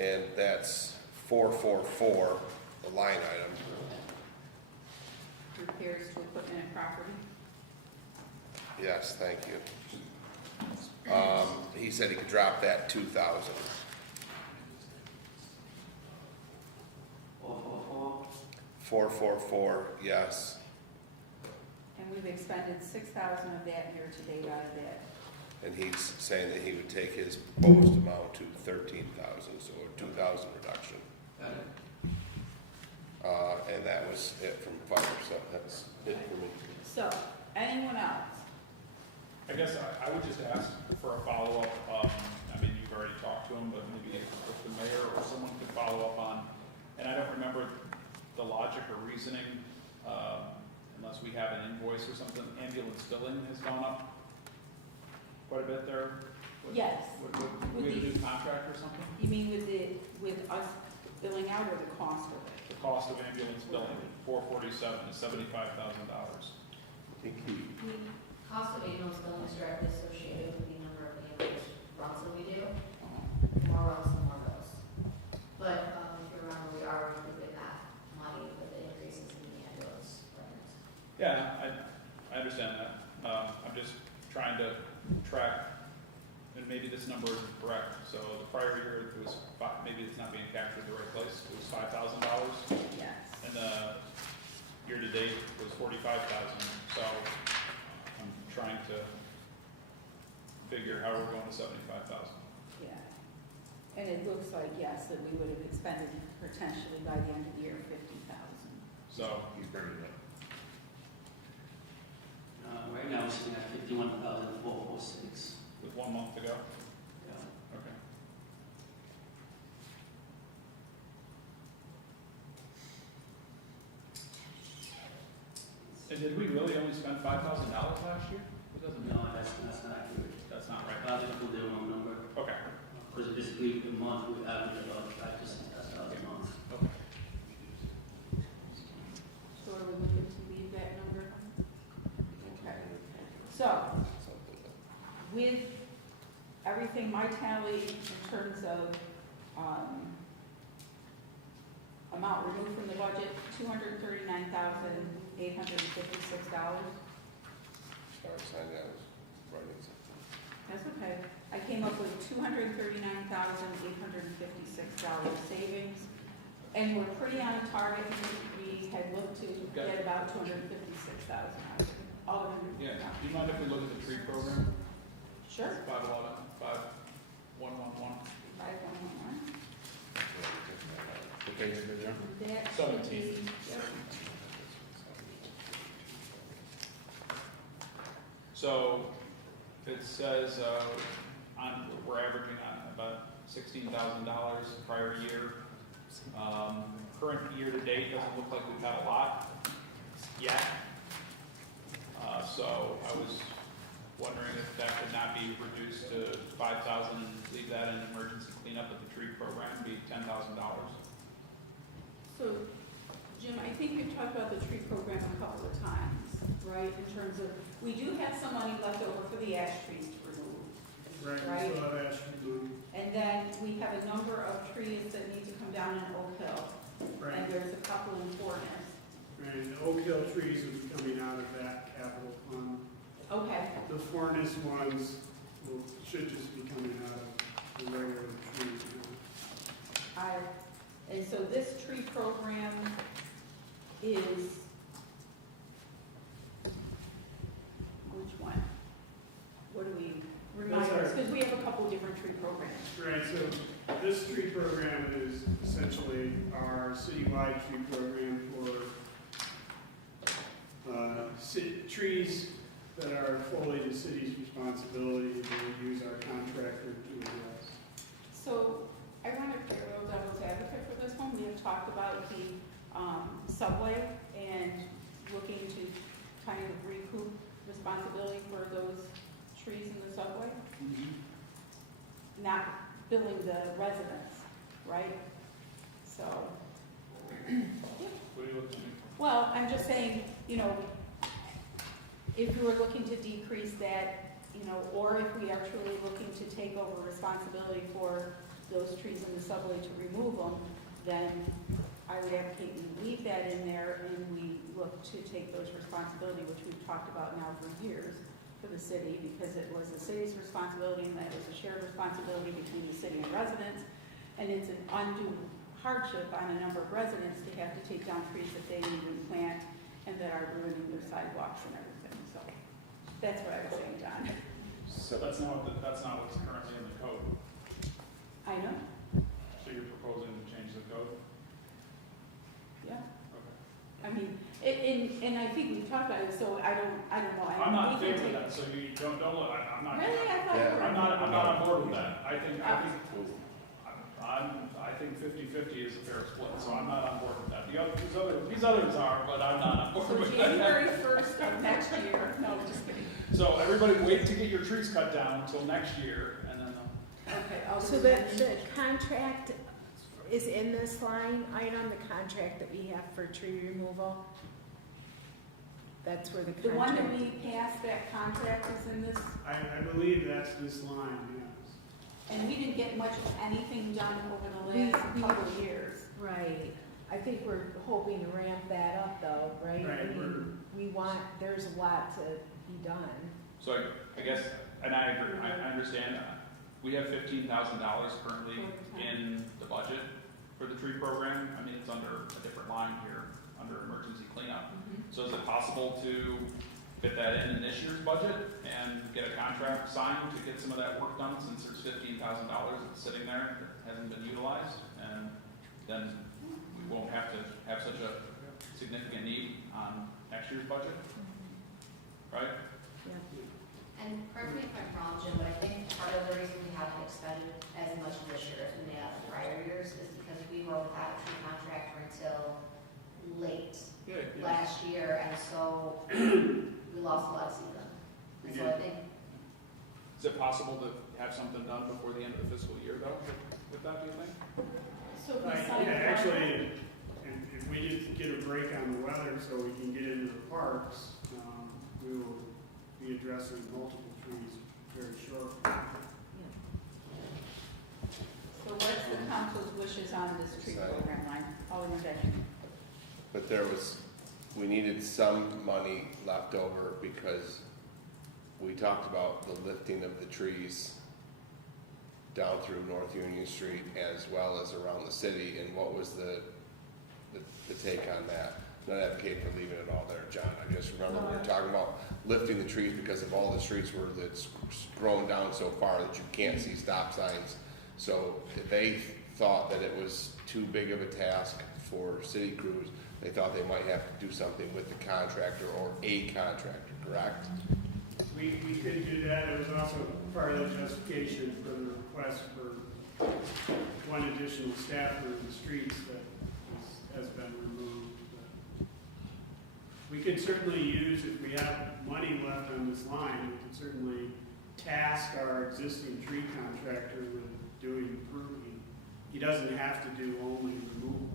And that's 444, the line item. repairs to equipment and property. Yes, thank you. He said he could drop that 2,000. 444? 444, yes. And we've expended 6,000 of that year to date out of that and he's saying that he would take his proposed amount to 13,000, so a 2,000 reduction. Got it. And that was it from fire, so that's it for me. So, anyone else? I guess I would just ask for a follow-up. I mean, you've already talked to him, but maybe if the mayor or someone could follow up on, and I don't remember the logic or reasoning, unless we have an invoice or something. Ambulance billing has gone up quite a bit there. Yes. With a new contract or something? You mean with us billing out or the cost of it? The cost of ambulance billing, 447 to $75,000. Thank you. The cost of ambulance billing is directly associated with the number of ambulance runs that we do. The more runs, the more bills. But if you remember, we are including that money with the increases in the ambulance revenues. Yeah, I understand that. I'm just trying to track, and maybe this number isn't correct. So the prior year, it was maybe it's not being captured in the right place. It was $5,000. Yes. And the year-to-date was 45,000, so I'm trying to figure how we're going to 75,000. Yeah. And it looks like, yes, that we would have expended potentially by the end of the year 50,000. So, He's bringing it up. Right now, we're sitting at 51,446. with 1 month to go? Yeah. Okay. And did we really only spend $5,000 last year? It doesn't. No, that's not accurate. That's not right. I think we'll do one number. Okay. Because basically, a month, we average about 5 to 6,000 a month. Okay. So are we looking to leave that number? Okay. So, with everything, my tally in terms of amount removed from the budget, $239,856. Sorry, sign that was writing something. That's okay. I came up with $239,856 savings, and we're pretty on target. We had looked to get about $256,000 out of it. All of them. Yeah. Do you mind if we look at the tree program? Sure. 5111. 5111. What page is it, Jim? That 17. should be- yep. So it says we're averaging on about $16,000 prior year. Current year to date doesn't look like we've had a lot yet. So I was wondering if that could not be reduced to $5,000 and leave that in emergency cleanup at the tree program, be $10,000. So, Jim, I think we've talked about the tree program a couple of times, right? In terms of, we do have some money left over for the ash trees to remove. Right, we still have ash to do. And then we have a number of trees that need to come down in Oak Hill. Right. And there's a couple in Forness. Right, the Oak Hill trees will be coming out of that capital fund. Okay, The Forness ones should just be coming out of the regular trees. and so this tree program is, which one? What do we, remind That's us, our- because we have a couple different tree programs. Right, so this tree program is essentially our citywide tree program for trees that are fully the city's responsibility, and we use our contractor to address. So I want to play a little devil's advocate for this one. We have talked about the subway and looking to kind of recoup responsibility for those trees in the subway, not billing the residents, right? So, What are you looking at? well, I'm just saying, you know, if we were looking to decrease that, you know, or if we are truly looking to take over responsibility for those trees in the subway to remove them, then I would advocate we leave that in there and we look to take those responsibility, which we've talked about now for years for the city, because it was the city's responsibility and that was a shared responsibility between the city and residents. And it's an undue hardship on a number of residents to have to take down trees that they need and plant and that are ruining their sidewalks and everything. So that's what I was saying, John. So That's not what's currently in the code. I know, So you're proposing to change the code? yeah. Okay. I mean, and I think we've talked about it, so I don't know. I'm not in we can favor of take- that, so you don't look, I'm not. Really? I thought Yeah. you were. I'm not on board with that. I think Oh. I think 50-50 is a fair split, so I'm not on board with that. These others are, but I'm not on board So with that. January 1st of next year, no, just kidding. So everybody wait to get your trees cut down until next year, and then Okay, I'll So do the, that. the contract is in this line item, the contract that we have for tree removal? That's where the The one that contract. we passed, that contract is in this, I believe that's this line, yes. and we didn't get much of anything done over the last We- couple of years. Right, I think we're hoping to ramp that up though, right? Right, I mean, we want, there's a lot to be done. So I guess, and I agree, I understand, we have $15,000 currently in the budget for the tree program. I mean, it's under a different line here, under emergency cleanup. So is it possible to fit that in this year's budget and get a contract signed to get some of that work done, since there's $15,000 that's sitting there that hasn't been utilized? And then we won't have to have such a significant need on next year's budget, right? And correct me if I'm wrong, Jim, but I think part of the reason we haven't expended as much this year as we have in prior years is because we wrote that tree contract until late last year, and so we lost a lot of season. And so I think, Is it possible to have something done before the end of the fiscal year, though, with that, do you think? So we signed. Yeah, actually, if we just get a break on the weather so we can get into the parks, we will be addressing multiple trees very shortly. So what's the council's wishes on this tree program line? Alderman Becky. But we needed some money left over because we talked about the lifting of the trees down through North Union Street as well as around the city, and what was the take on that? Not advocate for leaving it all there, John. I just remember we were talking about lifting the trees because of all the streets where it's grown down so far that you can't see stop signs. So they thought that it was too big of a task for city crews. They thought they might have to do something with the contractor or a contractor, correct? We could do that. It was also part of the justification for the request for one additional staffer in the streets that has been removed. But we could certainly use, if we have money left on this line, we could certainly task our existing tree contractor with doing pruning. He doesn't have to do only removals.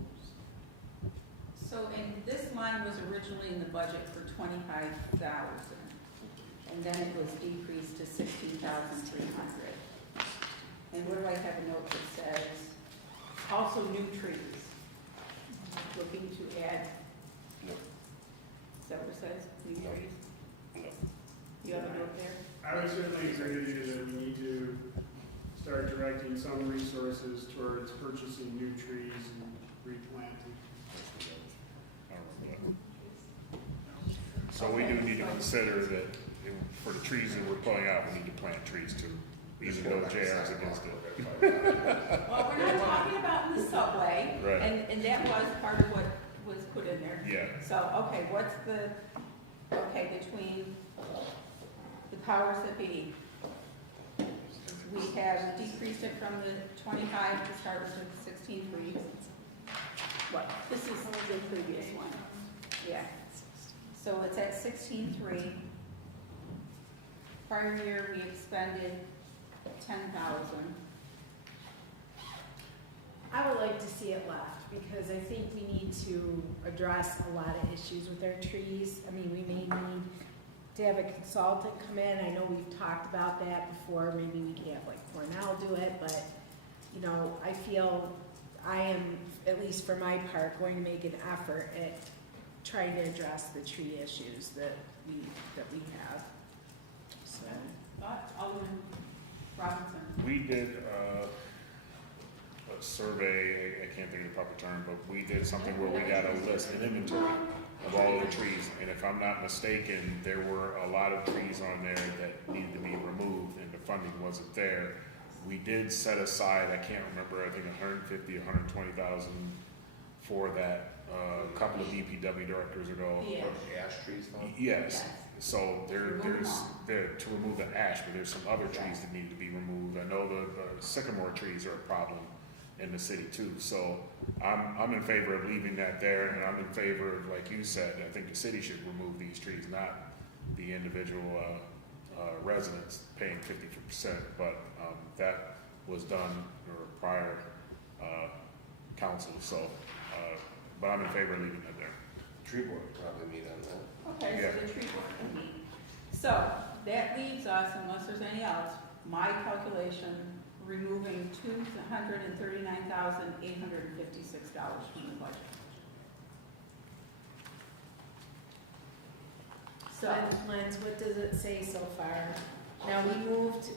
So, and this line was originally in the budget for $25,000, and then it was decreased to $16,300. And where do I have a note that says, also new trees? Looking to add, No. is that what it says, new trees? You have a note there? I would certainly agree with you that we need to start directing some resources towards purchasing new trees and replanting. So we do need to consider that for the trees that we're pulling out, we need to plant trees too, even though JR's against it. Well, we're not talking about in the subway, Right. and that was part of what was put in there. Yeah, So, okay, what's between the powers that be? We have decreased it from the 25 to start with the 16.3. What? This is the previous one. Yeah. So it's at 16.3. Prior year, we expended 10,000. I would like to see it left, because I think we need to address a lot of issues with our trees. I mean, we may need to have a consultant come in. I know we've talked about that before. Maybe we could have like Cornell do it, but, you know, I feel I am, at least for my part, going to make an effort at trying to address the tree issues that we have. So, Alderman Robinson. we did, survey, I can't think of the proper term, but we did something where we got a list, an inventory of all the trees. And if I'm not mistaken, there were a lot of trees on there that needed to be removed and the funding wasn't there. We did set aside, I can't remember, I think 150, 120,000 for that, a couple of DPW directors ago. Yeah. Ash trees, though? Yes, Yes. so there's, Remove to remove the ash, but there's some other trees that need to be removed. I know the sycamore trees are a problem in the city too, so I'm in favor of leaving that there, and I'm in favor of, like you said, I think the city should remove these trees, not the individual, residents paying 50%, but, that was done or prior, council, so, but I'm in favor of leaving that there. Tree board would probably meet on that. Okay, Yeah. so the tree board can meet. So that leaves us, unless there's any else, my calculation, removing $239,856 from the budget. So, Lens, what does it say so far? Now, we moved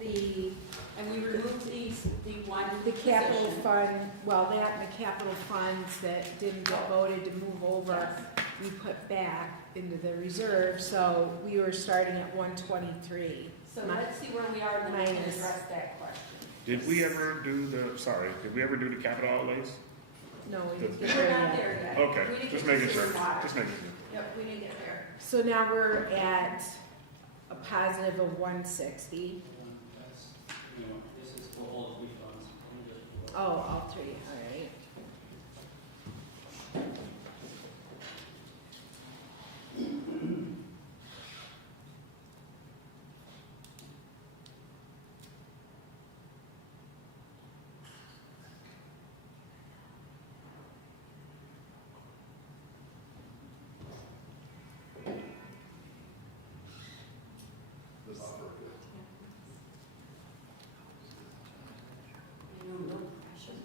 the, and we removed the one. the capital position. fund, well, that and the capital funds that didn't get voted to move over, Yes. we put back into the reserve, so we were starting at 123. So let's see where we are, and then we can Minus. address that question. Did we ever do the capital outlays? No, we didn't The- get We're there not yet. there yet. Okay, We didn't just get to making sure, sewer water. just making sure. Yep, we didn't get there. So now we're at a positive of 160. That's, this is for all three funds. Let me just- Oh, all three, all right.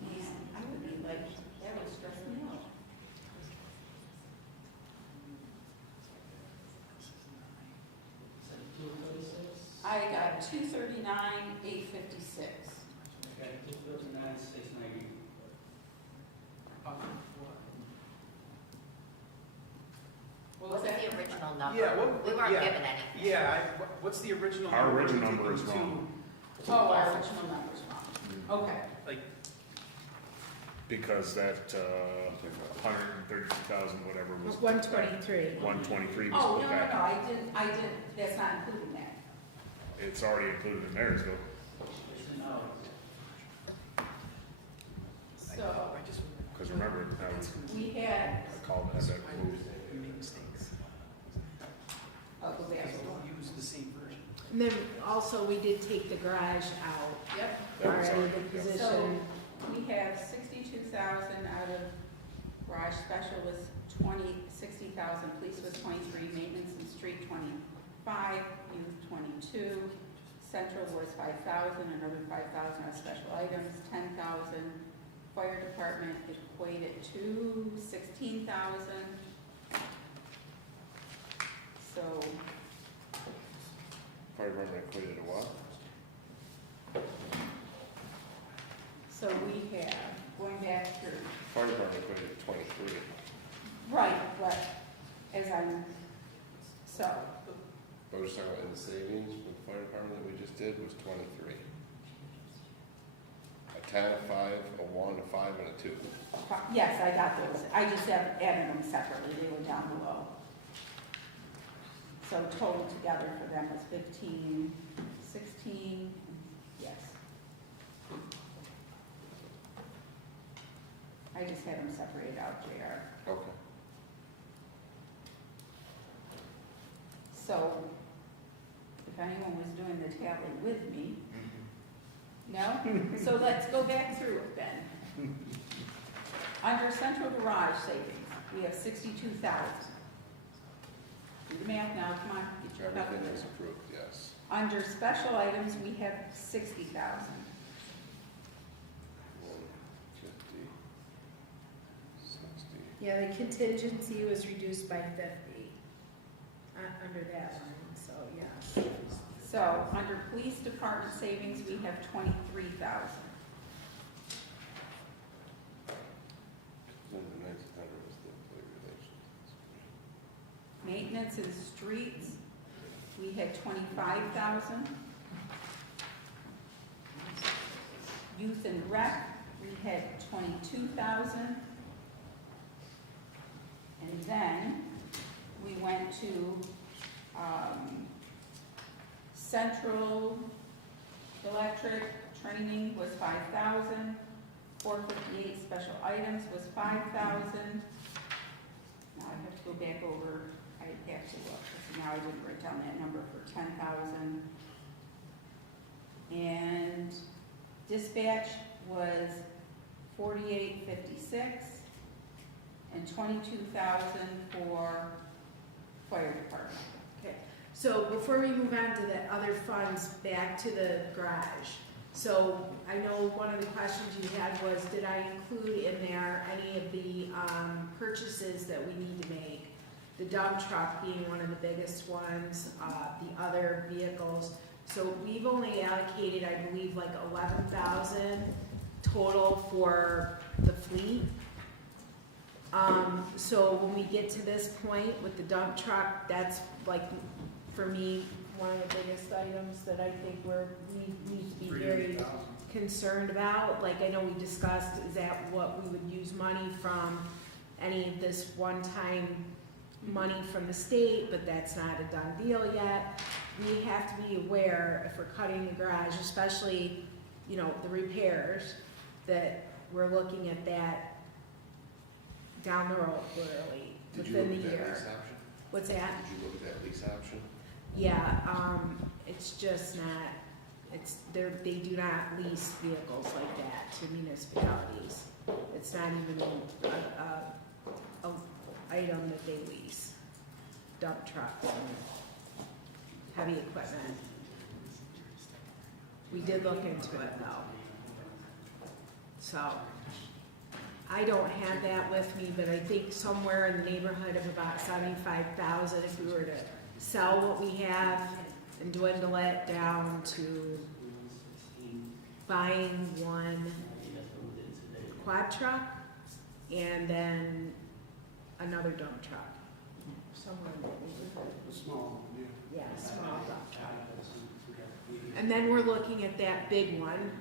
Man, I would be like, that would stress me out. Is that 236? I got 239,856. Okay, 239, 690. What What's was that? the original number? Yeah, what- We weren't yeah. given anything. Yeah, what's the original? Our number? original We're number is taking wrong. Oh, our original number's wrong. Okay. Like, Because that, 132,000, whatever was. 123. 123 was Oh, put no, back. I didn't, that's not including that. It's already included in theirs, though. It's in ours. So, I just Because remember, that was, we had, I called to have that moved. make mistakes. I'll go back. Don't use the same version. And then also, we did take the garage out, Yep. That was already, already- the yeah. position. We have 62,000 out of garage special was 60,000, police was 23, maintenance and street 25, youth 22, central was 5,000, another 5,000 on special items, 10,000. Fire department equated to 16,000. So, Fire department equated to what? so we have, going back through, Fire department equated to 23. right, but as I'm, so, But we're just talking about in the savings with the fire department that we just did was 23. A 10, a 5, a 1, a 5, and a 2. yes, I got those. I just have added them separately. They were down below. So total together for them was 15, 16, yes. I just had them separated out, JR. Okay. So if anyone was doing the tally with me, no? So let's go back through it then. Under central garage savings, we have 62,000. Do the math now, come on, get your Everything calculator. is approved, yes. Under special items, we have 60,000. 150, 60. Yeah, the contingency was reduced by 50, under that line, so, yeah. So under police department savings, we have 23,000. Maintenance of the streets, we had 25,000. Youth and rec, we had 22,000. And then we went to central electric training was 5,000. 458 special items was 5,000. Now I have to go back over, I have to look, so now I didn't write down that number for 10,000. And dispatch was 4856 and 22,000 for fire department. Okay, so before we move on to the other funds, back to the garage. So I know one of the questions you had was, did I include in there any of the purchases that we need to make? The dump truck being one of the biggest ones, the other vehicles. So we've only allocated, I believe, like 11,000 total for the fleet. So when we get to this point with the dump truck, that's like, for me, one of the biggest items that I think we need to be very concerned about. Like, I know we discussed, is that what we would use money from, any of this one-time money from the state, but that's not a done deal yet. We have to be aware, if we're cutting the garage, especially, you know, the repairs, that we're looking at that down the road, literally, within the year. Lease option? What's that? Did you look at that lease option? Yeah, it's just not, they do not lease vehicles like that to municipalities. It's not even a item that they lease. Dump trucks and heavy equipment. We did look into it though. So, I don't have that with me, but I think somewhere in the neighborhood of about 75,000 if we were to sell what we have and dwindle it down to buying one quad truck and then another dump truck. Somewhere in that neighborhood. Small, yeah. Yeah, small dump truck. And then we're looking at that big one,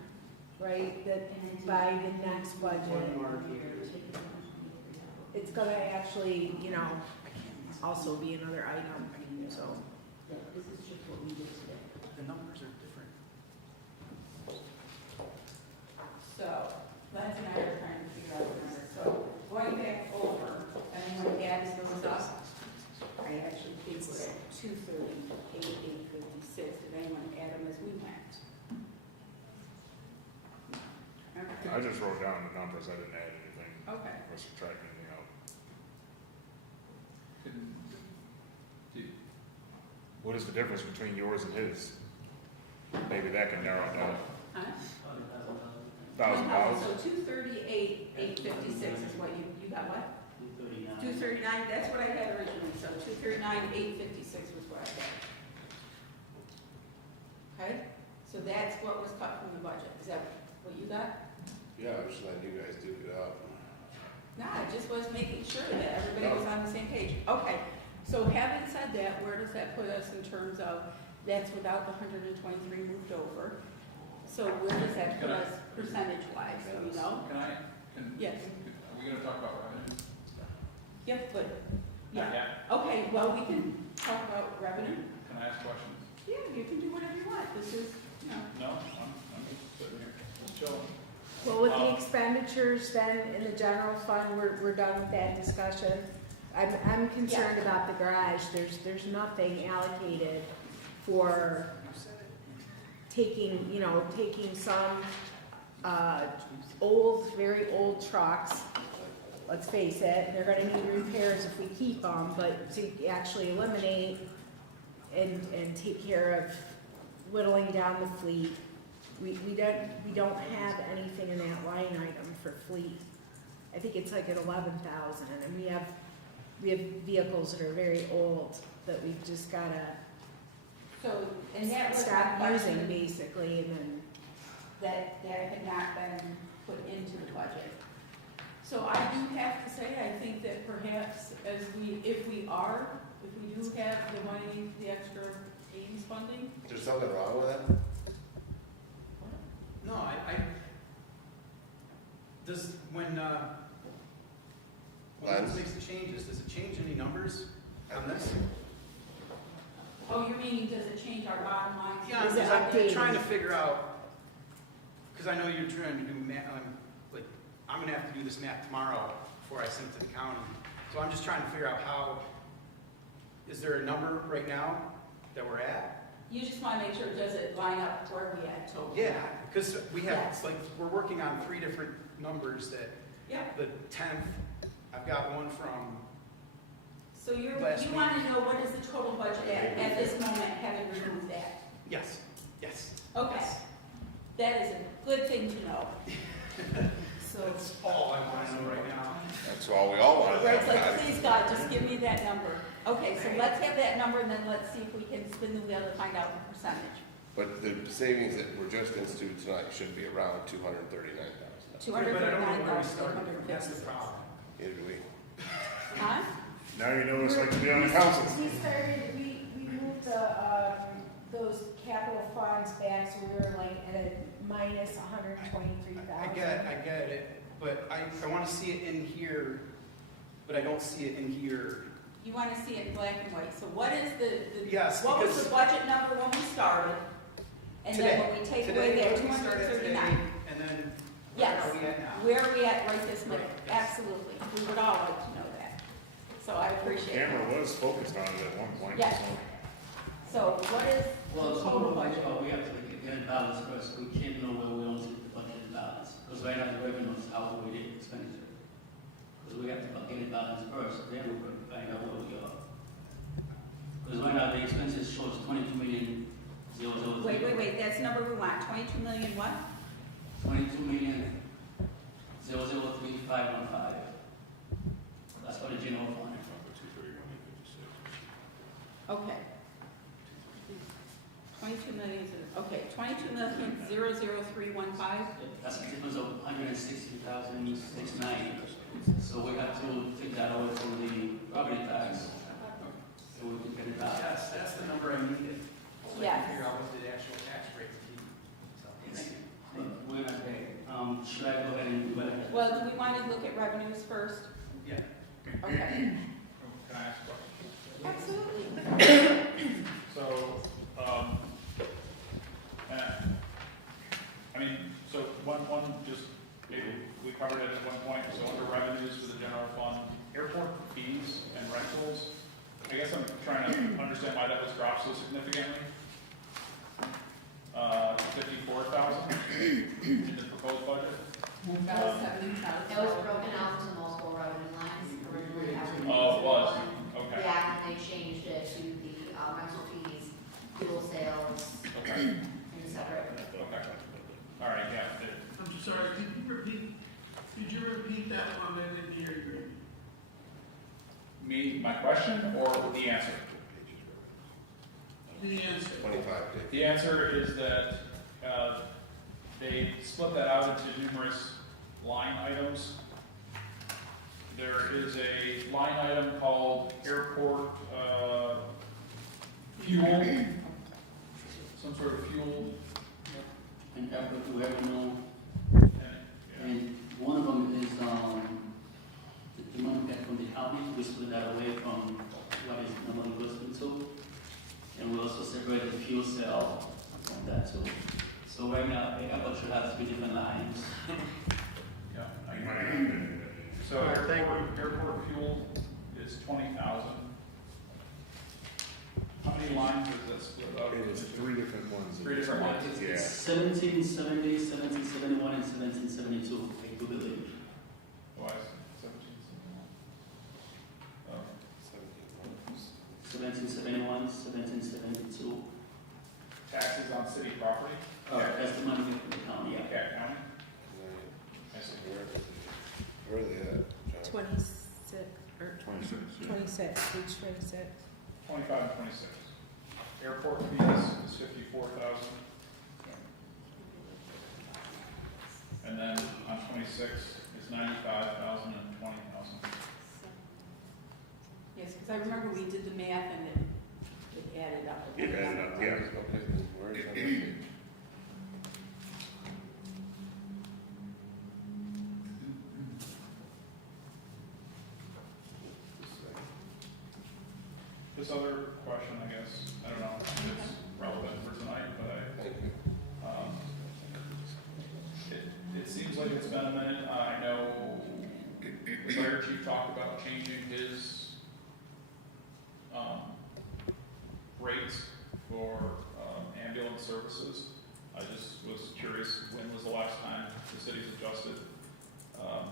right, that by the next budget, it's gonna actually, you know, also be another item, so. This is just what we did today. The numbers are different. So, Lance and I are trying to figure out the numbers. So, going back over, anyone adds those up? I actually think we're at 238, 856. Did anyone add them as we went? Okay. I just wrote down the numbers, I didn't add anything. Okay. Or subtract anything out. What is the difference between yours and his? Maybe that can narrow it down. Huh? $1,000. So 238, 856 is what you got what? 239. 239, that's what I had originally, so 239, 856 was what I got. Okay, so that's what was cut from the budget, is that what you got? Yeah, I'm just letting you guys duke it out. No, I just was making sure that everybody was on the same page. Okay, so having said that, where does that put us in terms of, that's without the 123 moved over? So where does that put us percentage-wise, do you know? Yes. Are we gonna talk about revenue? Yep, but, Not yeah. yet. Okay, well, we can talk about revenue. Can I ask questions? Yeah, you can do whatever you want. This is, you know. No, I'm just sitting here, just chilling. Well, with the expenditures then in the general fund, we're done with that discussion. I'm concerned about the garage. There's nothing allocated for taking some very old trucks. Let's face it, they're gonna need repairs if we keep them, but to actually eliminate and take care of whittling down the fleet, we don't have anything in that line item for fleet. I think it's like at 11,000, and we have vehicles that are very old that we've just gotta So, and that was stop my using question, basically, and then. that had not been put into the budget. So I do have to say, I think that perhaps if we are if we do have the money, the extra 80s funding, Is there something wrong with that? No, does, when Lance? this makes the changes, does it change any numbers on this? oh, you're meaning, does it change our bottom line? Yeah, Is it I'm updated? trying to figure out, because I know you're trying to do math, like, I'm gonna have to do this math tomorrow before I send it to the county. So I'm just trying to figure out how, is there a number right now that we're at? You just want to make sure, does it line up where we at? total? Yeah, because we have, Yes. like, we're working on 3 different numbers that, Yeah, the 10th, I've got one from, so you Last want to know what is the total budget at this moment, having removed that? yes. Okay, that is a good thing to know. So, That's all I want to know right now. That's all we all want to right, it's know. like, please God, just give me that number. Okay, so let's have that number, and then let's see if we can spin the wheel to find out the percentage. But the savings that were just instituted tonight should be around 239,000. But I don't know where we started from, that's the 239,000. problem. Either way. Huh? Now you know what it's like to be on the council. We moved, those capital funds back, so we were like at a minus $123,000. I get it, but I want to see it in here, but I don't see it in here. You want to see it in black and white, so what is Yes, what was because the budget number when we started? And then when we take away today, that when we started today, 239? and then Yes. where are we at now? Where are we at right this minute? Right, yes. Absolutely. We would all like to know that. So I appreciate it. Camera was focused on it at one point, Yes. so. So what is Well, the so total budget? we have to get it balanced first. We can't know where we don't see the budget in balance. Because right now the revenue is outweighed the expenditure. Because we have to get it balanced first, then we can find out where we are. Because right now the expenses shows 22,000,000. Wait, that's the number we want, 22 million what? 22,000,003,515. That's for the general fund. Okay. 22 million, okay, 22,000,00315. That's a difference of 160,690. So we have to take that away from the property tax. So we can get it back. Yes, that's the number I needed. So I Yes. can figure out what the actual tax rate would be. So, But we're not paying. Should I go ahead and do that? Well, do we want to look at revenues first? yeah. Okay. Can I ask a question? Absolutely. So, I mean, so one, just, we covered it at one point, so under revenues for the general fund, airport fees and rentals, I guess I'm trying to understand why that was dropped so significantly. 54,000 in the proposed budget. That was 70,000. It was broken out into multiple revenue lines originally. as we Oh, it was, one. okay, Yeah, and they changed it to the rental fees, fuel sales, okay, and separate. okay. All right, yeah, I'm sorry, could you repeat that one? I didn't hear you. me, my question or the answer? The answer. 25 days. The answer is that they split that out into numerous line items. There is a line item called airport fuel, some sort of fuel. And airport revenue. And, And one of them is, the money we get from the county, we split that away from what is normally goes into. And we also separate the fuel cell from that too. So right now, the airport should have 3 different lines. yeah. So airport fuel is 20,000. How many lines is that split up? It was 3 different ones. 3 different lines. Yeah. 1770, 1771, and 1772, I do believe. Why is it 1771? Oh, 1771, 1772. taxes on city property? That's the money we get from the county, yeah. Cat County? I see. Where are they at, John? 26, or 26. 26, page 26. 25 and 26. Airport fees is 54,000. And then on 26 is 95,000 and 20,000. Yeah, Yes, because I remember we did the math and it added up. It added up, yeah. Where is that? This other question, I guess, I don't know if it's relevant for tonight, but Thank you. it seems like it's been a minute. I know the fire chief talked about changing his rates for ambulance services. I just was curious, when was the last time the city's adjusted a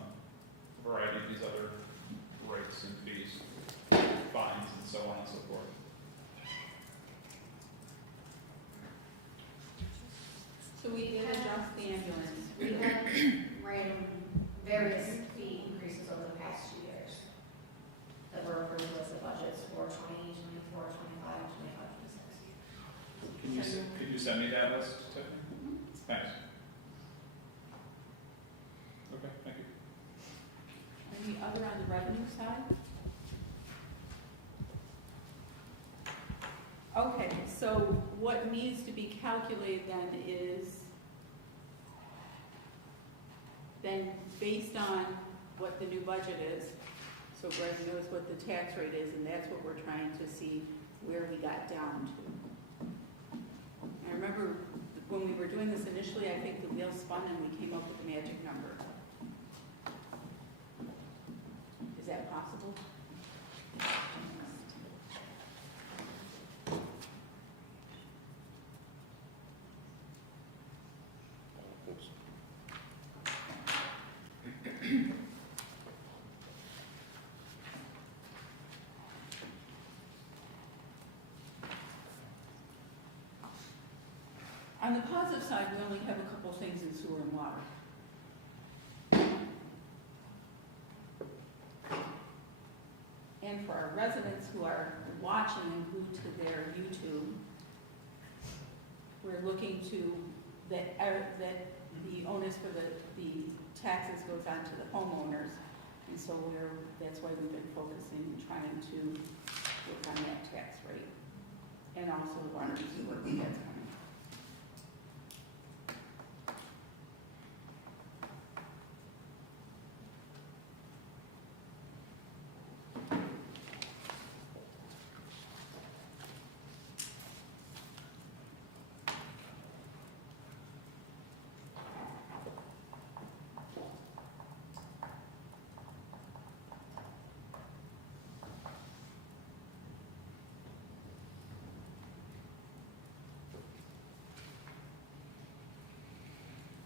variety of these other rates and fees, fines and so on and so forth? So we did adjust the ambulance. We had ran various fee increases over the past 2 years that were approved as the budgets for 20, 24, 25, 26. Could you send me that list, Tiffany? Thanks. Okay, thank you. Any other on the revenue side? Okay, so what needs to be calculated then is, then based on what the new budget is, so Greg knows what the tax rate is, and that's what we're trying to see where we got down to. I remember when we were doing this initially, I think the wheel spun and we came up with a magic number. Is that possible? On the positive side, we only have a couple things in sewer and water. And for our residents who are watching and glued to their YouTube, we're looking to, that the onus for the taxes goes on to the homeowners. And so that's why we've been focusing and trying to work on that tax rate. And also the water and sewer, that's coming.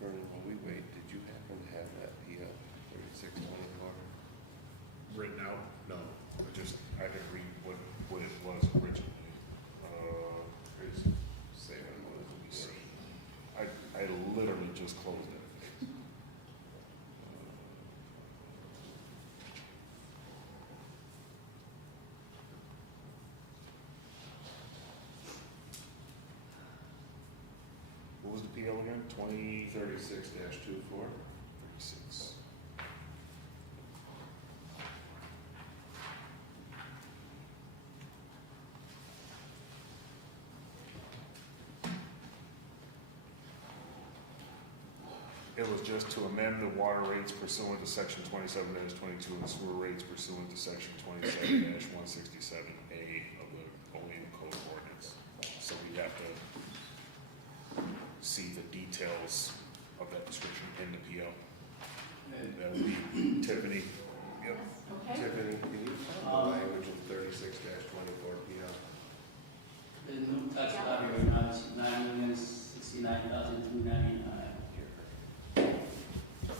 Vernon, while we wait, did you happen to have that PO 3624? Written out? No, I can read what it was originally. Here's, Say when it was. I literally just closed it. What was the PO again? 36-24. 36. It was just to amend the water rates pursuant to section 27-22 and sewer rates pursuant to section 27-167A of the Olean Code Ordinance. So we have to see the details of that description in the PO. And that would be Tiffany. Yep. Okay. Tiffany, can you find the language in 36-24 PO? The new tax levy right now is $9,069,299.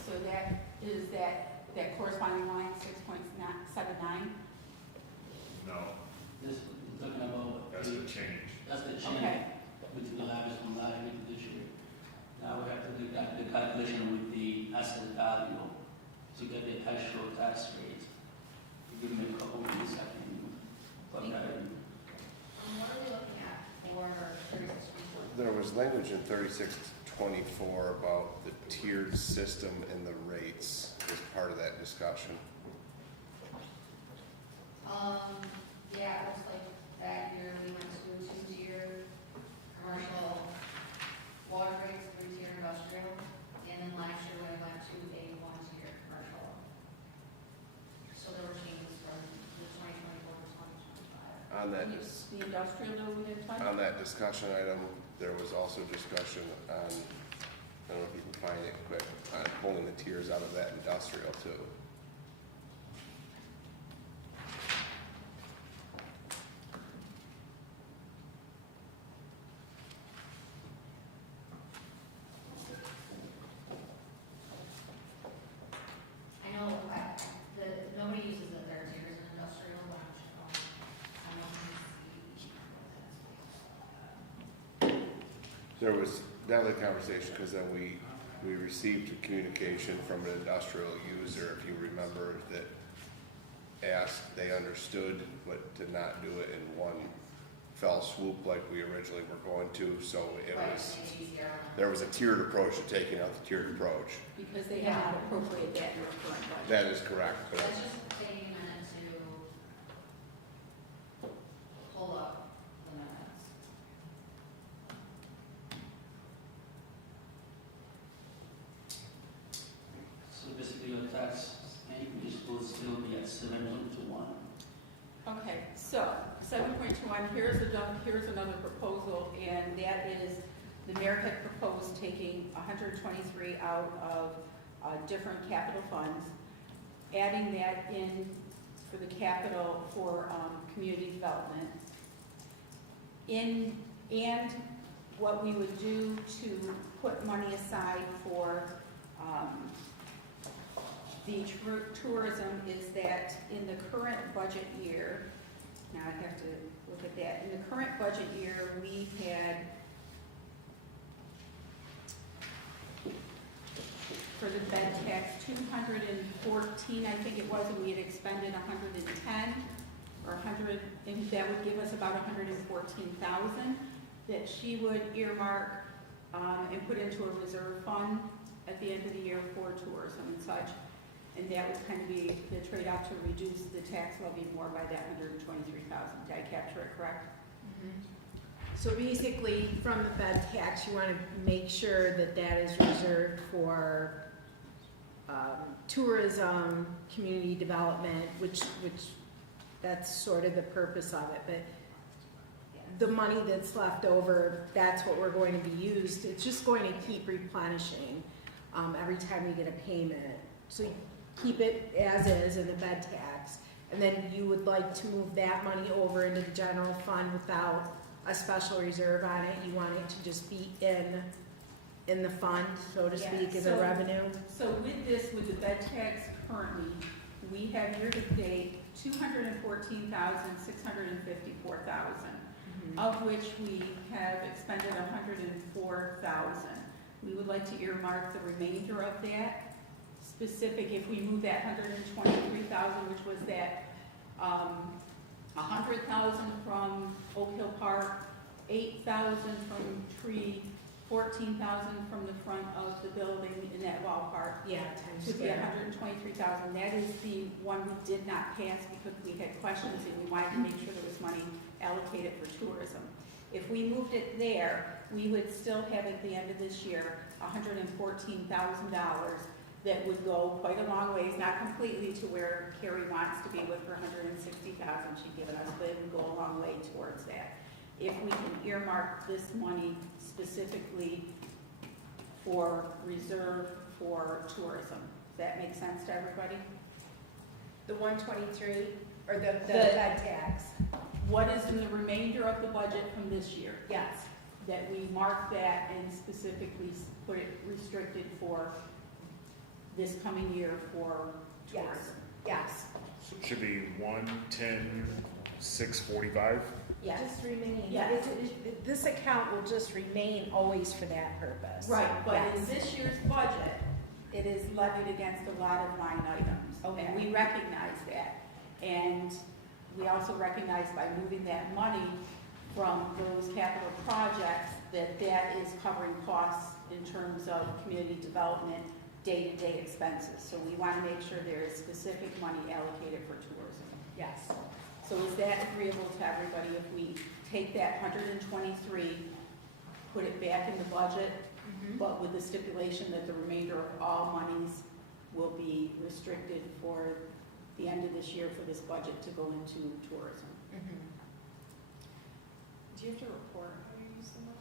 So that is that corresponding line, 6.79? No, This, we're talking about. that's the change. That's the change. Okay. Between the levies from last year to this year. Now we have to do the calculation with the asset value to get the actual tax rate. Give me a couple minutes, I can plug that in. What are we looking at for 3624? There was language in 36-24 about the tiered system and the rates as part of that discussion. Yeah, it looks like that year we went to a two-tier commercial water rates, three-tier industrial, and then last year we went to a one-tier commercial. So there were changes from the 2024 to 2025. On that, The industrial though we didn't touch? on that discussion item, there was also discussion on, I don't know if you can find it quick, on pulling the tiers out of that industrial too. I know, nobody uses the third tiers in industrial, but I'm sure, I'm looking to see. There was definitely conversation, because then we received communication from an industrial user, if you remember, that asked, they understood, but to not do it in one fell swoop like we originally were going to, so it Right, was, it's easier on there was a tiered approach to taking out the tiered approach. Because they have not appropriated that in their current budget. That is correct, but That's just taking a minute to pull up the minutes. So basically your tax increase will still be at 7.21. Okay, so 7.21, here's another proposal, and that is, the mayor had proposed taking 123 out of different capital funds, adding that in for the capital for community development. And what we would do to put money aside for the tourism is that in the current budget year, now I have to look at that, in the current budget year, we had, for the bed tax, 214, I think it was, and we had expended 110, or 100, and that would give us about 114,000 that she would earmark and put into a reserve fund at the end of the year for tourism and such. And that would kind of be the trade-off to reduce the tax levy more by that 123,000. Did I capture it correct? So basically, from the bed tax, you want to make sure that that is reserved for tourism, community development, which that's sort of the purpose of it. But the money that's left over, that's what we're going to be used. It's just going to keep replenishing every time we get a payment. So you keep it as is in the bed tax, and then you would like to move that money over into the general fund without a special reserve on it. You want it to just be in the fund, so to speak, as a revenue. So with this, with the bed tax currently, we have year-to-date 214,654,000, of which we have expended 104,000. We would like to earmark the remainder of that. Specific, if we move that 123,000, which was that 100,000 from Oak Hill Park, 8,000 from Tree, 14,000 from the front of the building in that wall park. Yeah, To be 123,000. That is the one we did not pass because we had questions and we wanted to make sure there was money allocated for tourism. If we moved it there, we would still have at the end of this year $114,000 that would go quite a long ways, not completely to where Carrie wants to be with her 160,000 she'd given us, but it would go a long way towards that. If we can earmark this money specifically for reserve for tourism. Does that make sense to everybody? The 123, or the bed tax? What is in the remainder of the budget from this year? Yes. That we mark that and specifically put it restricted for this coming year for tourism. Yes. So it should be 110,645. Yes. Just remaining. Yeah. This account will just remain always for that purpose. Right, but in Yes. this year's budget, it is levied against a lot of line items. Okay. And we recognize that. And we also recognize by moving that money from those capital projects, that that is covering costs in terms of community development, day-to-day expenses. So we want to make sure there is specific money allocated for tourism. Yes. So is that agreeable to everybody if we take that 123, put it back in the budget, but with the stipulation that the remainder of all monies will be restricted for the end of this year for this budget to go into tourism? Do you have to report how you use the money?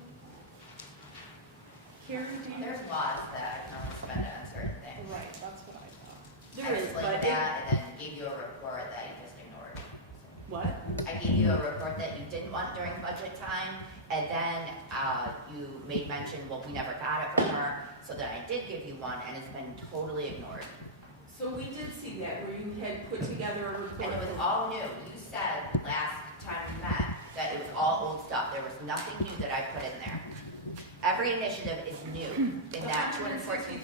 Karen, do you There's laws that are spend it on certain things. Right, that's what I thought. There is, explained but that and then gave you a report that you just ignored. what? I gave you a report that you didn't want during budget time, and then you made mention, well, we never got it from her, so then I did give you one, and it's been totally ignored. So we did see that where you had put together a report. And it was all new. You said last time we met that it was all old stuff. There was nothing new that I put in there. Every initiative is new in that $214,000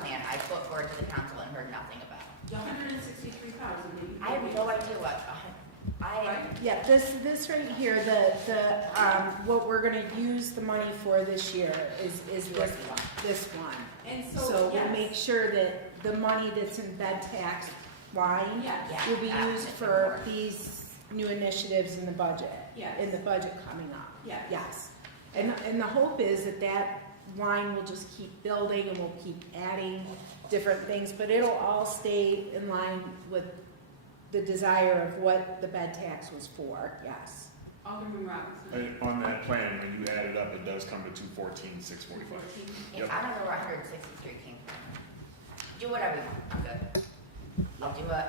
plan I put forward to the council and heard nothing about. The 163,000 that you. I have no idea what, Yeah, this right here, what we're gonna use the money for this year is this one. And So so, we'll yes. make sure that the money that's in bed tax line Yes. Yeah. will be that used is for more. these new initiatives in the budget. Yes. In the budget coming up. Yes. Yes. And the hope is that that line will just keep building and we'll keep adding different things, but it'll all stay in line with the desire of what the bed tax was for, yes. Alderman Robinson. And on that plan, when you add it up, it does come to 214,645. Yeah, Yep. I don't know where 163 came from. Do whatever you want. I'm good. I'll do it.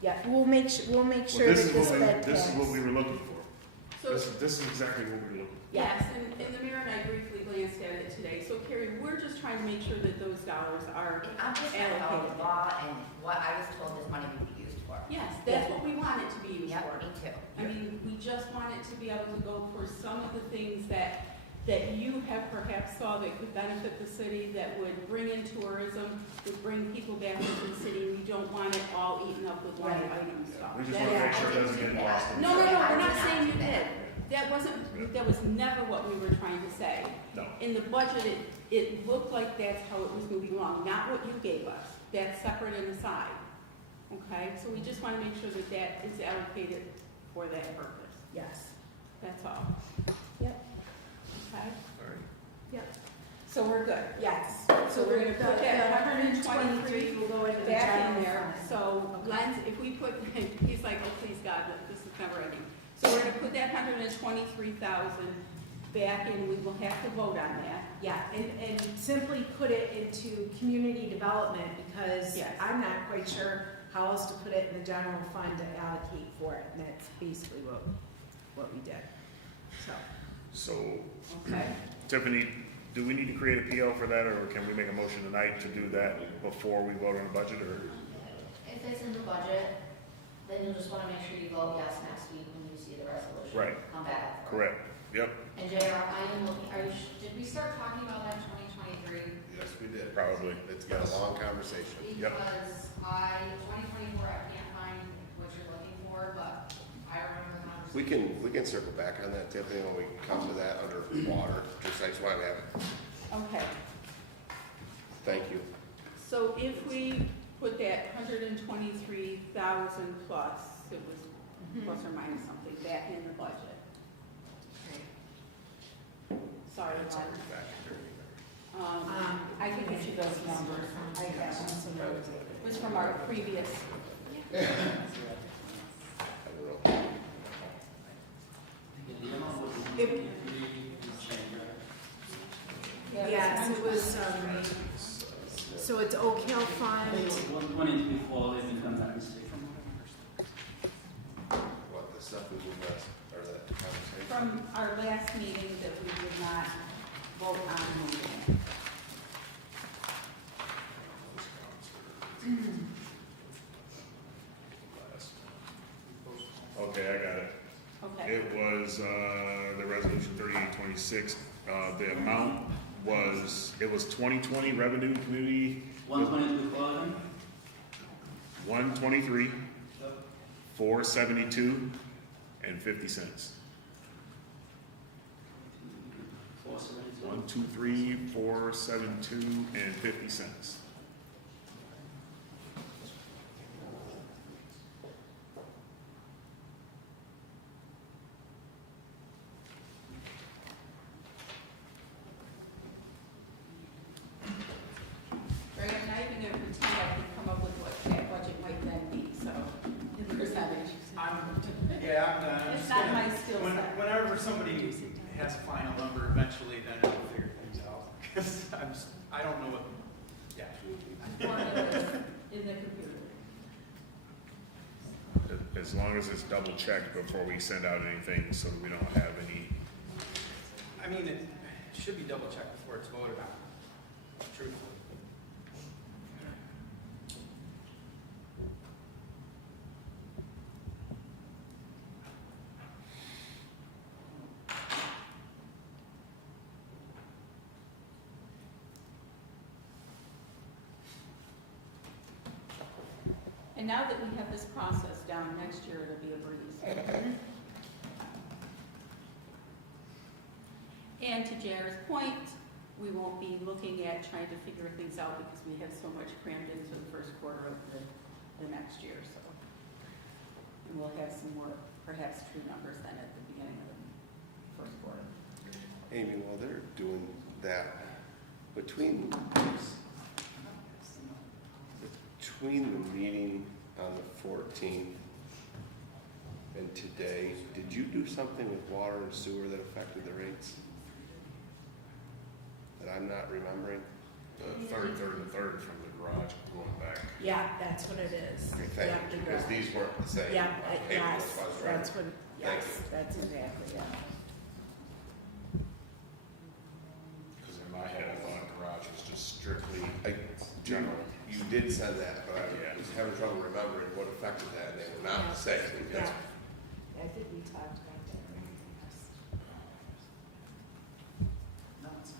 Yeah, we'll make sure Well, that this this is what bed this tax. is what we were looking for. So, This is exactly what we were looking yes, and the mayor and I briefly glanced at it today. So Carrie, we're just trying to make sure that those dollars are, I'm just trying to follow the law and what I was told this money would be used for. yes, that's what we want it to be used Yep, for. me too. I mean, we just want it to be able to go for some of the things that you have perhaps saw that could benefit the city, that would bring in tourism, would bring people back into the city. We don't want it all eaten up with line Right. item stuff. for. We just That- want to make sure it doesn't get lost. in No, the no, no, I we're did not not saying you do that. did. That was never what we were trying to say. No. In the budget, it looked like that's how it was moving along, not what you gave us. That's separate and aside. Okay, so we just want to make sure that that is allocated for that purpose. Yes, That's all. yep, Okay? All right. yep, So we're good. yes. So we're gonna put that 123 will go into the back in general there. fund. So Len's, if we put, he's like, oh, please God, this is never ending. So we're gonna put that 123,000 back in. We will have to vote on that. Yeah, and simply put it into community development because Yes. I'm not quite sure how else to put it in the general fund to allocate for it, and that's basically what we did. So, So, Okay? Tiffany, do we need to create a PL for that, or can we make a motion tonight to do that before we vote on the budget, or? If it's in the budget, then you'll just want to make sure you vote yes next week when you see the resolution. Right. Come back. for it. Correct. Yep, And JR, I am looking, did we start talking about that 2023? Yes, we did. probably. It's been a long conversation. Yep. Because 2024, I can't find what you're looking for, but I remember the conversation. We can circle back on that, Tiffany, when we come to that under water. I just want to have it. Okay. Thank you. So if we put that 123,000 plus, it was plus or minus something, back in the budget. Sorry, Mark. I can get you those numbers. I have some of those. It was from our previous. I don't know. yes, it was, so it's Oak Hill Fund, 123 if it comes out mistake. What, the stuff we moved last, or that conversation? From our last meeting that we did not vote on moving. Okay, I got it. Okay. It was, the resolution 3826, the amount was, it was 2020 revenue community, 123 clothing? 123, Yep. 472, and 50 cents. 472. 123, 472, and 50 cents. somebody has a final number eventually, then it'll figure things out. Because I don't know what, yeah. Formulas in the computer. As long as it's double checked before we send out anything, so we don't have any. I mean, it should be double checked before it's voted on, truthfully. And now that we have this process down, next year it'll be a breeze. And to Jared's point, we won't be looking at trying to figure things out because we have so much crammed into the first quarter of the next year, so. And we'll have some more, perhaps true numbers then at the beginning of the first quarter. Amy, while they're doing that, between the meeting on the 14th and today, did you do something with water and sewer that affected the rates? That I'm not remembering? The third and third from the garage going back. Yeah, that's what it is. Okay, thank Yeah, you, the because garage. these weren't the same. Yeah, paperwork yes, I was trying that's to- what, Thank yes, you. that's exactly, yeah. Because in my head, I thought garage was just strictly I, general. you did send that, but I Yeah. was having trouble remembering what affected that, and they were not the same. Yeah, That's- I think we talked about that, right? No, it's not.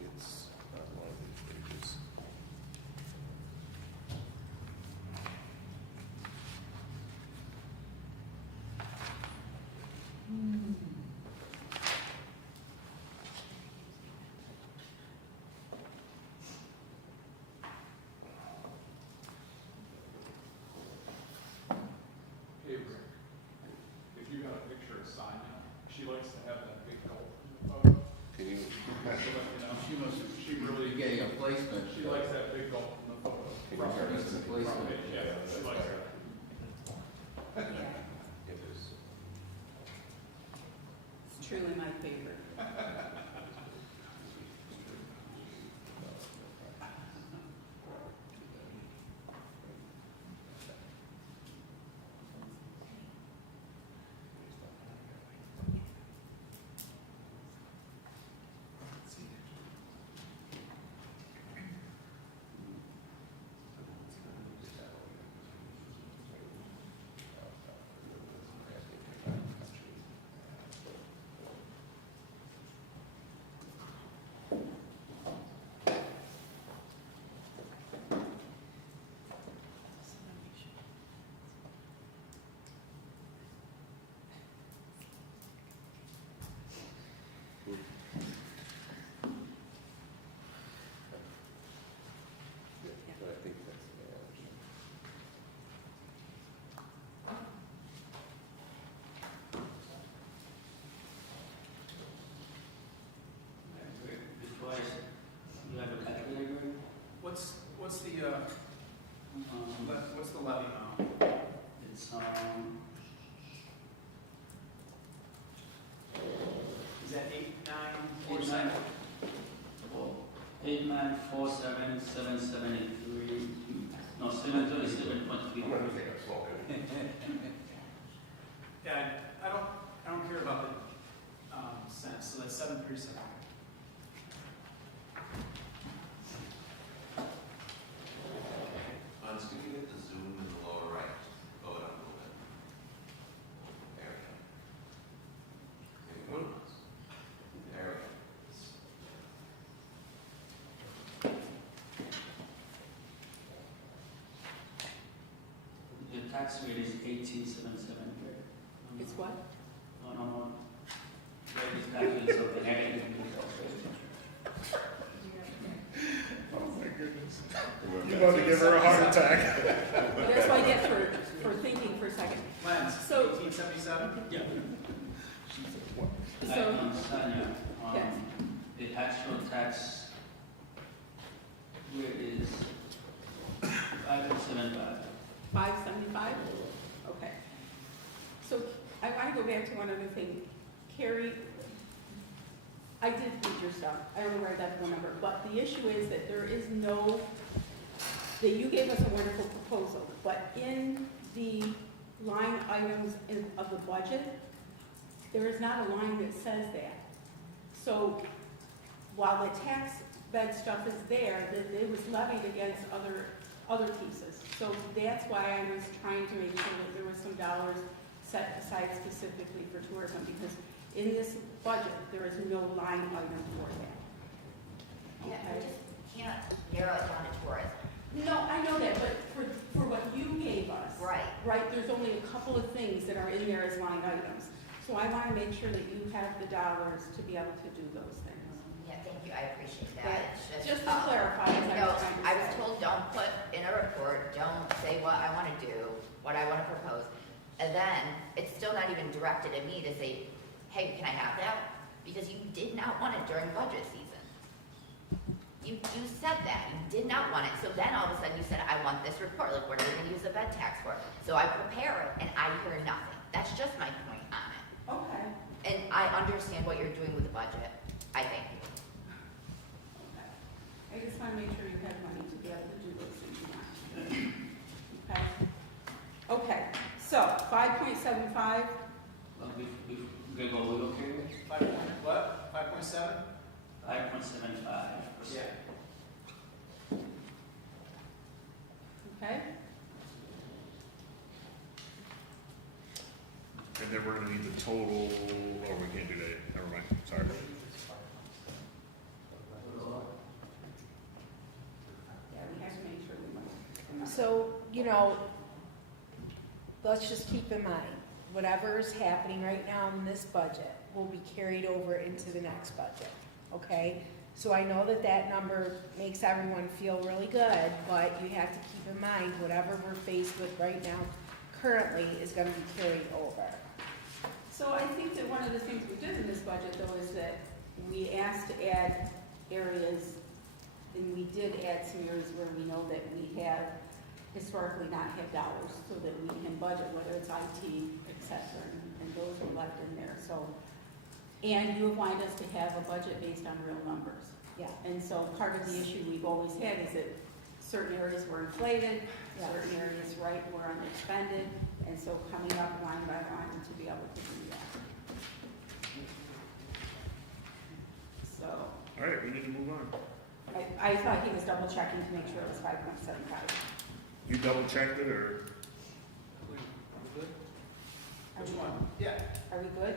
It's not one of these pages. Hey, Rick, if you got a picture of Sonia, she likes to have that big gulp in the photo. Can you, She really, Getting a placement. she likes that big gulp in the photo. Can you turn this into Front page, yeah, she likes that. it was, It's truly my favorite. but I think that's the manager. Before I, you have a calculator? What's the, Um, what's the levy amount? It's, Is that 8,947? 8947773, no, 737.3. I'm gonna take a slow. Yeah, I don't care about the, cents, so that's 737. Hans, can you hit the zoom in the lower right? Go it up a little bit. There we go. There you go. There we go. tax rate is 18.77 here. It's what? No. Greg is calculating something, I didn't do that. Oh my goodness. You about to give her a heart attack. That's what I get for thinking for a second. Lens, So- 1877? Yeah. So, Tanya, yes. the actual tax rate is 5.75. 575? Okay. So I want to go back to one other thing. Carrie, I did read your stuff. I don't know where I got the phone number, but the issue is that there is no, that you gave us a wonderful proposal, but in the line items of the budget, there is not a line that says that. So while the tax bed stuff is there, it was levied against other pieces. So that's why I was trying to make sure that there was some dollars set aside specifically for tourism, because in this budget, there is no line item for that. Yeah, we Okay? just can't narrow it down to tourism. No, I know that, but for what you gave us, Right. there's only a couple of things that are in there as line items. So I want to make sure that you have the dollars to be able to do those things. Yeah, thank you, I appreciate Yeah, that. It's just to clarify, as I No, was trying to I was say. told, don't put in a report, don't say what I want to do, what I want to propose. And then, it's still not even directed at me to say, hey, can I have that? Because you did not want it during budget season. You said that, you did not want it. So then all of a sudden you said, I want this report, like what are we going to use the bed tax for? So I prepare it and I hear nothing. That's just my point on it. Okay. And I understand what you're doing with the budget. I thank you. Okay. I just want to make sure you have money to be able to do those things you want. Okay? Okay, so 5.75, Well, we can go a little here. 5 point, what? 5.7? 5.75%. Yeah. okay? And then we're gonna need the total, oh, we can't do that, yet. Never mind, sorry. Yeah, we have to make sure we want. So, let's just keep in mind, whatever's happening right now in this budget will be carried over into the next budget, okay? So I know that number makes everyone feel really good, but you have to keep in mind, whatever we're faced with right now currently is gonna be carried over. So I think that one of the things we did in this budget, though, is that we asked to add areas, and we did add some areas where we know that we have historically not had dollars, so that we can budget, whether it's IT, et cetera, and those were left in there, so. And you have wanted us to have a budget based on real numbers. Yeah. And so part of the issue we've always had is that certain areas were inflated, Yeah. certain areas, were underspended, and so coming up line by line to be able to do that. So, All right, we need to move on. I thought he was double checking to make sure it was 5.75. You double checked it, or? Good? Are Which we- one? Yeah. Are we good?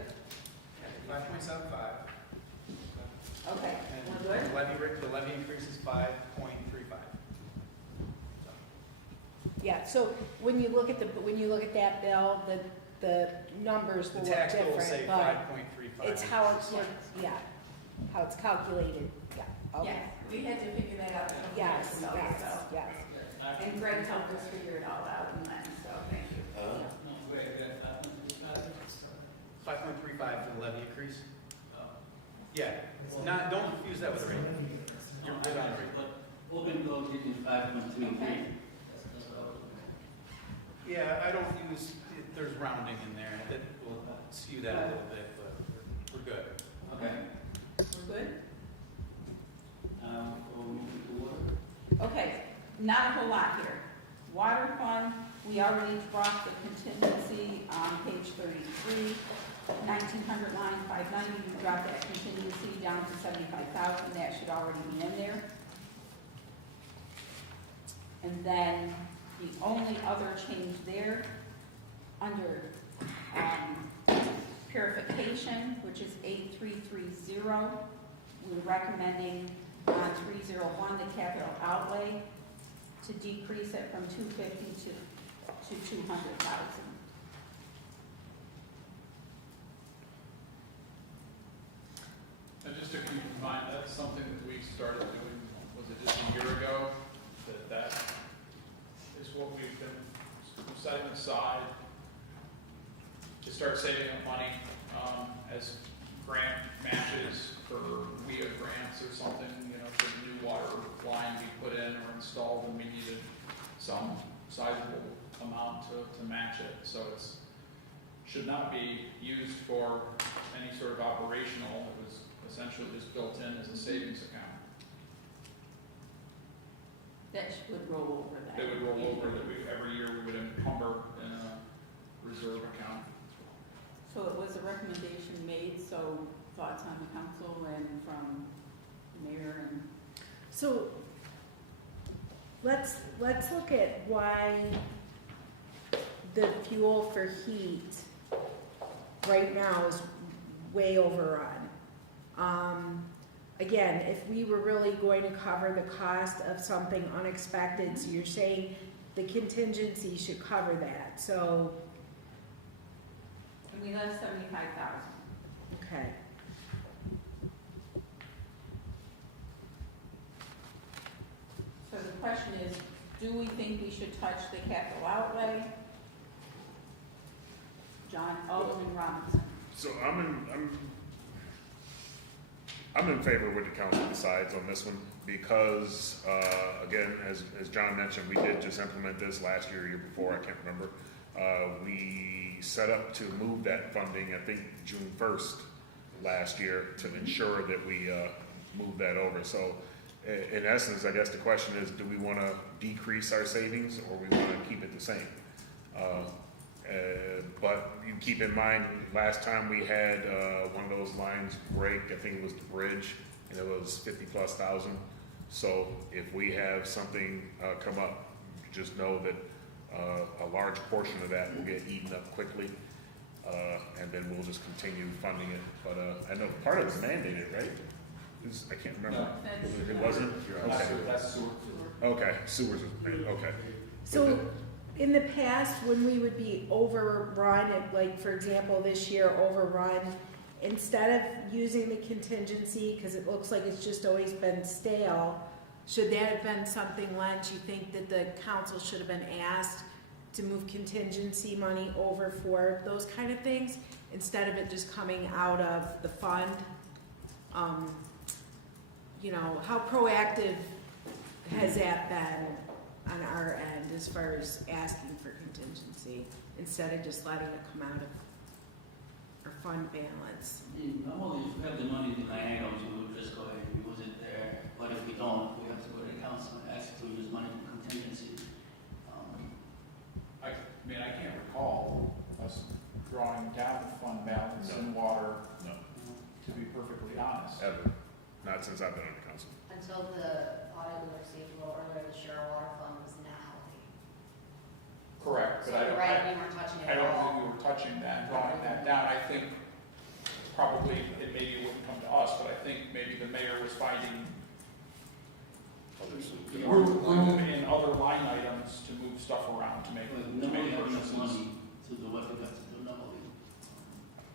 5.75. Okay, And we're good? the levy increase is 5.35. Yeah, so when you look at that bill, the numbers will The look tax bill will different, say but 5.35. it's how it's, how it's calculated, yeah, okay. Yes, we had to figure that out. Yes, So, yes, so. yes. And Greg helped us figure it all out, and then, so, thank you. No, wait, we got 5.75. 5.35 for the levy increase? Yeah, don't confuse that with the rate. You're good on the rate. Open goal getting 5.33. Okay. That's what I was looking at. Yeah, I don't use, there's rounding in there, that will skew that a little bit, but we're good. Okay. We're good? We'll move to water. Okay, not a whole lot here. Water fund, we already dropped the contingency on page 33, 1900 line 590, we dropped that contingency down to 75,000, that should already be in there. And then the only other change there, under purification, which is 8330, we're recommending on 301, the capital outlay, to decrease it from 250 to to 200,000. And just to keep in mind, that's something that we started doing, was it just a year ago? That is what we've been setting aside to start saving up money, as grant matches for WIA grants or something, you know, for the new water line we put in or installed, and we needed some sizable amount to match it. So it's, should not be used for any sort of operational. It was essentially just built in as a savings account. That would roll over that. It would roll over, that we, every year we would encumber in a reserve account. So it was a recommendation made, so thoughts on the council and from the mayor and. So let's look at why the fuel for heat right now is way overrun. Again, if we were really going to cover the cost of something unexpected, so you're saying the contingency should cover that, so, And we left 75,000. okay. So the question is, do we think we should touch the capital outlay? John, Alderman Robinson. So I'm in favor with the council decides on this one because, again, as John mentioned, we did just implement this last year, year before, I can't remember. We set up to move that funding, I think June 1st last year, to ensure that we move that over. So in essence, I guess the question is, do we want to decrease our savings or we want to keep it the same? But you keep in mind, last time we had one of those lines break, I think it was the bridge, and it was 50,000+. So if we have something come up, just know that a large portion of that will get eaten up quickly, and then we'll just continue funding it. But I know part of it's mandated, right? I can't remember. No. It wasn't? Okay. That's sewer. Okay, sewers is, okay. So in the past, when we would be overrun, like for example, this year overrun, instead of using the contingency, because it looks like it's just always been stale, should that have been something, Lent, you think that the council should have been asked to move contingency money over for those kind of things, instead of it just coming out of the fund? You know, how proactive has that been on our end as far as asking for contingency instead of just letting it come out of our fund balance? Normally, if we have the money in the line items, we would just go ahead and use it there. But if we don't, we have to go to the council and ask to use money for contingency. I mean, I can't recall us drawing down the fund balance in water, No, to be perfectly honest. ever. Not since I've been on the council. Until the audit we received a little earlier this year, our water fund was not healthy. Correct, So but you're right, we weren't touching it I at don't think all. we were touching that, drawing that down. I think probably, it maybe wouldn't come to us, but I think maybe the mayor was finding room in other line items to move stuff around, to make Nobody have enough purchases. money to do what we have to do normally.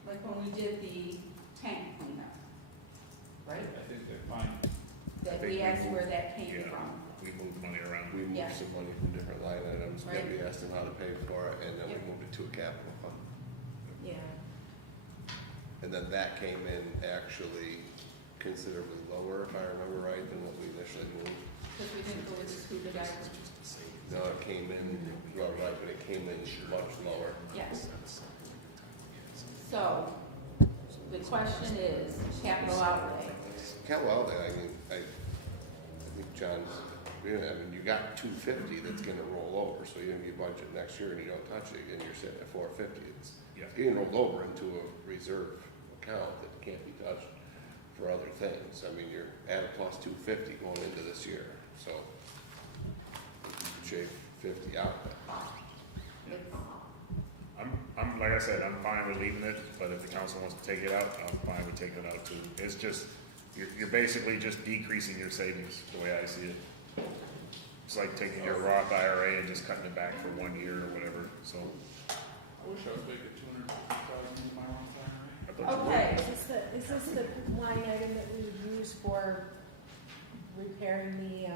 Like when we did the tank cleanup, right? I think they're fine. That think we we asked where moved- that came yeah. from. We moved money around. We moved Yeah. some money from different line items, Right. Debbie asked them how to pay for it, and then we Yep. moved it to a capital fund. Yeah. And then that came in actually considerably lower, if I remember right, than what we initially moved. Because we didn't go with the scuba diver. No, it came in, well, right, but it came in much lower. Yes. So, the question is, capital outlay. Capital outlay, I mean, I think John's, I mean, you got 250 that's gonna roll over, so you budget next year and you don't touch it, and you're sitting at 450. It's Yeah. getting rolled over into a reserve account that can't be touched for other things. I mean, you're at a plus 250 going into this year, so you can shave 50 out there. I'm, like I said, I'm fine with leaving it, but if the council wants to take it out, I'm fine with taking it out too. It's just, you're basically just decreasing your savings, the way I see it. It's like taking your Roth IRA and just cutting it back for 1 year or whatever. So, I wish I was making 250,000 in my own time, right? I thought you were. Okay. Is this the line item that we would use for repairing the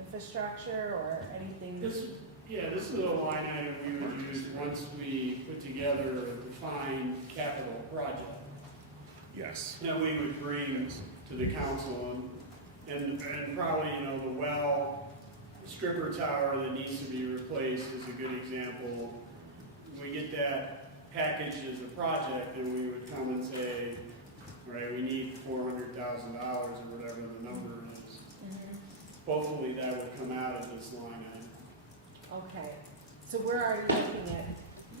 infrastructure or anything? This is a line item we would use once we put together a defined capital project Yes. that we would bring to the council, and probably, the well stripper tower that needs to be replaced is a good example. We get that package as a project, and we would come and say, all right, we need $400,000 or whatever the number is. Mhm. Hopefully that would come out of this line item. Okay, so we're already looking at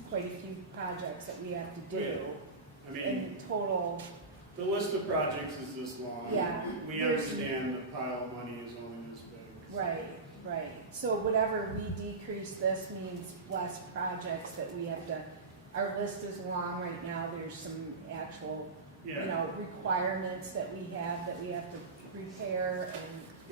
quite a few projects that we have to do. I mean, In total, the list of projects is this long. Yeah. We understand the pile of money is only this big. right. So whatever we decrease this means less projects that we have to, our list is long right now. There's some actual, Yeah. requirements that we have to repair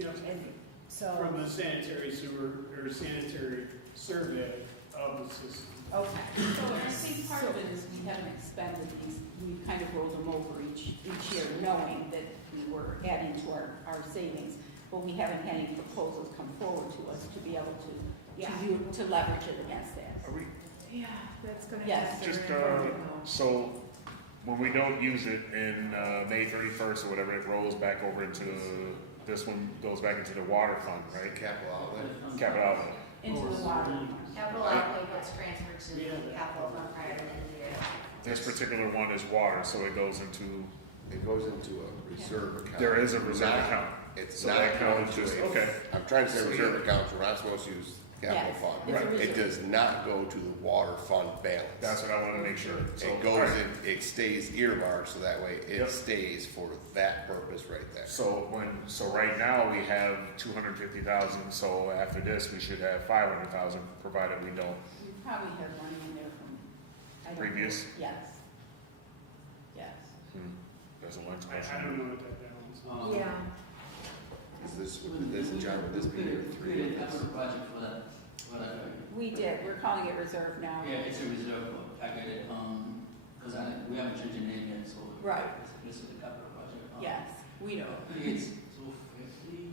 and so. From the sanitary sewer, or sanitary survey of the system. Okay. So I think part of it is we haven't expended these, we kind of rolled them over each year, knowing that we were adding to our savings, but we haven't had any proposals come forward to us to be able to leverage it against that. Are we, Yeah, that's gonna Yes. have to. just, so, when we don't use it in, May 31st or whatever, it rolls back over into, this one goes back into the water fund, right? Capital outlay. Capital outlay. Into the water. Capital outlay gets transferred to the capital fund prior to the end of the year. This particular one is water, so it goes into, It goes into a reserve account. there is a reserve Not- account. It's So not that account going is to just, a, okay. I'm trying to say So reserve you- accounts, we're not supposed to use capital Yes, fund. it's a It reserve. does not go to the water fund balance. That's what I want to make sure. So, It all goes right. in, it stays earmarked, so that way Yep. it stays for that purpose right there. So right now we have 250,000, so after this, we should have 500,000, provided we don't. We probably have money in there from, I don't know. Previous? Yes. Yes. There's a lunch I question. don't know what that balance is. Yeah, Is this, John, would this be your We three? did capital project for that, whatever. We did, we're calling it reserve now. Yeah, it's a reserve, I get it, because we haven't changed the name yet, so. Right. This is the capital project. Yes, we know. I think it's 250.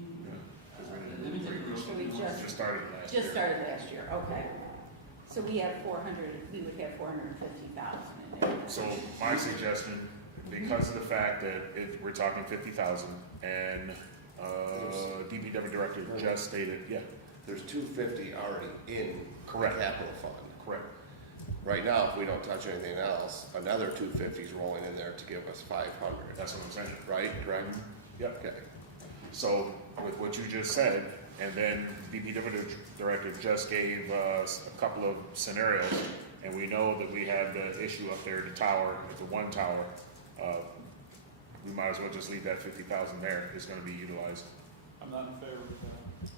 Let me take a look. So we Just started last year. Just started last year, okay. So we have 400, we would have 450,000 in there. So my suggestion, because of the fact that we're talking 50,000, and DPW director just stated, yeah, There's 250 already in Correct. capital fund. correct. Right now, if we don't touch anything else, another 250 is rolling in there to give us 500, That's what I'm saying. right? Correct? Yep. Okay. So with what you just said, and then DPW director just gave us a couple of scenarios, and we know that we have the issue up there, the tower, the one tower. We might as well just leave that 50,000 there. It's going to be utilized. I'm not in favor of that.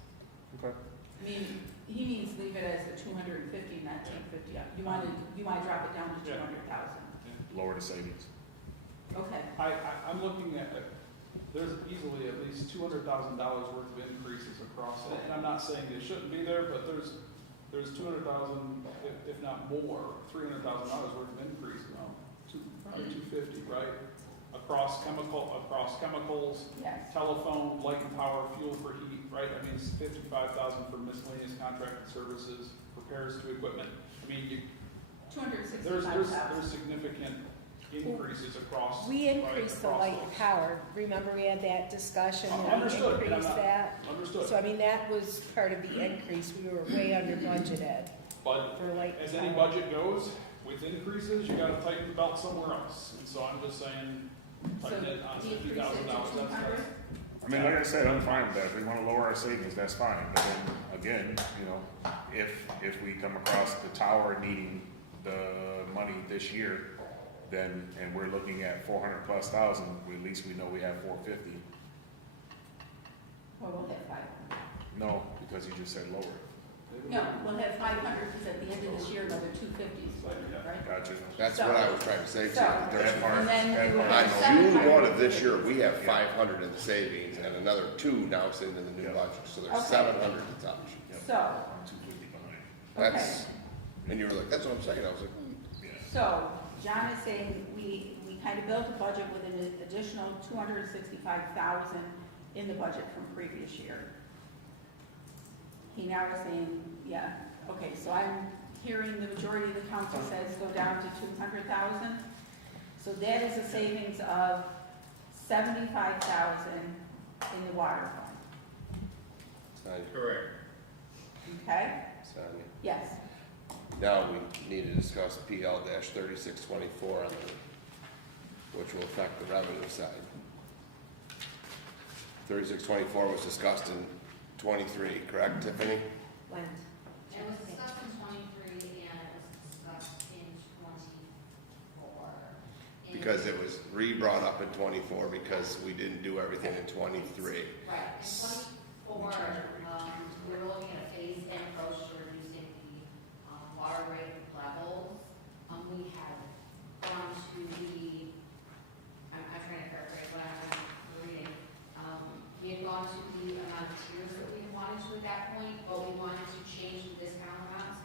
Okay. I mean, he means leave it as the 250, not 250. You want to drop it down to Yeah. 200,000. Lower the savings. Okay. I'm looking at, there's easily at least $200,000 worth of increases across it, and I'm not saying it shouldn't be there, but there's 200,000, if not more, $300,000 worth of increase now, probably 250, right? Across chemicals, Yes. telephone, light and power, fuel for heat, right? I mean, it's 55,000 for miscellaneous contracted services, repairs to equipment. I mean, there's 265,000. significant increases across. we right, increased the across light and those. power. Remember we had that discussion and we Understood, and I'm increased not- that? Understood. So I mean, that was part of the increase. We were way under budgeted But for light as and any power. budget goes, with increases, you gotta tighten the belt somewhere else. And so I'm just saying, So tighten it on decrease it $50,000, to 200? I mean, like I said, I'm fine with that. If we want to lower our savings, that's fine. But then again, if we come across the tower needing the money this year, then, and we're looking at 400+ thousand, at least we know we have 450. Well, we'll have 500. No, because you just said lower. No, we'll have 500 because at the end of this year, another 250 is right? Gotcha. That's what I was trying to say to you. So- There's- That part, And then that we will part. have On June 700. 1 of this year, we have 500 in the savings and another 2 now sitting in the new Yeah. budget, so there's Okay. 700 to touch. So, I'm 250 behind. That's, And you were like, that's what I'm saying, I was like, So, John is saying we kind of built a budget with an additional 265,000 in the budget from previous year. He now is saying, yeah, okay, so I'm hearing the majority of the council says go down to 200,000. So that is a savings of 75,000 in the water fund, Correct. okay? Sonia. Yes, Now we need to discuss PL-3624 on the, which will affect the revenue side. 3624 was discussed in 23, correct, Tiffany? When? It was discussed in 23 and it was discussed in 24. Because it was re-brought up in 24 because we didn't do everything in 23. Right, in 24, we were looking at a phased-in approach to reducing the water rate levels. We had gone to the, I'm trying to paraphrase what I'm reading. We had gone to the amount of tiers that we had wanted to at that point, but we wanted to change the discount amounts.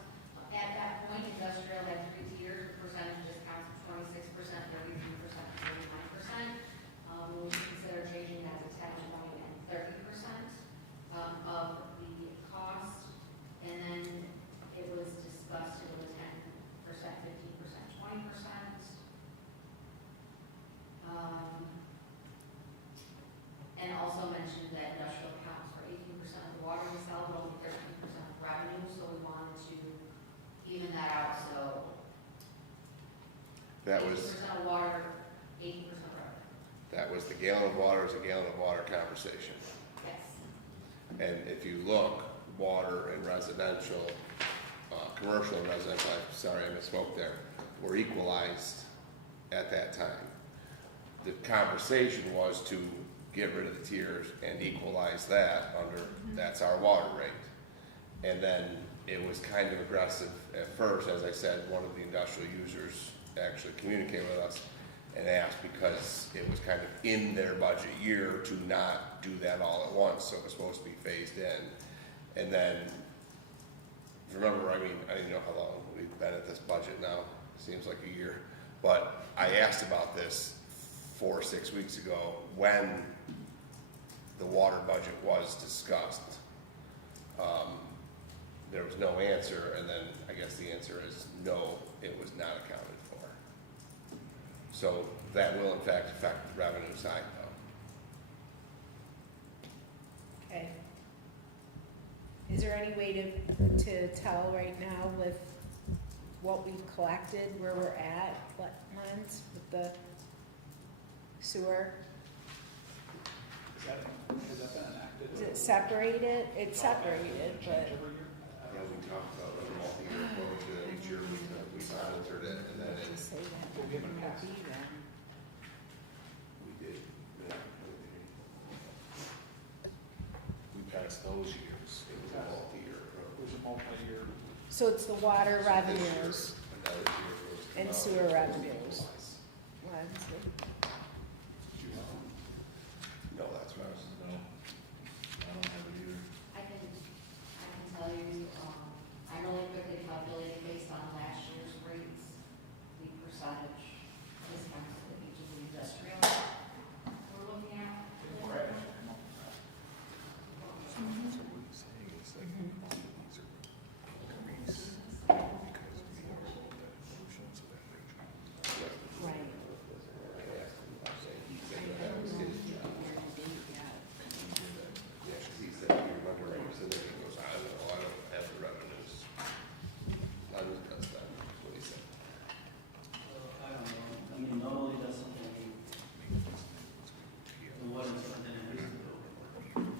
At that point, industrial had 3 tiers, with percentage discounts of 26%, 33%, 39%. We consider changing that to 10, 20, and 30% of the cost. And then it was discussed to go to 10%, 15%, 20%. And also mentioned that industrial accounts for 18% of the water we sell, but only 13% of revenue, so we wanted to even that out, so. That was, 18% of water, 18% of revenue. that was the gallon of water is a gallon of water conversation. Yes. And if you look, water and residential, commercial and residential, I'm sorry, I misspoke there, were equalized at that time. The conversation was to get rid of the tiers and equalize that under, that's our water rate. And then it was kind of aggressive at first, as I said, one of the industrial users actually communicated with us and asked because it was kind of in their budget year to not do that all at once, so it was supposed to be phased in. And then, remember, I mean, I didn't know how long we've been at this budget now, seems like a year, but I asked about this 4 or 6 weeks ago when the water budget was discussed. There was no answer, and then I guess the answer is no, it was not accounted for. So that will in fact affect the revenue side though. Okay. Is there any way to tell right now with what we've collected, where we're at, what months with the sewer? Has that been enacted? Is it separated? It's separated, but, Yeah, we talked about a multi-year approach, each year we monitored it, and then it, just say that. We haven't It'll passed. be then. we did. We passed those years. It was a multi-year It approach. was a multi-year. So it's the water revenues Another year was to and come out sewer and revenues. equalize. Wednesday. No, that's what I was. No, I don't have it either. I can tell you, I really quickly calculated based on last year's rates, the percentage discounts that each of the industrial we're looking at. So what he's saying is that these are increased because we are that motion, so that they Right. I asked him, I said, he I said that haven't was looked his at job. the year-to-date yet. Yeah, he said, you remember, he said, he goes, I don't know, I don't have the revenues. London does that, that's what he said. I don't know, I mean, normally that's something the water superintendent needs to do.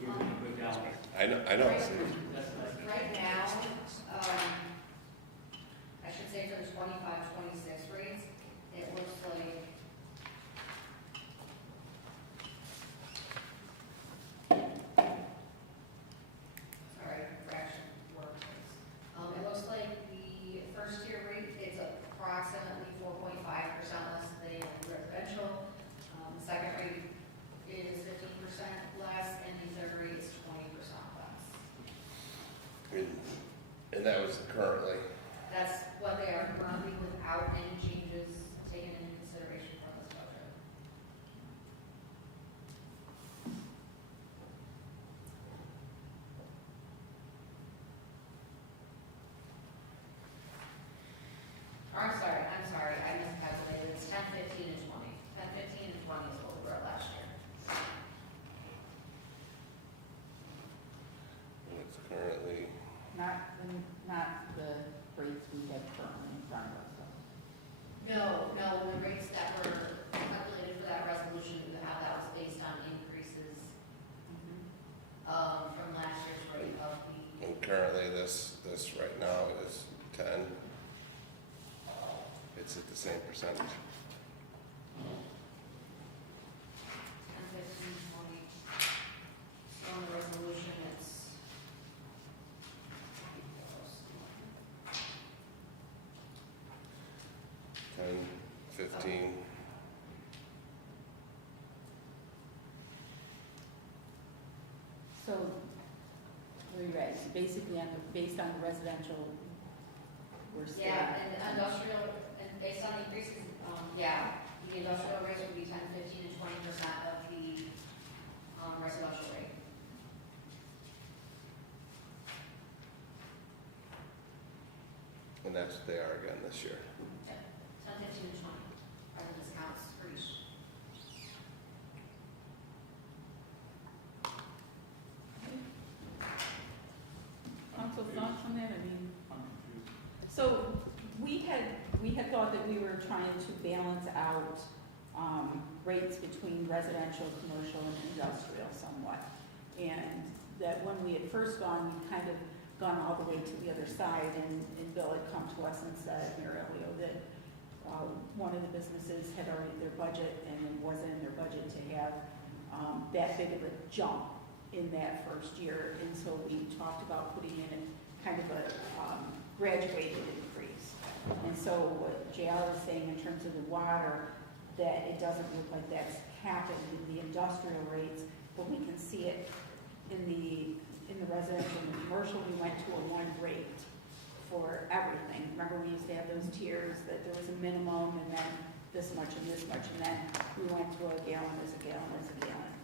Give me a breakdown. I know. That's like, Right now, I should say for the 25-26 rates, it looks like sorry, fraction work rates. It looks like the first tier rate, it's approximately 4.5% less than residential. The second rate is 15% less, and the third rate is 20% less. And that was currently, That's it's at the same percentage. 10, 15, 20. So on the resolution, it's. 10, 15, So, where you at? So basically, based on the residential, we're still. Yeah, and the industrial, and based on the increases, yeah, the industrial rates would be 10, 15, and 20% of the residential rate. and that's what they are again this year. Yeah, 10, 15, and 20 are the discounts for each. Council thoughts on that? I mean, I'm confused. so we had thought that we were trying to balance out rates between residential, commercial, and industrial somewhat. And that when we had first gone, we kind of gone all the way to the other side, and Bill had come to us and said, Mayor Elio, that one of the businesses had already their budget, and it wasn't in their budget to have that big of a jump in that first year. And so we talked about putting in kind of a graduated increase. And so what JR is saying in terms of the water, that it doesn't look like that's happened in the industrial rates, but we can see it in the residential and the commercial. We went to a one rate for everything. Remember, we used to have those tiers, that there was a minimum, and then this much and this much, and then we went to a gallon is a gallon is a gallon,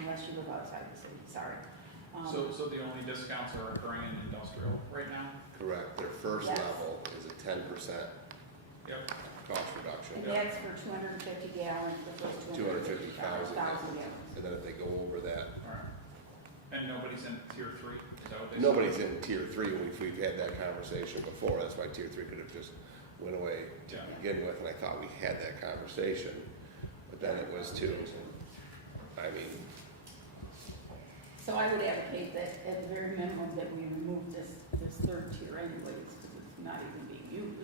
unless you live outside the city, sorry. So the only discounts are occurring in industrial right now? Correct. Their first Yes. level is a 10% Yep. cost reduction. And that's for 250 gallons, the first 250,000. 250,000 gallons. And then if they go over that, All right. And nobody's in tier 3? Is that what they said? nobody's in tier 3. We've had that conversation before. That's why tier 3 could have just went away to Yeah. begin with. And I thought we had that conversation, but then it was 2. I mean, So I would advocate that at the very minimum that we remove this third tier anyways, because it's not even being used.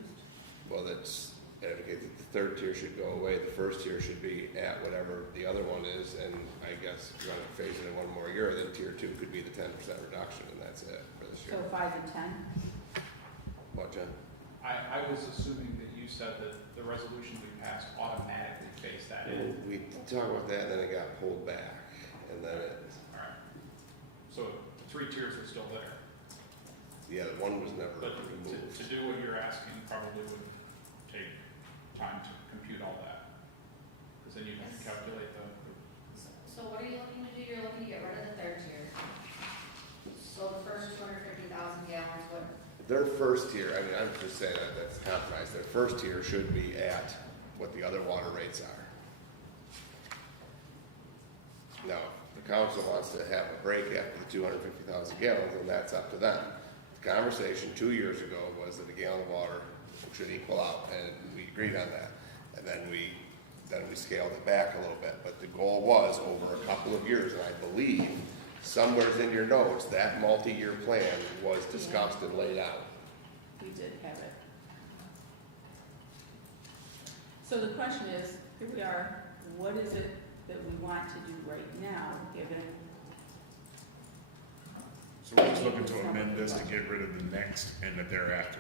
well, that's advocate that the third tier should go away. The first tier should be at whatever the other one is. And I guess if you want to phase it in one more year, then tier 2 could be the 10% reduction, and that's it for this year. So 5 and 10? What, Jen? I was assuming that you said that the resolution we passed automatically phased that in. We talked about that, and then it got pulled back, and then it, All right. So the 3 tiers are still there. yeah, the one was never But to removed. do what you're asking probably would take time to compute all that. Because then you have to calculate the, So what are you looking to do? You're looking to get rid of the third tier. So the first 250,000 gallons would. Their first tier, I mean, I'm just saying that that's compromise. Their first tier should be at what the other water rates are. Now, if the council wants to have a break after the 250,000 gallons, then that's up to them. The conversation 2 years ago was that a gallon of water should equal out, and we agreed on that. And then we scaled it back a little bit, but the goal was over a couple of years, and I believe somewhere in your notes, that multi-year plan was discussed and laid out. You did have it. So the question is, here we are, what is it that we want to do right now, given? So we're just looking to amend this to get rid of the next and the thereafter.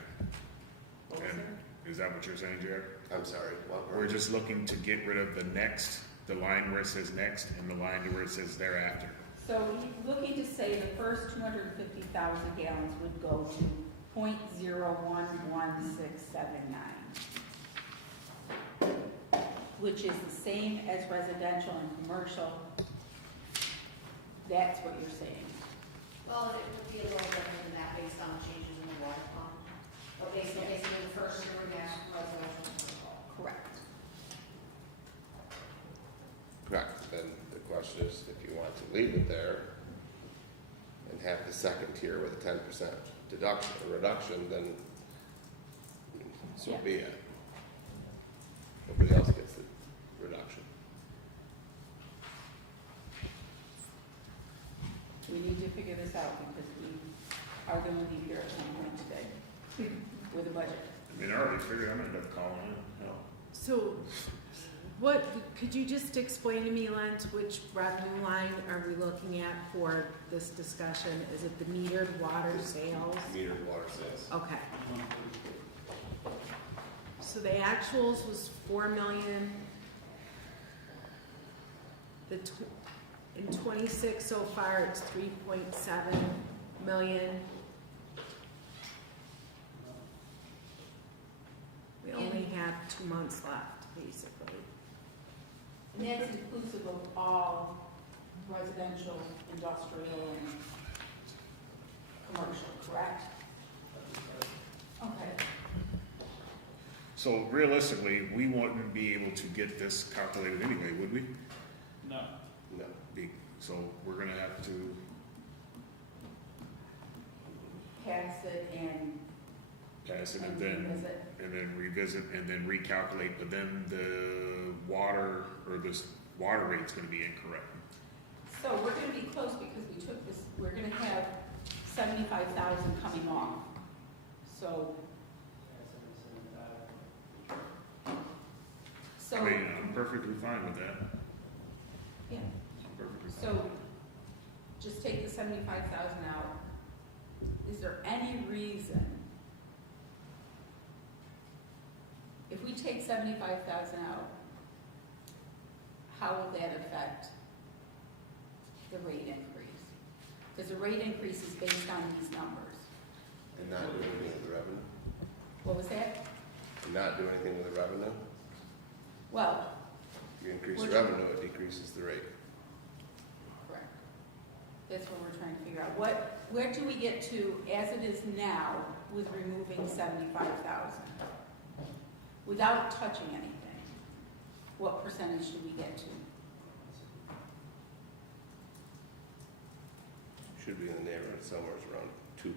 What was And it? is that what you're saying, Jared? I'm sorry, what were We're just looking to get rid of the next, the line where it says next, and the line where it says thereafter. So he's looking to say the first 250,000 gallons would go to 0.011679, which is the same as residential and commercial. That's what you're saying. Well, it would be a little different than that based on changes in the water fund. But basically the first year would be residential and commercial. Correct. correct. Then the question is, if you want to leave it there and have the second tier with a 10% reduction, then so Yeah. be it. Nobody else gets the reduction. We need to figure this out because we are going to leave here at some point today with a budget. I mean, I already figured I'm gonna end up calling in, hell. So, what, could you just explain to me, Lent, which revenue line are we looking at for this discussion? Is it the metered water sales? Metered water sales. Okay. So the actuals was 4 million. In 26 so far, it's 3.7 million. We only have 2 months left, basically. And that's inclusive of all residential, industrial, and commercial, correct? Okay. So realistically, we wouldn't be able to get this calculated anyway, would we? No. No. So we're gonna have to, Pass it and pass it and and then revisit and then recalculate, but then the water, or this water rate's gonna be incorrect. So we're gonna be close because we took this, we're gonna have 75,000 coming off. So. I mean, I'm perfectly fine with that. Yeah, I'm perfectly fine. so just take the 75,000 out. Is there any reason, if we take 75,000 out, how will that affect the rate increase? Because the rate increase is based on these numbers. And not do anything with the revenue? What was that? And not do anything with the revenue? Well, You increase the Which- revenue, it decreases the rate. correct. That's what we're trying to figure out. Where do we get to as it is now with removing 75,000? Without touching anything, what percentage do we get to? Should be in the neighborhood somewhere around 2%.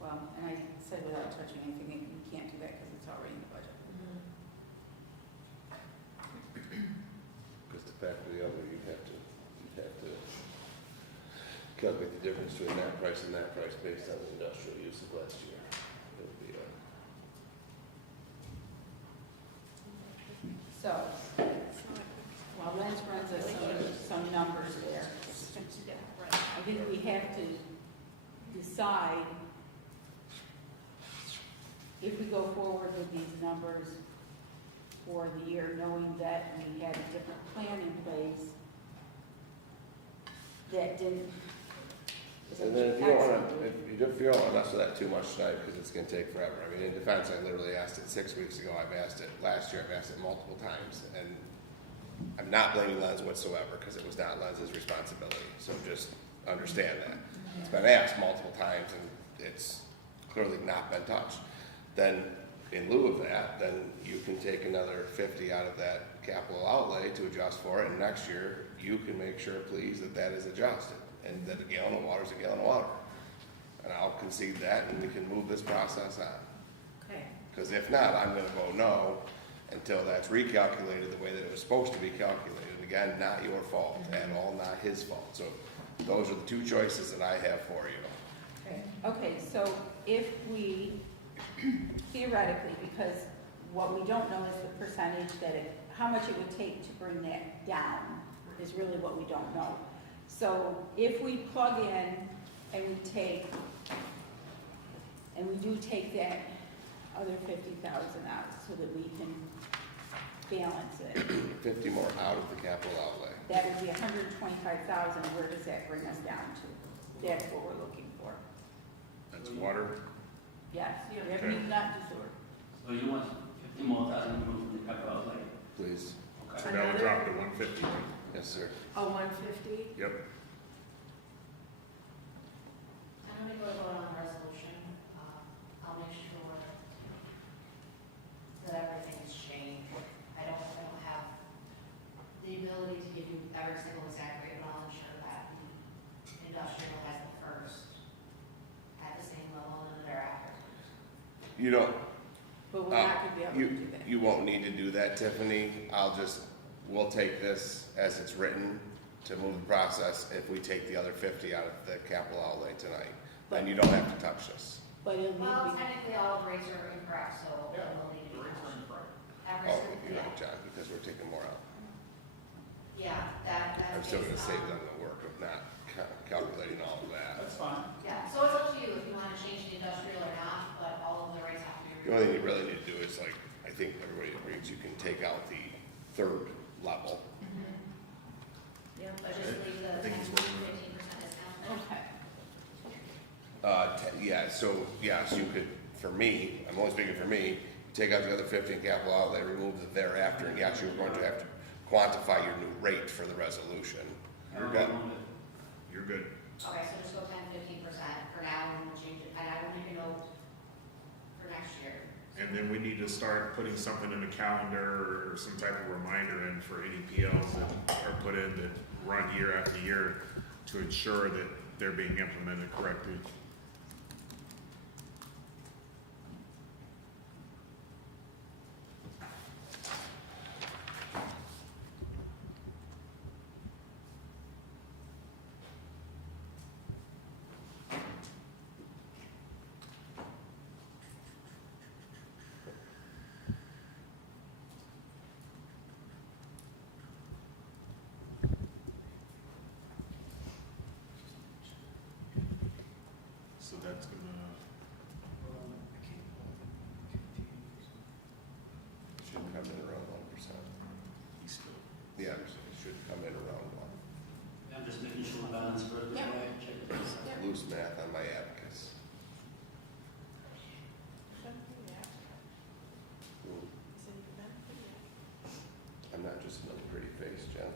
Well, and I said without touching anything, and you can't do that because it's already in the budget. Because the fact of the other, you'd have to calculate the difference between that price and that price based on the industrial use of last year. It would be So, well, Lance runs us some numbers there. I think we have to decide if we go forward with these numbers for the year, knowing that we had a different plan in place that didn't. And then if you don't want to, if you don't want to mess with that too much tonight, because it's going to take forever. I mean, in defense, I literally asked it 6 weeks ago. I've asked it last year. I've asked it multiple times, and I'm not blaming Lens whatsoever because it was not Lens's responsibility. So just understand that it's been asked multiple times, and it's clearly not been touched. Then, in lieu of that, then you can take another 50 out of that capital outlay to adjust for it, and next year you can make sure, please, that that is adjusted. And that a gallon of water is a gallon of water. And I'll concede that, and we can move this process on. Okay. Because if not, I'm gonna vote no until that's recalculated the way that it was supposed to be calculated. Again, not your fault at all, not his fault. So those are the two choices that I have for you. Okay, so if we, theoretically, because what we don't know is the percentage how much it would take to bring that down is really what we don't know. So if we plug in and we do take that other 50,000 out so that we can balance it, 50 more out of the capital outlay. that would be 125,000. Where does that bring us down to? That's what we're looking for. That's water. Yes, we haven't Okay. even gotten to sewer. So you want 50 more thousand removed from the capital outlay? Please. Okay. So that would drop to 150. Yes, sir. Oh, 150? Yep. I'm gonna go vote on the resolution. I'll make sure that everything is changed. I don't have the ability to give you every single exact rate, but I'll ensure that the industrial has the first at the same level and then thereafter. You don't, But we're not going to be able to do that. you won't need to do that, Tiffany. We'll take this as it's written to move the process if we take the other 50 out of the capital outlay tonight. And you don't have to touch this. But it'll Well, need to be, technically, all the rates are incorrect, so it will need to be. Every Oh, single- you're right, John, because we're taking more out. Yeah, that. I'm still gonna based save on- them the work of not calculating all of that. That's fine. Yeah, so it's up to you if you want to change the industrial or not, but all of the rates have to be. The only thing you really need to do is like, I think everybody agrees, you can take out the third level. Yeah. But just leave the I think 10 it's to worth it. 15% discount. okay. Yeah, so you could, for me, I'm only speaking for me, take out the other 15 capital outlay, remove the thereafter, and yes, you're going to have to quantify your new rate for the resolution. You're good. You're good. Okay, so just go 10-15% for now, and we'll change it, and I will make a note for next year. And then we need to start putting something in the calendar or some type of reminder in for any PLs that are put in that run year after year to ensure that they're being implemented correctly. So that's gonna, Should come in around 1%. he's still, Yeah, it should come in around I'm just making sure my balance for the Yep. way I check this. 1. Loose math on my abacus. I'm not just another pretty face, Jen.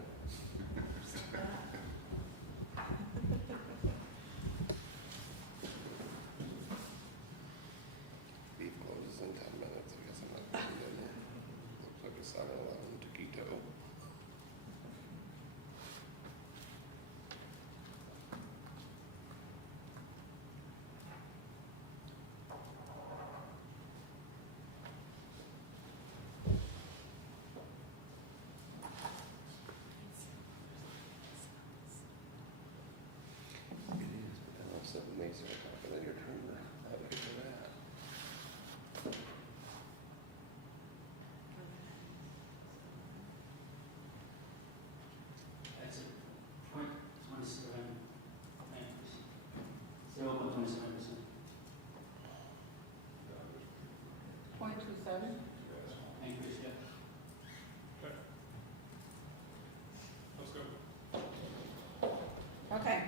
Beef closes in 10 minutes. I guess I'm not going to dinner. Looks like it's 7-Eleven taquito. It is, but then all of a sudden they start talking in your turn. How do I get to that? That's it. 0.27 increase. 0.27%. 0.27? Increase, yeah. Let's go. Okay.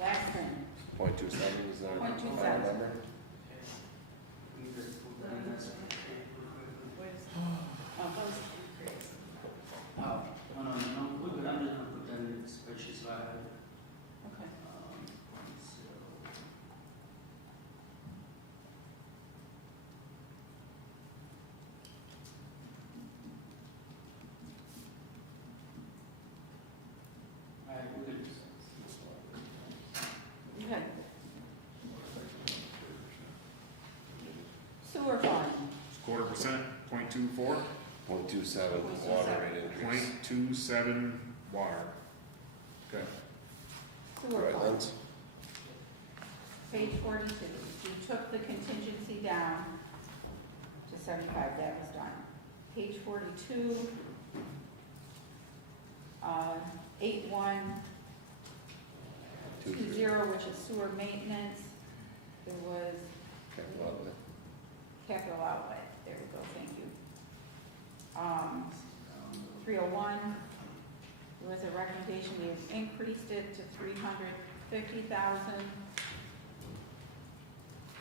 Last thing. 0.27 is the 0.27. final number? Oh, those increase. Oh, no, we're good. I'm just gonna put that in the spreadsheet so I have it. Okay. So, all right, we're good. Okay. Sewer fund, it's 0.25%, 0.24, 0.27 water rate increase. 0.27 water. Okay. sewer Right, fund, Lens? page 42. We took the contingency down to 75, that was done. Page 42, 8120, which is sewer maintenance. There was Capital outlay. capital outlay, there we go, thank you. 301, there was a recommendation, we have increased it to 350,000.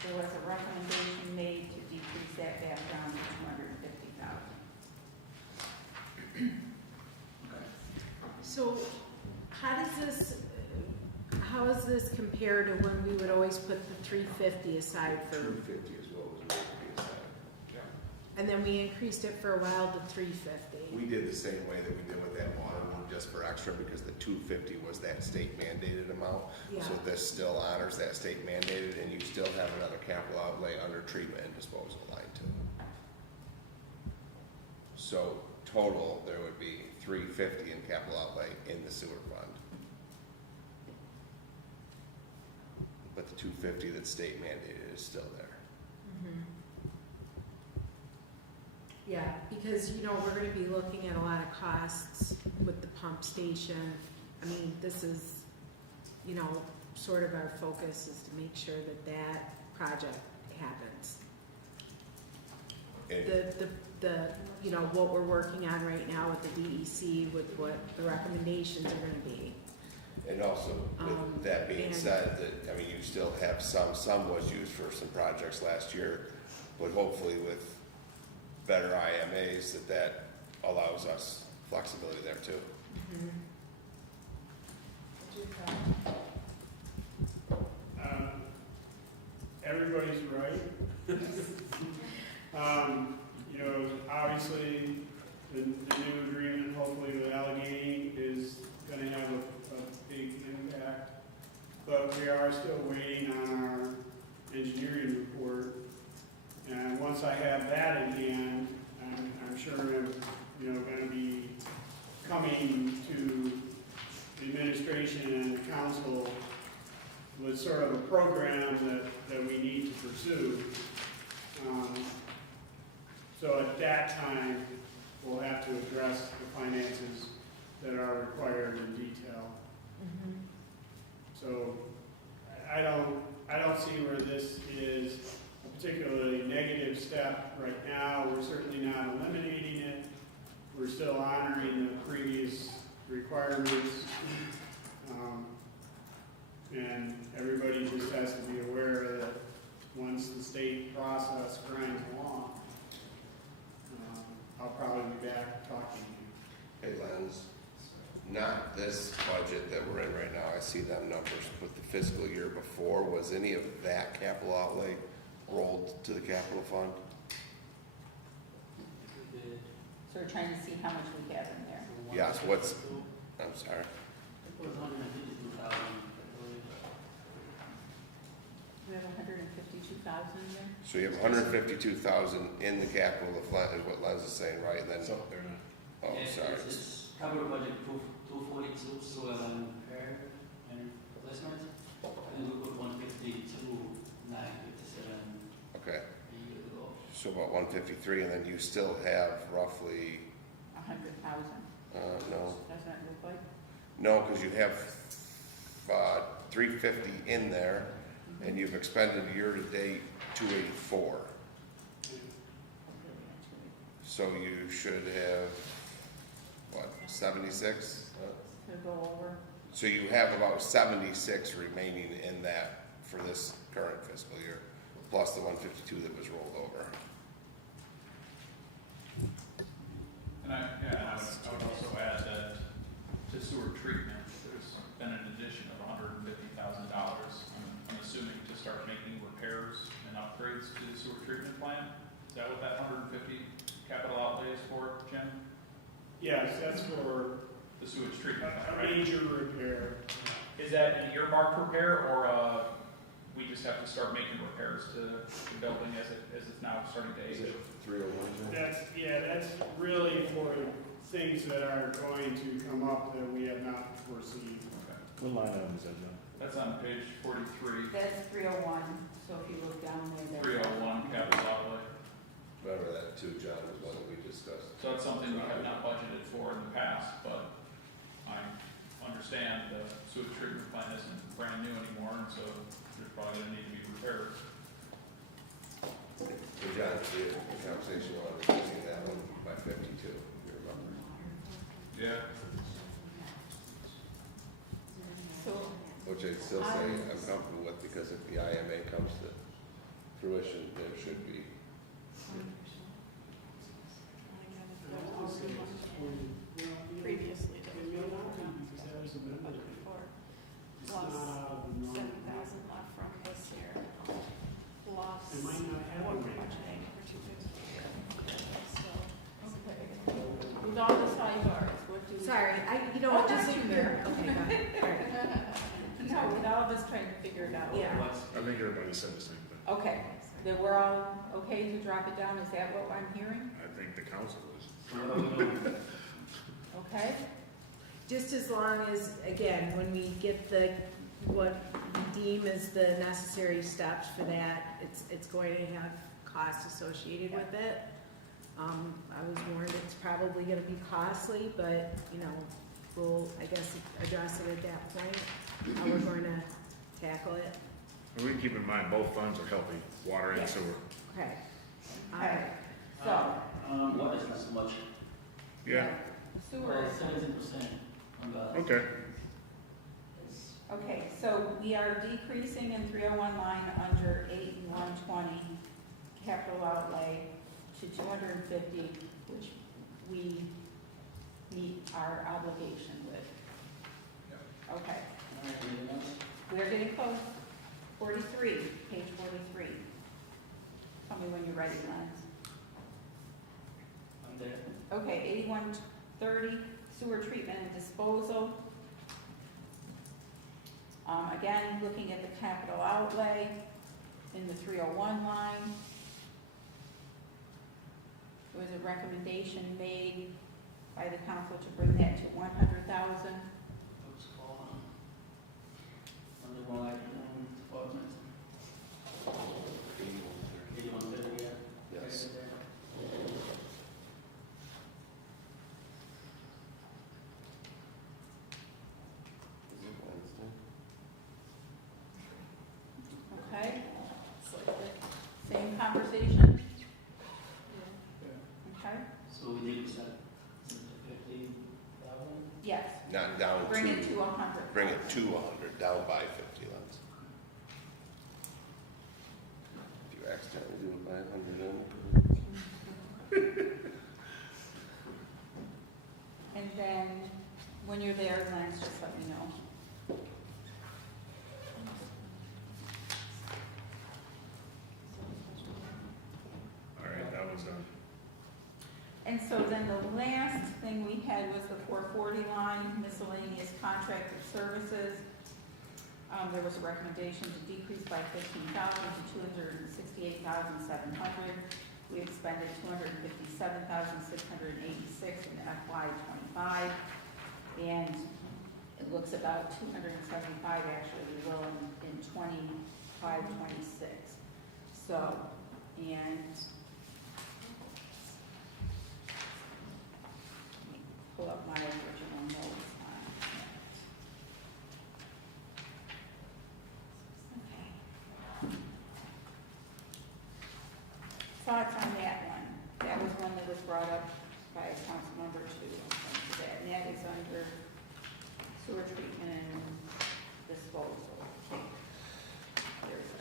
There was a recommendation made to decrease that back down to 250,000. So how does this compare to when we would always put the 350 aside for, 250 is what was made to be assigned. and then we increased it for a while to 350? We did the same way that we did with that water one, just for extra, because the 250 was that state mandated amount. Yeah. So this still honors that state mandated, and you still have another capital outlay under treatment and disposal line too. So total, there would be 350 in capital outlay in the sewer fund. But but the 250 that's state mandated is still there. Yeah, because, you know, we're gonna be looking at a lot of costs with the pump station. I mean, this is, you know, sort of our focus is to make sure that that project happens. And The, you know, what we're working on right now with the DEC, with what the recommendations are gonna be. And also, with that being and- said, that, I mean, you still have some was used for some projects last year, but hopefully with better IMAs, that allows us flexibility there too. Everybody's right. You know, obviously, the new agreement, hopefully with Allegheny, is gonna have a big impact. But we are still waiting on our engineering report. And once I have that in hand, I'm sure I'm, you know, gonna be coming to the administration and the council with sort of a program that we need to pursue. So at that time, we'll have to address the finances that are required in detail. So I don't see where this is a particularly negative step right now. We're certainly not eliminating it. We're still honoring the previous requirements. And everybody just has to be aware that once the state process grinds along, I'll probably be back talking to you. Hey, Lens, not this budget that we're in right now, I see them numbers, but the fiscal year before, was any of that capital outlay rolled to the capital fund? So we're trying to see how much we have in there. Yes, what's, I'm sorry. It was 152,000. We have 152,000 there? So you have 152,000 in the capital, is what Lens is saying, right? And then, So they're not. oh, Yeah, sorry. It's capital budget 242, so repair and replacement. And we put 152,957 Okay, a year ago. so about 153, and then you still have roughly, 100,000, no, doesn't that look like? no, because you have 350 in there, and you've expended year-to-date 284. So you should have, what, 76? To go over. So you have about 76 remaining in that for this current fiscal year, plus the 152 that was rolled over. And I would also add that to sewer treatment, there's been an addition of $150,000. I'm assuming to start making repairs and upgrades to the sewer treatment plant. Is that what that 150 capital outlay is for, Jim? Yes, that's for The sewage treatment a plant, right? major repair. Is that an earmarked repair, or we just have to start making repairs to the building as it's now starting to age? 301? That's really for things that are going to come up that we have not foreseen. Okay. What line item is that, John? That's on page 43, That's 301, so if you look down there. 301 capital outlay. Remember that too, John, was one that we discussed. So that's something we have not budgeted for in the past, but I understand the sewage treatment plant isn't brand new anymore, and so there's probably gonna need to be repaired. So John, we had a conversation on reducing that one by 52, you remember? Yeah. So, Which I'd still say I'm comfortable with, because if the IMA comes to fruition, there should be. previously, that we were Because that was a budget memory. before, It's plus not out of the norm. 7,000 left from this year, plus It might not have what a we're range. budgeting for 250. So, okay. With all the sidebars, what do we? Sorry, you know, Oh, just that's in you here. there. Okay, got it. All right. No, with all of us trying to figure it out. Yeah. I think everybody said the same thing. Okay, that we're all okay to drop it down, is that what I'm hearing? I think the council is. So what are we doing? Just as long as, again, when we get what deem as the necessary steps for that. It's going to have costs associated with it. I was warned it's probably gonna be costly, but, you know, we'll, I guess, address it at that point, how we're going to tackle it. And we keep in mind, both funds are healthy, water and Yes. sewer. Okay. All Okay. right. So, What is not so much? Yeah, sewer is 70% on the. okay. okay, so we are decreasing in 301 line under 8 and 120 capital outlay to 250, which we meet our obligation with. Okay, we are getting close. 43, page 43. Tell me when you're ready, Lance. I'm there. Okay, 8130, sewer treatment and disposal. Again, looking at the capital outlay in the 301 line. There was a recommendation made by the council to bring that to 100,000. What's called, on the one department. 8130, yeah. Yes. Is it Wednesday? Okay? Same conversation? Okay? So we did set 50,000? Yes. Not down Bring it to, to 100. bring it to 100, down by 50, Lance. If you accidentally do it by 100, then. And then, when you're there, Lance, just let me know. All right, that was done. And so then the last thing we had was the 440 line, miscellaneous contracted services. There was a recommendation to decrease by 15,000 to 268,700. We expended 257,686 in FY '25, and it looks about 275 actually will in 25, 26. So, and pull up my original notes on that. Okay. Thoughts on that one? That was one that was brought up by council member two. And that is under sewer treatment and disposal. There we go.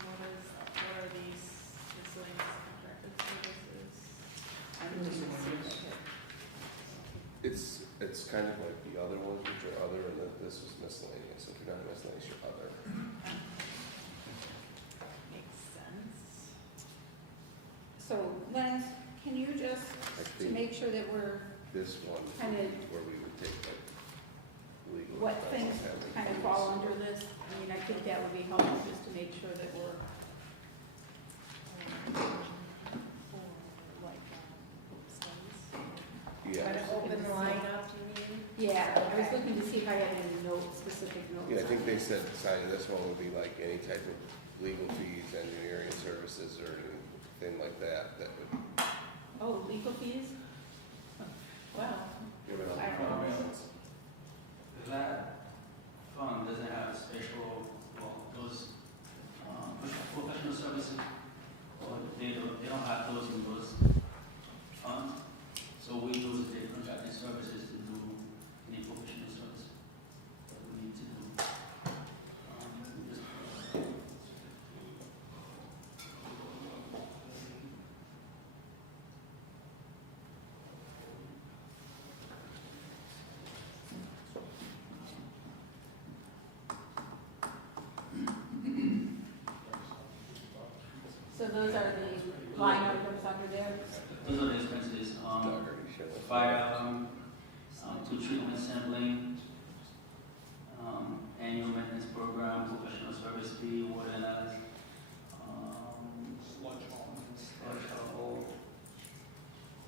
What are these miscellaneous contracted services? I'm just gonna see if I It's kind of like the other ones, which are other, and then this is miscellaneous. If you're not miscellaneous, you're other. Makes sense. So, Lance, can you just, I to think make sure that we're, this one Kind of- is where we would take like legal. what things expenses, having kind of fees. fall under this? I mean, I think that would be helpful just to make sure that we're, Yeah, Try to open the line up, you mean? yeah, I was looking to see if I had any notes, specific notes. yeah, I think on they it. said signing this one would be like any type of legal fees, engineering services, or anything like that, that would Oh, legal fees? Wow. give it I a don't know. That fund doesn't have a special, well, those professional services, or they don't have those in those funds. So we use the contracting services to do any professional service that we need to do. So those are the line items under there? Those are the expenses, Doug already showed us. fire alarm, to treatment sampling, annual maintenance program, professional service fee, water analysis, sludge haul.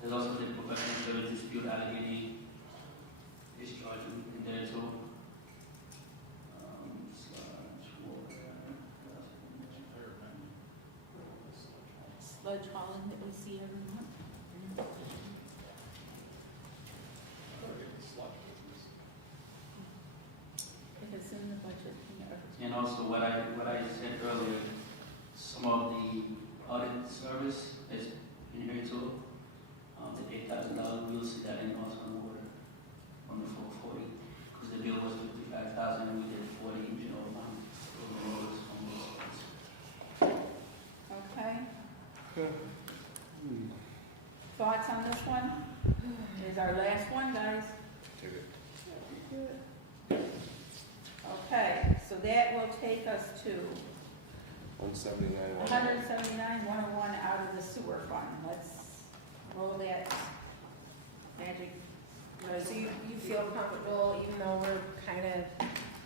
There's also the professional service dispute allocating discharge in there sludge hauling that we see every month. If it's in the budget, you know. And also what I said earlier, some of the audit service is in here too. The $8,000, we'll see that in also on water on the 440, because the bill was 55,000 and we did 40 in general fund. Okay. Thoughts on this one? Is our last one, guys? Take it. Okay, so that will take us to 179. 179,101 out of the sewer fund. Let's roll that magic. So you feel comfortable, even though we're kind of,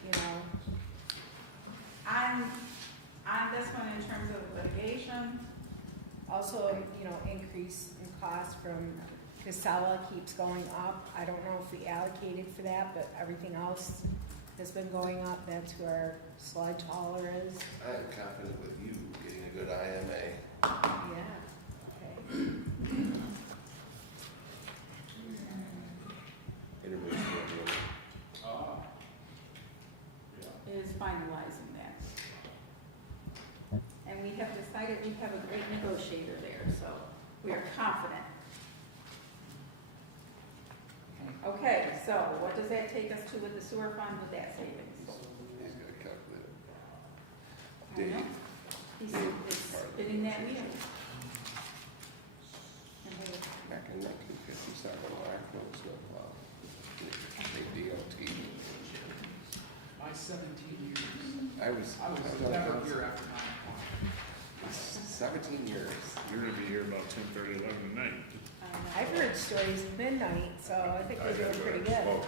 you know, On this one, in terms of litigation, also, you know, increase in cost from Casella keeps going up. I don't know if we allocated for that, but everything else has been going up. That's who our sludge hauler is. I am confident with you getting a good IMA. Yeah, okay. Intermediate. is finalizing that. And we have decided we have a great negotiator there, so we are confident. Okay, so what does that take us to with the sewer fund with that savings? He's got to calculate I don't know. He's spinning that wheel. it. Back in 1957, I closed up, big DOT. My 17 years. I was I was on never council. here after 9 o'clock. 17 years. You're gonna be here about 10:30, 11 at night. I've heard stories of midnight, so I think we're doing pretty good.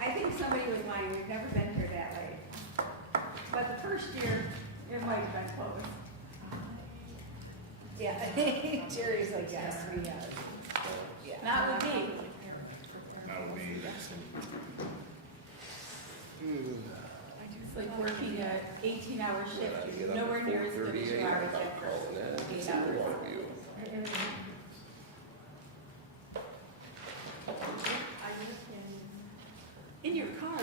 I think somebody was lying, we've never been here that late. But the first year, it might have been closed. Yeah, Jerry's like, yes, we have. Yeah. Not with me. That would be, It's like working an 18-hour shift, you're nowhere near as good as you are with that first 8 hours. In your car,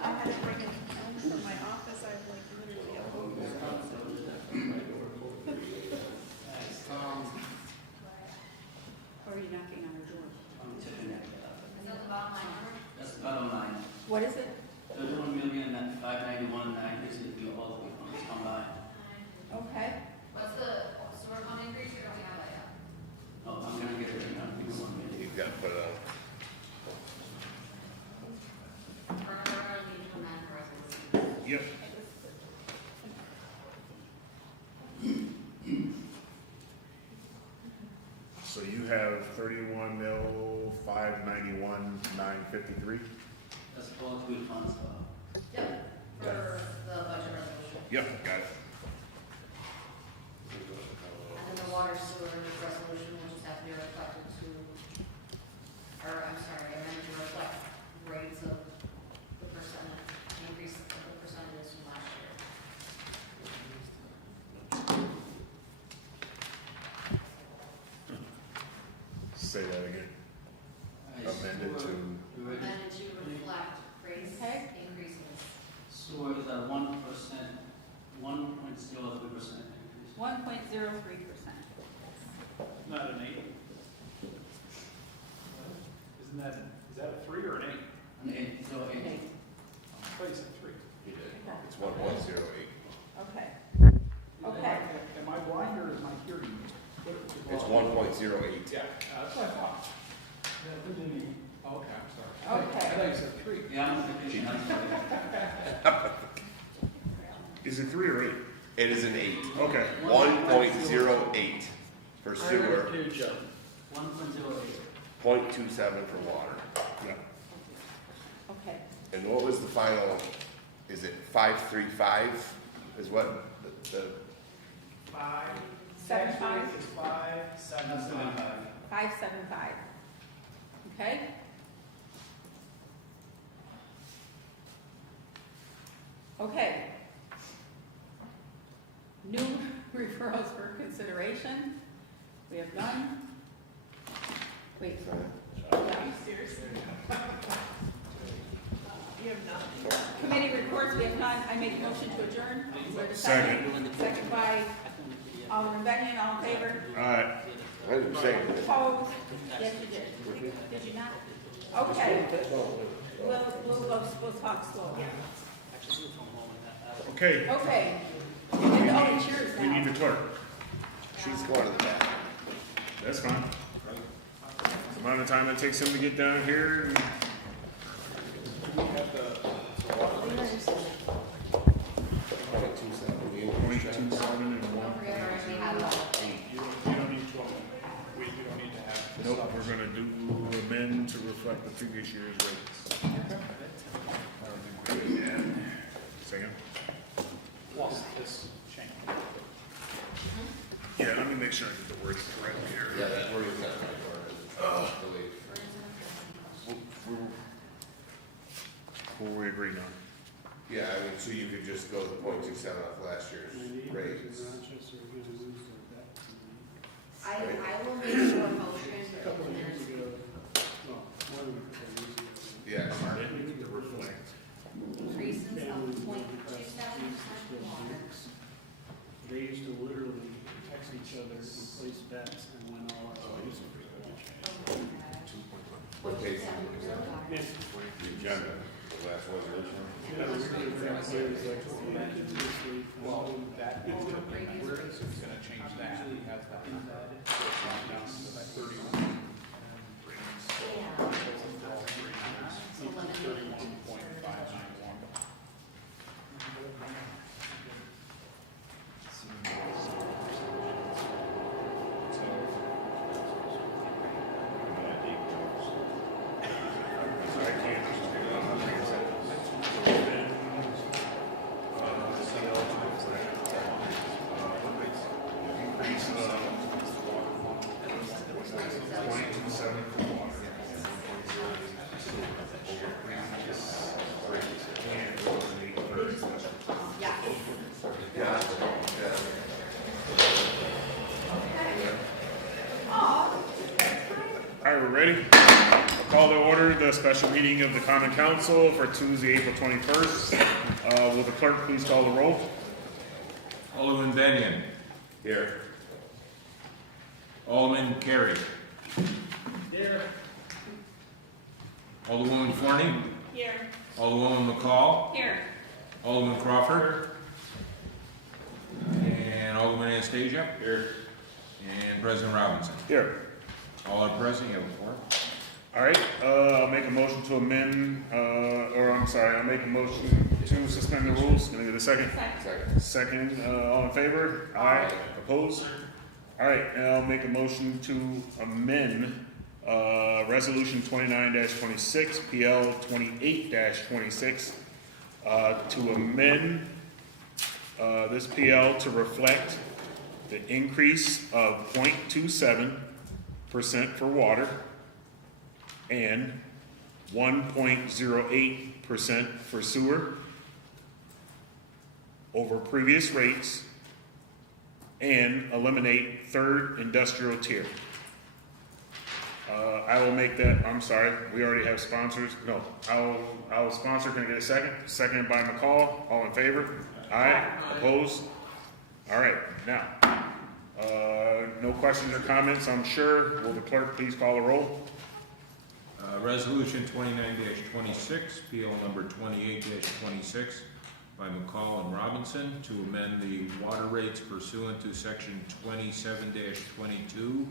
I had to bring it home from my office, I like literally a whole. or are you knocking on her door? Is that the bottom line number? That's the bottom line. What is it? 31,591,9 is the all the funds combined. Okay. What's the sewer fund increase, or don't we have that yet? Oh, I'm gonna get it right now. Give me 1 minute. You've got to put it on. We're gonna need to amend the resolution. yep. So you have 31,591,953? That's all three funds. Yep, for the budget resolution. Yep, got it. And then the water sewer resolution will just have to be reflected to, or I'm sorry, amended to reflect rates of the percent, increase of the percentages from last year. Say that again. Amended to, Amended to reflect rates Okay. increases. Sewer is at 1%, 1.03% increase. 1.03%. Not an 8. Isn't that, is that a 3 or an 8? An 8, so 8. I thought you said 3. It's 1.08. Okay. Am I blind or is my hearing? It's 1.08. Yeah, that's what I thought. Oh, okay, I'm sorry. Okay. I thought you said 3. Yeah, I'm thinking, I'm sorry. is it 3 or 8? It is an 8. Okay. 1.08 for sewer, 1.08. 0.27 for water. Yeah. Okay. And what was the final, is it 535 is what the 5, 7.5? is 5, 7, 575. Okay? Okay. New referral referrals for consideration? We have none. Wait for, yeah. Seriously? You have nothing. Committee reports, we have none. I make a motion to adjourn. Is there a Second. Second by Alderman Benyon, all in favor? Alright, Opposed? Yes, you did. Did you not? Okay. We'll talk slowly. okay, Okay. Oh, it's yours we need now. the clerk. She's going to the back. That's fine. The amount of time it takes him to get down here. And 0.27 and one. We don't need 12. We don't need to have. Nope, we're gonna do amend to reflect the previous year's rates. Second? Plus this change. Yeah, let me make sure I get the words correct here. Yeah, that's where you're at, I believe. Before we agree now. Yeah, I mean, so you could just go to 0.27 off last year's rates. Rochester are gonna lose their bet. I will make a motion Couple and of years then ago, well, more than a couple of years ago. Yeah. To reflect. increases of 0.27% for water. They used to literally text each other and place bets and win all our money. What page? Yes. The agenda, the last resolution. Yeah, we were gonna say it was like, Well, that, where is it gonna change that? He has that embedded. Down to that 31. Yeah. So eliminate 31.591. Alright, we're ready? I'll call to order the special meeting of the Common Council for Tuesday, April 21st. Will the clerk please call the roll? Alderman Benyon. Here. Alderman Carey. Here. Alderwoman Forney. Here. Alderwoman McCall. Here. Alderman Crawford. And Alderman Anastasia. Here. And President Robinson. Here. All are present, you have a quorum. Alright, I'll make a motion to amend, I'll make a motion to suspend the rules. Can I get a second? Second. Second, all in favor? Aye. Opposed? Alright, and I'll make a motion to amend, resolution 29-26, PL 28-26, to amend, this PL to reflect the increase of 0.27% for water and 1.08% for sewer over previous rates and eliminate third industrial tier. I will make that, I'm sorry, we already have sponsors. No, I will sponsor. Can I get a second? Seconded by McCall. All in favor? Aye. Opposed? All right, now, no questions or comments, I'm sure. Will the clerk please call the roll? Resolution 29-26, PL number 28-26 by McCall and Robinson to amend the water rates pursuant to section 27-22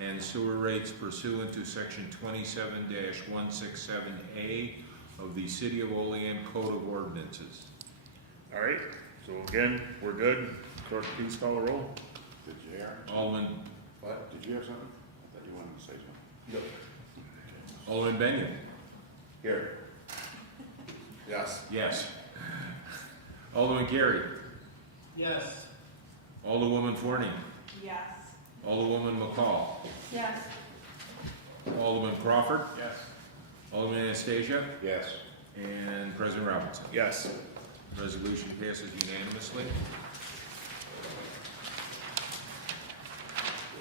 and sewer rates pursuant to section 27-167A of the City of Olean Code of Ordinances. All right, so again, we're good. Clerk, please call the roll. Did you hear? Alderman, What? Did you have something? I thought you wanted to say something. No. Alderman Benyon. Here. Yes. Yes. Alderman Carey. Yes. Alderwoman Forney. Yes. Alderwoman McCall. Yes. Alderman Crawford. Yes. Alderman Anastasia. Yes. And President Robinson. Yes. Resolution passes unanimously.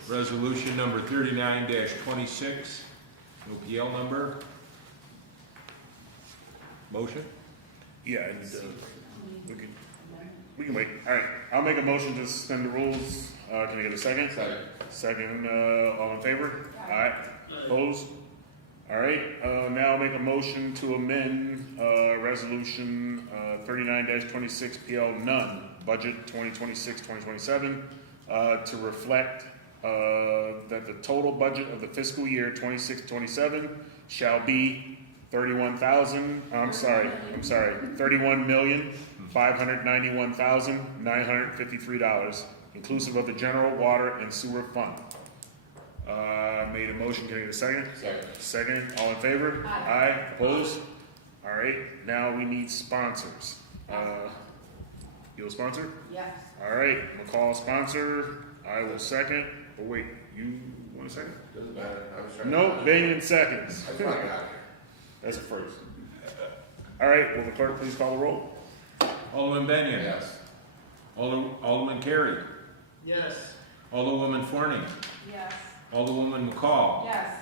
Resolution number 39-26, no PL number. Motion? Yeah, and, we can wait. All right, I'll make a motion to suspend the rules. Can I get a second? Second. Second, all in favor? Aye. Opposed? All right, now I'll make a motion to amend, resolution, 39-26 PL none, budget 2026-2027, to reflect, that the total budget of the fiscal year 26-27 shall be $31,591,953, inclusive of the general water and sewer fund. Made a motion, can I get a second? Second. Second, all in favor? Aye. Opposed? All right, now we need sponsors. You'll sponsor? Yes. All right, McCall sponsor, I will second. Oh wait, you want a second? Doesn't matter. I was trying to. No, Binion seconds. I got here. That's a first. All right, will the clerk please call the roll? Alderman Benyon. Yes. Alderman Carey. Yes. Alderwoman Forney. Yes. Alderwoman McCall. Yes.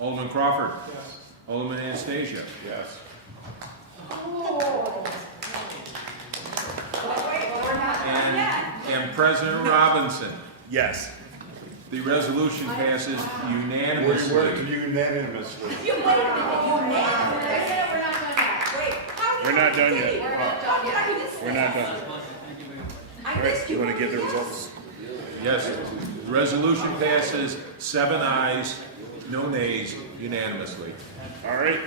Alderman Crawford. Yes. Alderman Anastasia. Yes. Oh. Wait, we're not done yet. And President Robinson. Yes. The resolution passes unanimously. Unanimously. You wait a minute, you mad? I said we're not done yet. Wait, how We're not done yet. We're not done yet. We're not done. I All missed right, you. you want to give the results? Yes, the resolution passes 7 ayes, no nays, unanimously. All right,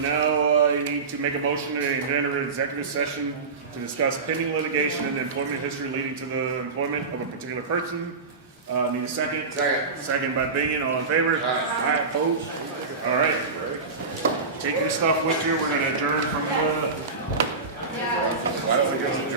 now I need to make a motion to enter an executive session to discuss pending litigation and employment history leading to the employment of a particular person. Need a second? Second. Second by Binion, all in favor? Aye. Opposed? All right. Take your stuff with you, we're gonna adjourn from the. Why don't we just adjourn?